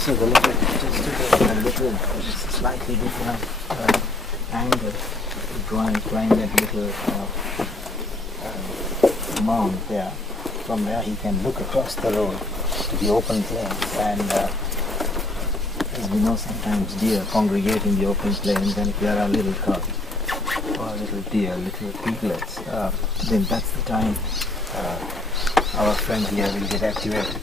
So the leopard just took a little, slightly different angle to climb that little mound there. From there he can look across the road to the open plains, and as we know, sometimes deer congregate in the open plains, and if there are little cubs or little deer, little piglets, then that's the time our friend here will get activated.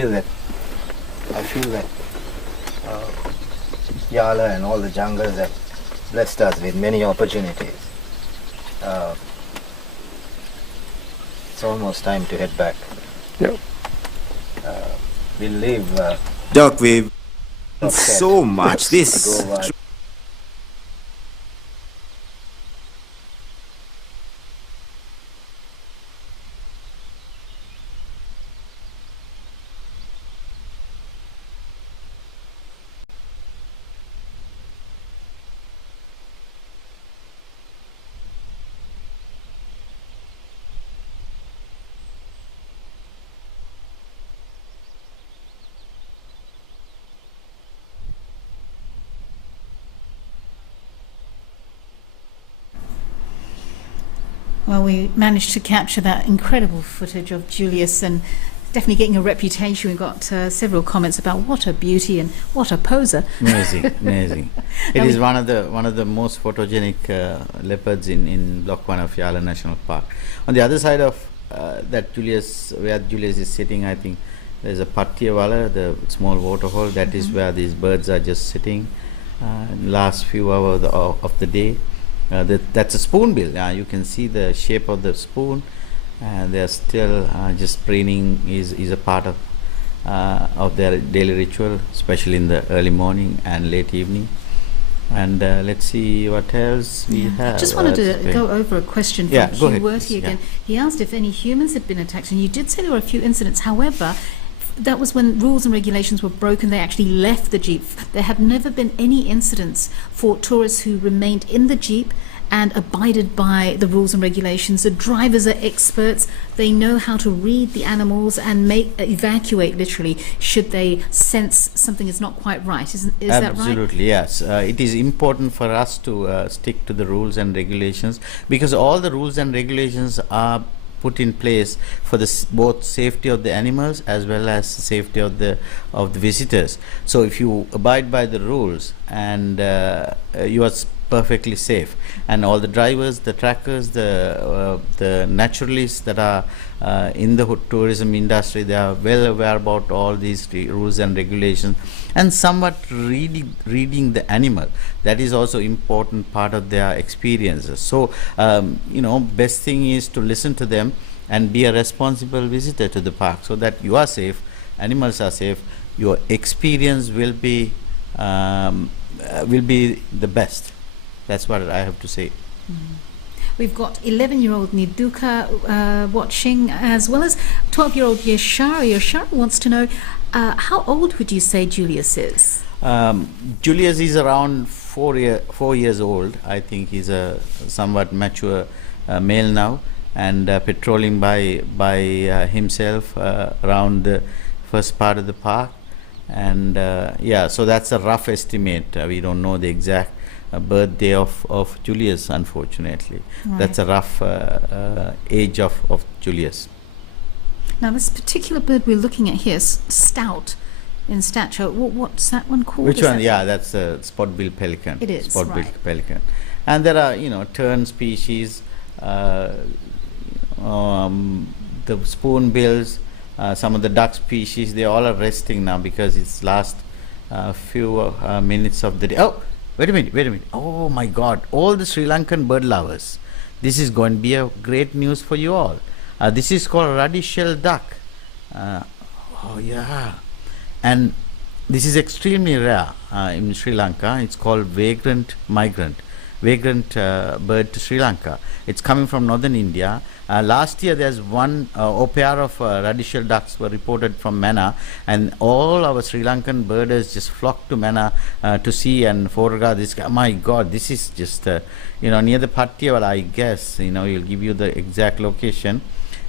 I feel that Yala and all the jungles have blessed us with many opportunities. It's almost time to head back. Yeah. We'll leave. Doc, we've Upset. so much. This Go, Well, we managed to capture that incredible footage of Julius, and definitely getting a reputation. We've got several comments about what a beauty and what a poser. Amazing, amazing. It is one of the most photogenic leopards in Block 1 of Yala National Park. On the other side of where Julius is sitting, I think there's a Patiawala, the small waterhole. That is where these birds are just sitting. Last few hours of the day. That's a spoonbill. You can see the shape of the spoon, and they're still just preening is a part of their daily ritual, especially in the early morning and late evening. And let's see what else we have. I just wanted to go over a question from go Hugh ahead, Worthy please. again. He asked if any humans had been attacked, and you did say there were a few incidents. However, that was when rules and regulations were broken. They actually left the Jeep. There have never been any incidents for tourists who remained in the Jeep and abided by the rules and regulations. The drivers are experts. They know how to read the animals and evacuate literally should they sense something is not quite right. Is that right? Absolutely, yes. It is important for us to stick to the rules and regulations, because all the rules and regulations are put in place for both safety of the animals as well as safety of the visitors. So if you abide by the rules, and you are perfectly safe, and all the drivers, the trackers, the naturalists that are in the tourism industry, they are well aware about all these rules and regulations, and somewhat reading the animal. That is also important part of their experiences. So best thing is to listen to them and be a responsible visitor to the park, so that you are safe, animals are safe, your experience will be the best. That's what I have to say. We've got 11-year-old Niduka watching, as well as 12-year-old Yashara. Yashara wants to know, how old would you say Julius is? Julius is around 4 years old. I think he's a somewhat mature male now, and patrolling by himself around the first part of the park. And so that's a rough estimate. We don't know the exact birthday of Julius, unfortunately. Right. That's a rough age of Julius. Now, this particular bird we're looking at here is stout in stature. What's that one called? Which one? Yeah, that's a spot-billed pelican. It is, spot-billed right. pelican. And there are, tern species, the spoonbills, some of the duck species. They all are resting now because it's last few minutes of the day. Oh, wait a minute. Oh my God, all the Sri Lankan bird lovers. This is going to be a great news for you all. This is called ruddy-shelled duck. Oh, yeah. And this is extremely rare in Sri Lanka. It's called vagrant bird to Sri Lanka. It's coming from northern India. Last year, there's one pair of radicial ducks were reported from Mannar, and all our Sri Lankan birders just flocked to Mannar to see and photograph this guy. My God, this is just near the Pattiavala, I guess. He'll give you the exact location,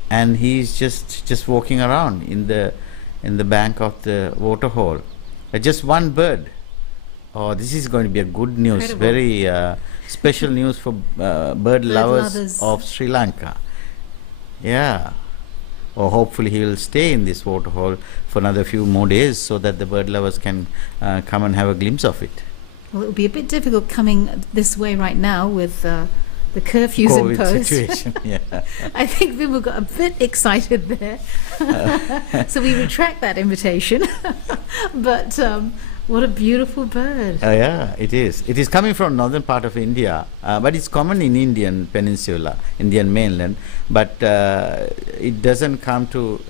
and he's just walking around in the bank of the waterhole. Just one bird. Oh, this is going to be a good news. Incredible. Very special news for bird lovers of Sri Lanka. Yeah. Or hopefully he will stay in this waterhole for another few more days so that the bird lovers can come and have a glimpse of it. Well, it will be a bit difficult coming this way right now with the curfews COVID imposed. situation, yeah. I think people got a bit excited there. So we retract that invitation. But what a beautiful bird. Yeah, it is. It is coming from northern part of India, but it's common in Indian peninsula, Indian mainland, but it doesn't come to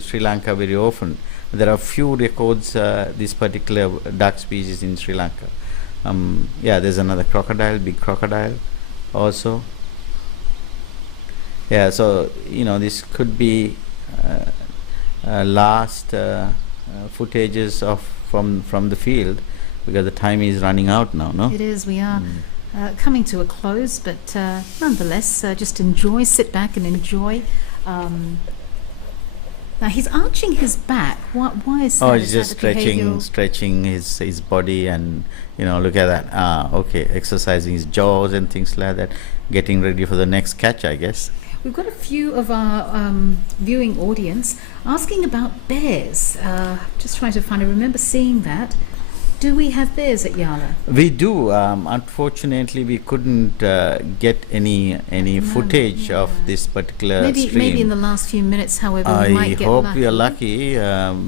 Sri Lanka very often. There are few records this particular duck species in Sri Lanka. Yeah, there's another crocodile, big crocodile also. Yeah, so this could be last footages of from the field, because the time is running out now, no? It is. We are coming to a close, but nonetheless, just sit back and enjoy. Now he's arching his back. Why is that? Oh, Is he's that just the behavioural- stretching his body, and look at that. Okay, exercising his jaws and things like that, getting ready for the next catch, I guess. We've got a few of our viewing audience asking about bears. Just trying to find. I remember seeing that. Do we have bears at Yala? We do. Unfortunately, we couldn't get any footage of this particular stream. Maybe in the last few minutes, however, we I might get hope lucky. we are lucky.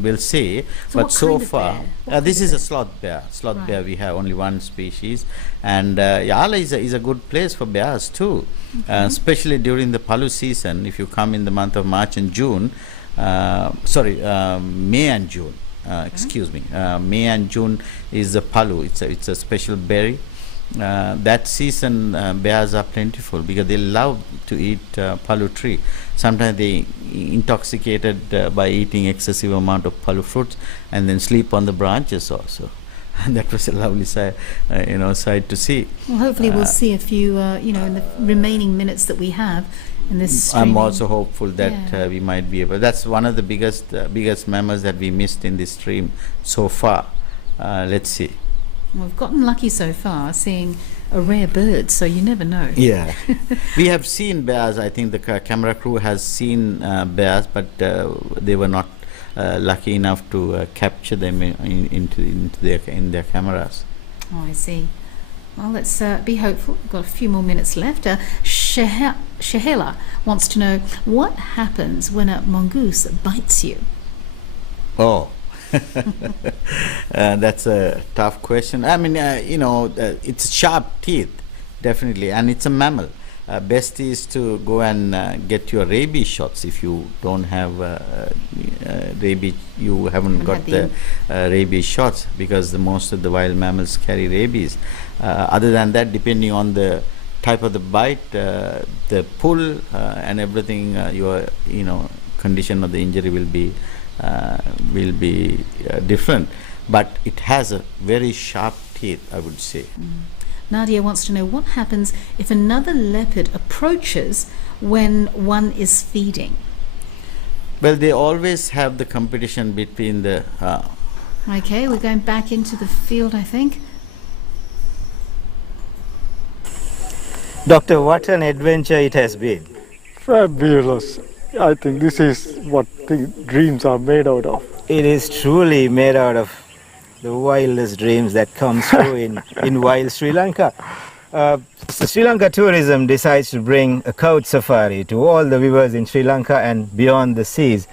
We'll see. So but what so kind of far, bear? What this kind is of a sloth bear. Sloth Right. bear. We have only one species, and Yala is a good place for bears too, especially during the Palu season. If you come in the month of March and June, May and June. Excuse me. May and June is the Palu. It's a special berry. That season, bears are plentiful because they love to eat Palu tree. Sometimes they intoxicated by eating excessive amount of Palu fruits and then sleep on the branches also. And that was a lovely sight to see. Well, hopefully we'll see a few, in the remaining minutes that we have in this streaming. I'm also hopeful that Yeah. we might be able. That's one of the biggest mammals that we missed in this stream so far. Let's see. We've gotten lucky so far, seeing a rare bird, so you never know. Yeah, we have seen bears. I think the camera crew has seen bears, but they were not lucky enough to capture them in their cameras. Oh, I see. Well, let's be hopeful. We've got a few more minutes left. Shehela wants to know what happens when a mongoose bites you. Oh, that's a tough question. I mean, it's sharp teeth, definitely, and it's a mammal. Best is to go and get your rabies shots if you don't have rabies. You haven't got the rabies shots, because most of the wild mammals carry rabies. Other than that, depending on the type of the bite, the pull, and everything, your condition of the injury will be different. But it has a very sharp teeth, I would say. Nadia wants to know what happens if another leopard approaches when one is feeding. Well, they always have the competition between the. Okay, we're going back into the field, I think. Doctor, what an adventure it has been. Fabulous. I think this is what dreams are made out of. It is truly made out of the wildest dreams that comes through in wild Sri Lanka. Sri Lanka Tourism decides to bring a couch safari to all the viewers in Sri Lanka and beyond the seas.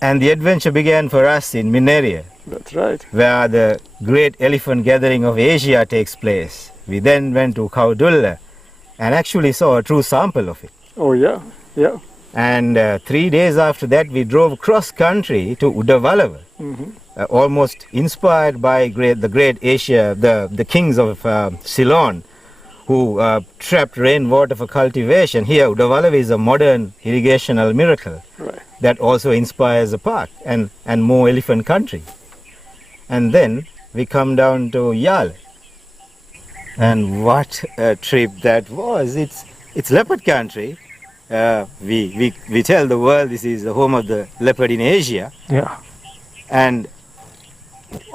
And the adventure began for us in Mineria, That's right. where the great elephant gathering of Asia takes place. We then went to Kaudulla and actually saw a true sample of it. Oh yeah. And 3 days after that, we drove cross country to Udavalava, almost inspired by the great Asia, the kings of Ceylon, who trapped rainwater for cultivation. Here, Udavalava is a modern irrigational miracle that also inspires a park and more elephant country. And then we come down to Yala. And what a trip that was. It's leopard country. We tell the world this is the home of the leopard in Asia. Yeah. And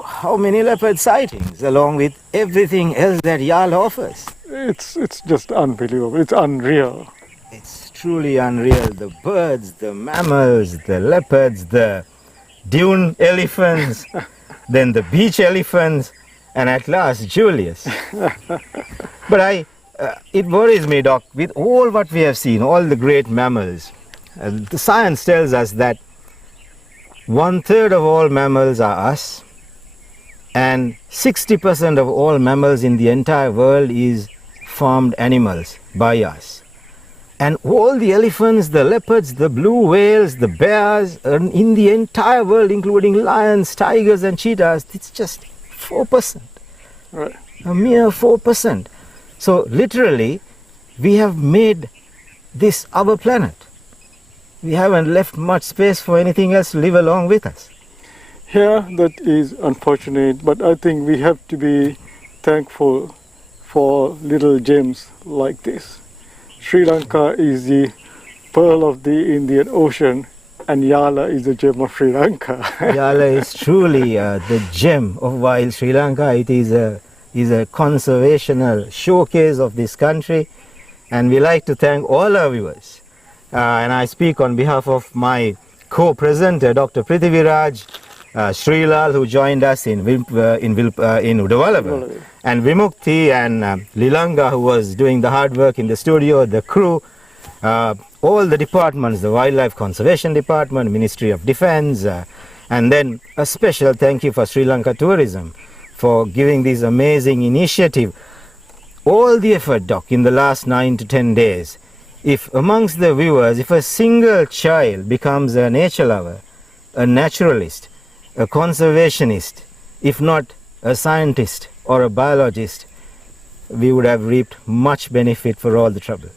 how many leopard sightings along with everything else that Yala offers. It's just unbelievable. It's unreal. It's truly unreal. The birds, the mammals, the leopards, the dune elephants, then the beach elephants, and at last Julius. But it worries me, Doc, with all what we have seen, all the great mammals. The science tells us that 1/3 of all mammals are us, and 60% of all mammals in the entire world is farmed animals by us. And all the elephants, the leopards, the blue whales, the bears in the entire world, including lions, tigers and cheetahs, it's just 4%. Right. A mere 4%. So literally, we have made this our planet. We haven't left much space for anything else to live along with us. Yeah, that is unfortunate, but I think we have to be thankful for little gems like this. Sri Lanka is the pearl of the Indian Ocean, and Yala is the gem of Sri Lanka. Yala is truly the gem of wild Sri Lanka. It is a conservational showcase of this country, and we like to thank all our viewers. And I speak on behalf of my co-presenter, Dr. Prithviraj, Srilal, who joined us in Udavalava, and Vimukti and Lilanga, who was doing the hard work in the studio, the crew, all the departments, the Wildlife Conservation Department, Ministry of Defense, and then a special thank you for Sri Lanka Tourism for giving this amazing initiative. All the effort, Doc, in the last 9 to 10 days. If amongst the viewers, if a single child becomes a nature lover, a naturalist, a conservationist, if not a scientist or a biologist, we would have reaped much benefit for all the trouble.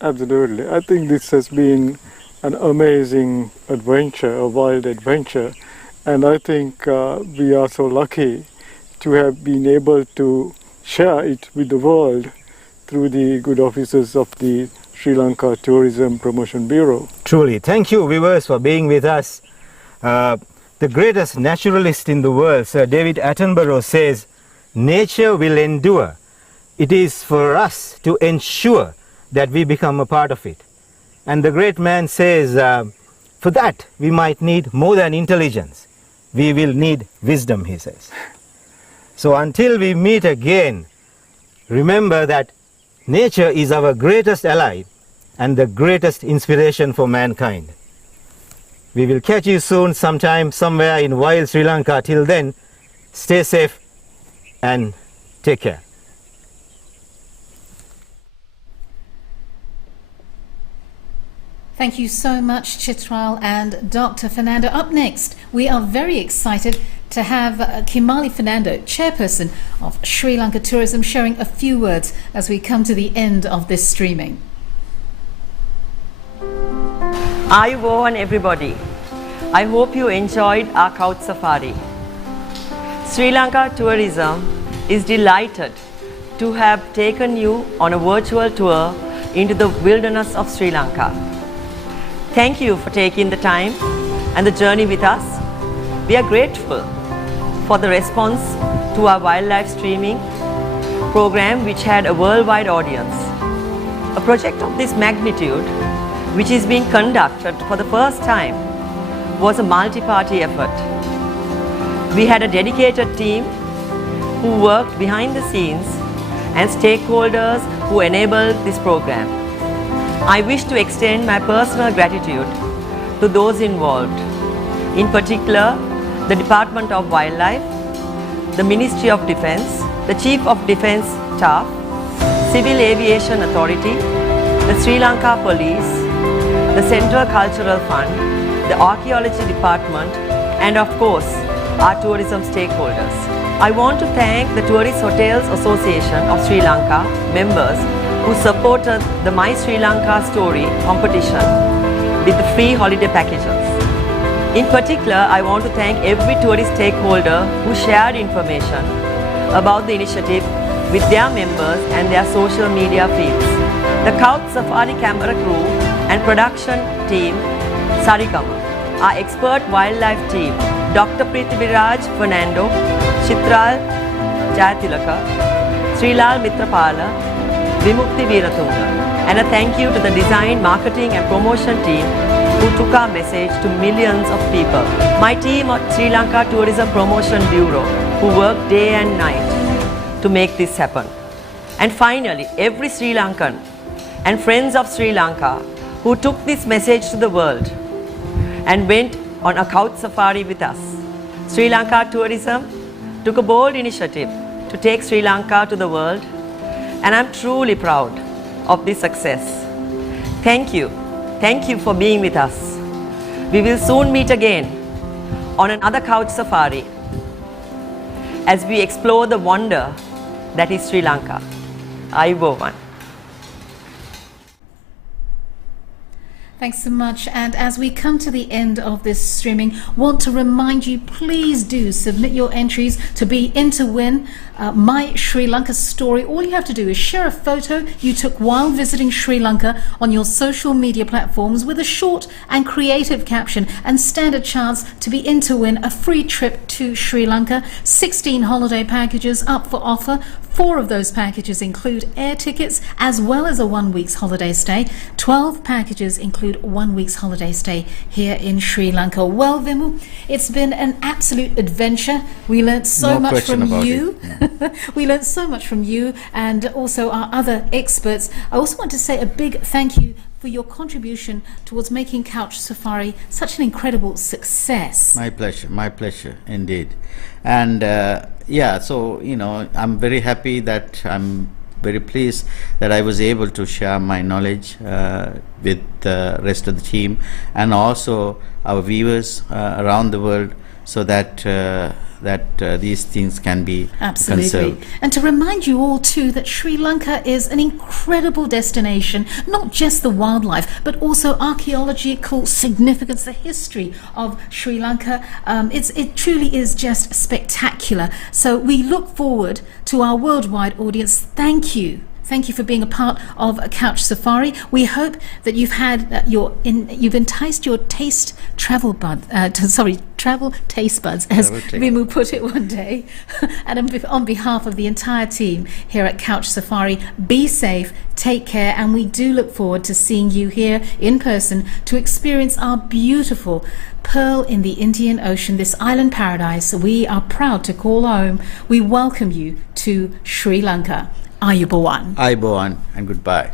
Absolutely. I think this has been an amazing adventure, a wild adventure, and I think we are so lucky to have been able to share it with the world through the good offices of the Sri Lanka Tourism Promotion Bureau. Truly. Thank you, viewers, for being with us. The greatest naturalist in the world, Sir David Attenborough, says, nature will endure. It is for us to ensure that we become a part of it. And the great man says, for that we might need more than intelligence. We will need wisdom, he says. So until we meet again, remember that nature is our greatest ally and the greatest inspiration for mankind. We will catch you soon sometime, somewhere in wild Sri Lanka. Till then, stay safe and take care. Thank you so much, Chitral and Dr. Fernando. Up next, we are very excited to have Kimali Fernando, chairperson of Sri Lanka Tourism, sharing a few words as we come to the end of this streaming. Ayubowan everybody. I hope you enjoyed our couch safari. Sri Lanka Tourism is delighted to have taken you on a virtual tour into the wilderness of Sri Lanka. Thank you for taking the time and the journey with us. We are grateful for the response to our wildlife streaming program, which had a worldwide audience. A project of this magnitude, which is being conducted for the first time, was a multi-party effort. We had a dedicated team who worked behind the scenes and stakeholders who enabled this program. I wish to extend my personal gratitude to those involved, in particular the Department of Wildlife, the Ministry of Defense, the Chief of Defense Staff, Civil Aviation Authority, the Sri Lanka Police, the the Central Cultural Fund, the Archaeology Department, and of course, our tourism stakeholders. I want to thank the Tourist Hotels Association of Sri Lanka members who supported the My Sri Lanka Story competition with the free holiday packages. In particular, I want to thank every tourist stakeholder who shared information about the initiative with their members and their social media feeds. The Couch Safari camera crew and production team, Sarigama, our expert wildlife team, Dr. Prithviraj Fernando, Chitral Jayatilaka, Srilal Mitrapala, Vimukti Veeratunga, and a thank you to the design, marketing and promotion team who took our message to millions of people. My team at Sri Lanka Tourism Promotion Bureau who worked day and night to make this happen. And finally, every Sri Lankan and friends of Sri Lanka who took this message to the world and went on a couch safari with us. Sri Lanka Tourism took a bold initiative to take Sri Lanka to the world, and I'm truly proud of this success. Thank you. Thank you for being with us. We will soon meet again on another couch safari as we explore the wonder that is Sri Lanka. Ayubowan. Thanks so much. And as we come to the end of this streaming, want to remind you, please do submit your entries to be in to win My Sri Lanka Story. All you have to do is share a photo you took while visiting Sri Lanka on your social media platforms with a short and creative caption and stand a chance to be in to win a free trip to Sri Lanka. 16 holiday packages up for offer. 4 of those packages include air tickets as well as a 1 week's holiday stay. 12 packages include 1 week's holiday stay here in Sri Lanka. Well, Vimu, it's been an absolute adventure. We learnt so much from you. We learnt so much from you and also our other experts. I also want to say a big thank you for your contribution towards making Couch Safari such an incredible success. My pleasure indeed. And yeah, so I'm very happy that I'm very pleased that I was able to share my knowledge with the rest of the team and also our viewers around the world, so that these things can be conserved. And to remind you all too that Sri Lanka is an incredible destination, not just the wildlife but also archaeological significance, the history of Sri Lanka. It truly is just spectacular. So we look forward to our worldwide audience. Thank you for being a part of Couch Safari. We hope that you've had you've enticed your travel taste buds, as Vimu put it one day. And on behalf of the entire team here at Couch Safari, be safe, take care, and we do look forward to seeing you here in person to experience our beautiful pearl in the Indian Ocean, this island paradise we are proud to call home. We welcome you to Sri Lanka. Ayubowan. Ayubowan and goodbye.